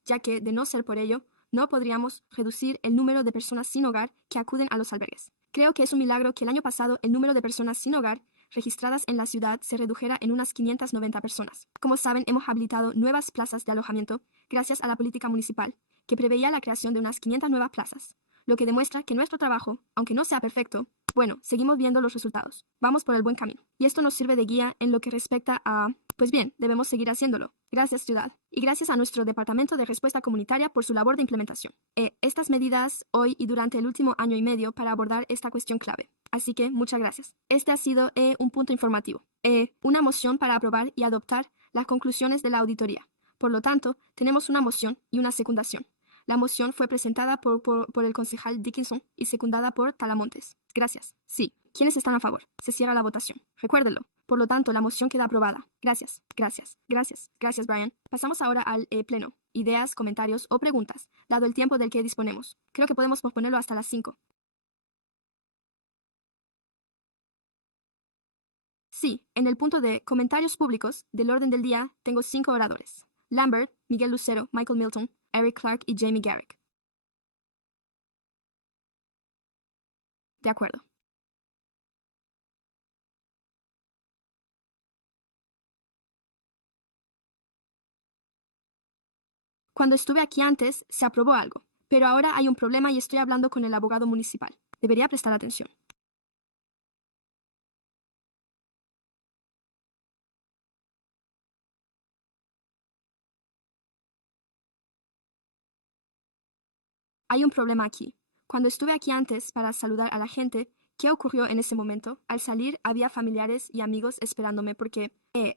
ya que, de no ser por ello, no podríamos reducir el número de personas sin hogar que acuden a los albergues. Creo que es un milagro que el año pasado el número de personas sin hogar registradas en la ciudad se redujera en unas 590 personas. Como saben, hemos habilitado nuevas plazas de alojamiento gracias a la política municipal, que preveía la creación de unas 500 nuevas plazas, lo que demuestra que nuestro trabajo, aunque no sea perfecto, bueno, seguimos viendo los resultados. Vamos por el buen camino. Y esto nos sirve de guía en lo que respecta a... Pues bien, debemos seguir haciéndolo. Gracias, ciudad. Y gracias a nuestro Departamento de Respuesta Comunitaria por su labor de implementación. Estas medidas hoy y durante el último año y medio para abordar esta cuestión clave. Así que, muchas gracias. Este ha sido un punto informativo. Una moción para aprobar y adoptar las conclusiones de la auditoría. Por lo tanto, tenemos una moción y una secundación. La moción fue presentada por el concejal Dickinson y secundada por Talamontes. Gracias. Sí. ¿Quiénes están a favor? Se cierra la votación. Recuérdelo. Por lo tanto, la moción queda aprobada. Gracias. Gracias. Gracias. Gracias, Brian. Pasamos ahora al pleno. Ideas, comentarios o preguntas, dado el tiempo del que disponemos. Creo que podemos posponerlo hasta las 5. Sí, en el punto de comentarios públicos del orden del día tengo 5 oradores. Lambert, Miguel Lucero, Michael Milton, Eric Clark y Jamie Garrick. De acuerdo. Cuando estuve aquí antes, se aprobó algo, pero ahora hay un problema y estoy hablando con el abogado municipal. Debería prestar atención. Hay un problema aquí. Cuando estuve aquí antes para saludar a la gente, ¿qué ocurrió en ese momento? Al salir había familiares y amigos esperándome porque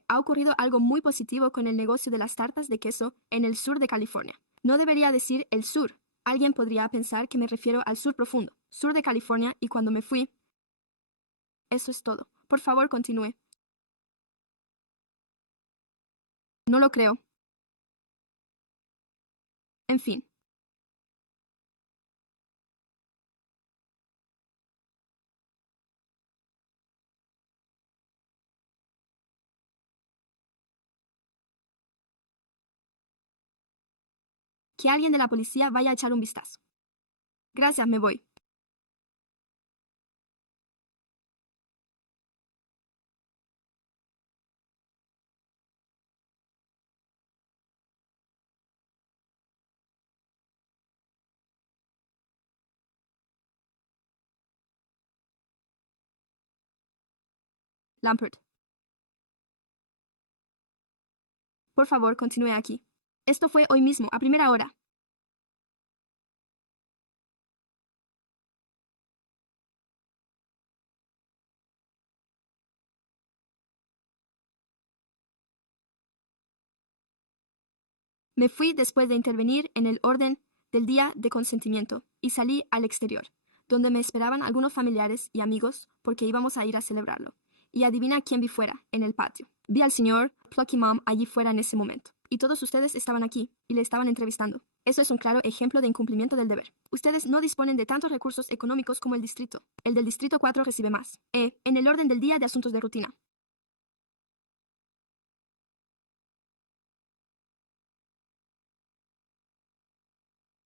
ha ocurrido algo muy positivo con el negocio de las tartas de queso en el sur de California. No debería decir el sur. Alguien podría pensar que me refiero al sur profundo, sur de California, y cuando me fui... Eso es todo. Por favor, continúe. No lo creo. En fin. Que alguien de la policía vaya a echar un vistazo. Gracias, me voy. Lampert. Por favor, continúe aquí. Esto fue hoy mismo, a primera hora. Me fui después de intervenir en el orden del día de consentimiento y salí al exterior, donde me esperaban algunos familiares y amigos porque íbamos a ir a celebrarlo. Y adivina quién vi fuera, en el patio. Vi al señor Plucky Mom allí fuera en ese momento. Y todos ustedes estaban aquí y le estaban entrevistando. Eso es un claro ejemplo de incumplimiento del deber. Ustedes no disponen de tantos recursos económicos como el distrito. El del distrito 4 recibe más. En el orden del día de asuntos de rutina.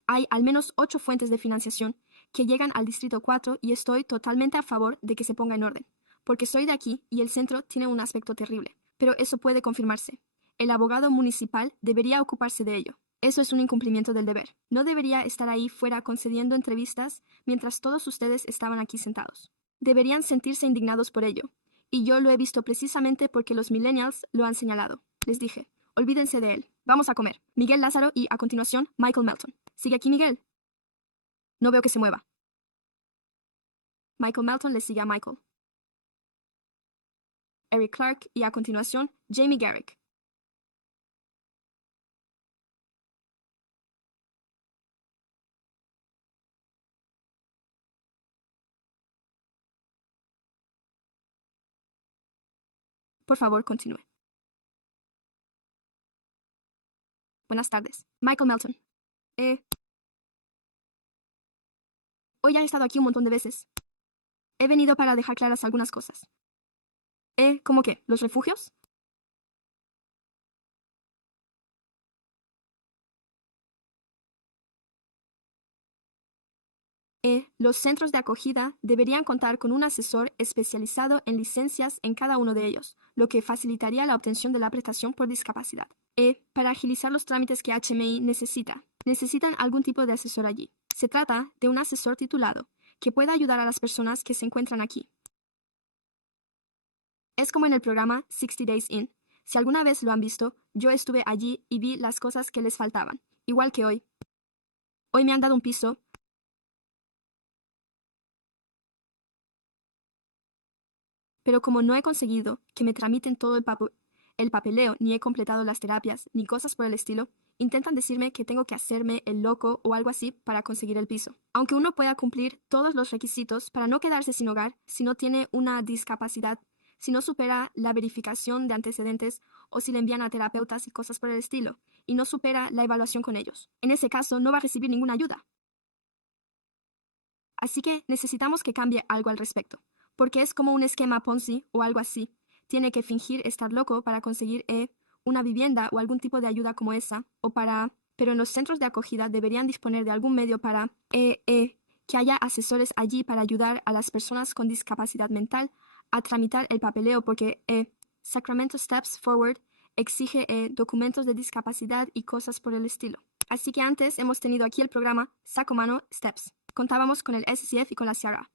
Hay al menos 8 fuentes de financiación que llegan al distrito 4 y estoy totalmente a favor de que se ponga en orden, porque soy de aquí y el centro tiene un aspecto terrible. Pero eso puede confirmarse. El abogado municipal debería ocuparse de ello. Eso es un incumplimiento del deber. No debería estar ahí fuera concediendo entrevistas mientras todos ustedes estaban aquí sentados. Deberían sentirse indignados por ello. Y yo lo he visto precisamente porque los millennials lo han señalado. Les dije, olvídense de él. Vamos a comer. Miguel Lázaro y, a continuación, Michael Melton. ¿Sigue aquí, Miguel? No veo que se mueva. Michael Melton le sigue a Michael. Eric Clark y, a continuación, Jamie Garrick. Por favor, continúe. Buenas tardes. Michael Melton. Hoy ya he estado aquí un montón de veces. He venido para dejar claras algunas cosas. ¿Cómo qué? ¿Los refugios? Los centros de acogida deberían contar con un asesor especializado en licencias en cada uno de ellos, lo que facilitaría la obtención de la prestación por discapacidad. Para agilizar los trámites que HMI necesitan algún tipo de asesor allí. Se trata de un asesor titulado que pueda ayudar a las personas que se encuentran aquí. Es como en el programa 60 Days In. Si alguna vez lo han visto, yo estuve allí y vi las cosas que les faltaban, igual que hoy. Hoy me han dado un piso, pero como no he conseguido que me tramiten todo el papeleo, ni he completado las terapias, ni cosas por el estilo, intentan decirme que tengo que hacerme el loco o algo así para conseguir el piso. Aunque uno pueda cumplir todos los requisitos para no quedarse sin hogar si no tiene una discapacidad, si no supera la verificación de antecedentes o si le envían a terapeutas y cosas por el estilo, y no supera la evaluación con ellos. En ese caso no va a recibir ninguna ayuda. Así que necesitamos que cambie algo al respecto, porque es como un esquema Ponzi o algo así. Tiene que fingir estar loco para conseguir una vivienda o algún tipo de ayuda como esa, pero en los centros de acogida deberían disponer de algún medio para que haya asesores allí para ayudar a las personas con discapacidad mental a tramitar el papeleo, porque Sacramento Steps Forward exige documentos de discapacidad y cosas por el estilo. Así que antes hemos tenido aquí el programa Sacomano Steps. Contábamos con el SCF y con la CRA.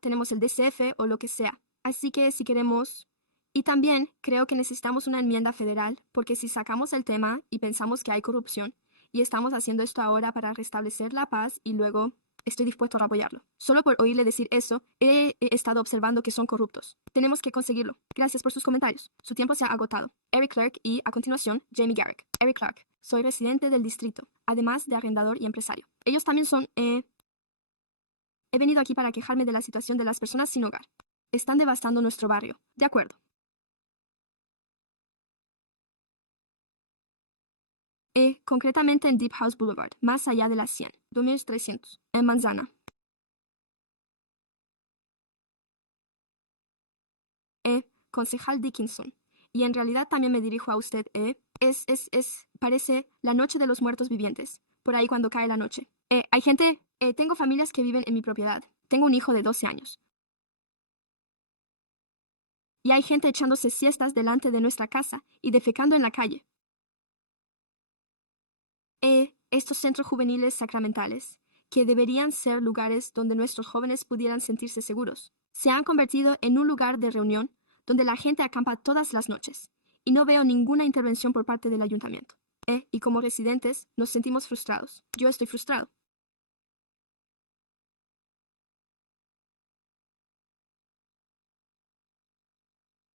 Tenemos el DCF o lo que sea. Así que si queremos... Y también creo que necesitamos una enmienda federal, porque si sacamos el tema y pensamos que hay corrupción, y estamos haciendo esto ahora para restablecer la paz y luego estoy dispuesto a apoyarlo. Solo por oírle decir eso, he estado observando que son corruptos. Tenemos que conseguirlo. Gracias por sus comentarios. Su tiempo se ha agotado. Eric Clark y, a continuación, Jamie Garrick. Eric Clark. Soy residente del distrito, además de arrendador y empresario. Ellos también son... He venido aquí para quejarme de la situación de las personas sin hogar. Están devastando nuestro barrio. De acuerdo. Concretamente en Deep House Boulevard, más allá de las 100, 2300, en Manzana. Concejal Dickinson. Y en realidad también me dirijo a usted, parece la noche de los muertos vivientes, por ahí cuando cae la noche. Hay gente, tengo familias que viven en mi propiedad. Tengo un hijo de 12 años. Y hay gente echándose siestas delante de nuestra casa y defecando en la calle. Estos centros juveniles sacramentales, que deberían ser lugares donde nuestros jóvenes pudieran sentirse seguros, se han convertido en un lugar de reunión donde la gente acampa todas las noches, y no veo ninguna intervención por parte del ayuntamiento. Y como residentes nos sentimos frustrados. Yo estoy frustrado.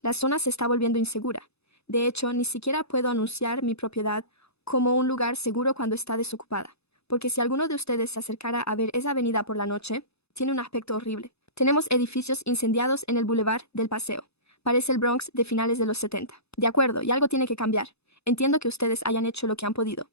La zona se está volviendo insegura. De hecho, ni siquiera puedo anunciar mi propiedad como un lugar seguro cuando está desocupada, porque si alguno de ustedes se acercara a ver esa avenida por la noche, tiene un aspecto horrible. Tenemos edificios incendiados en el Boulevard del Paseo. Parece el Bronx de finales de los 70. De acuerdo, y algo tiene que cambiar. Entiendo que ustedes hayan hecho lo que han podido.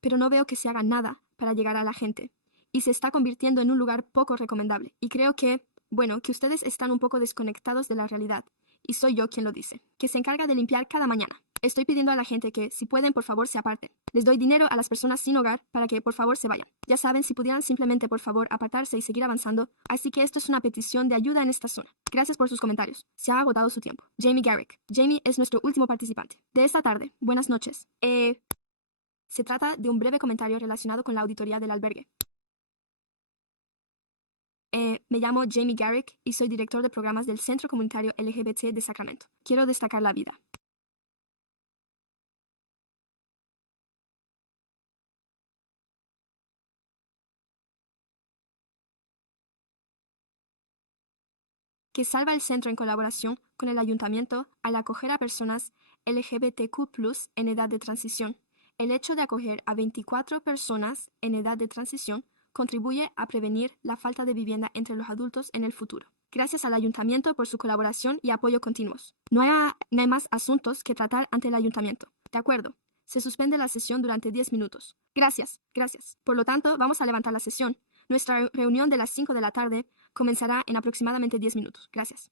Pero no veo que se haga nada para llegar a la gente. Y se está convirtiendo en un lugar poco recomendable. Y creo que, bueno, que ustedes están un poco desconectados de la realidad. Y soy yo quien lo dice, que se encarga de limpiar cada mañana. Estoy pidiendo a la gente que, si pueden, por favor, se aparten. Les doy dinero a las personas sin hogar para que, por favor, se vayan. Ya saben, si pudieran simplemente, por favor, apartarse y seguir avanzando. Así que esto es una petición de ayuda en esta zona. Gracias por sus comentarios. Se ha agotado su tiempo. Jamie Garrick. Jamie es nuestro último participante. De esta tarde. Buenas noches. Se trata de un breve comentario relacionado con la auditoría del albergue. Me llamo Jamie Garrick y soy director de programas del Centro Comunitario LGBT de Sacramento. Quiero destacar la vida. Que salva el centro en colaboración con el ayuntamiento al acoger a personas LGBTQ+ en edad de transición. El hecho de acoger a 24 personas en edad de transición contribuye a prevenir la falta de vivienda entre los adultos en el futuro. Gracias al ayuntamiento por su colaboración y apoyo continuos. No hay más asuntos que tratar ante el ayuntamiento. De acuerdo. Se suspende la sesión durante 10 minutos. Gracias. Por lo tanto, vamos a levantar la sesión. Nuestra reunión de las 5 de la tarde comenzará en aproximadamente 10 minutos. Gracias.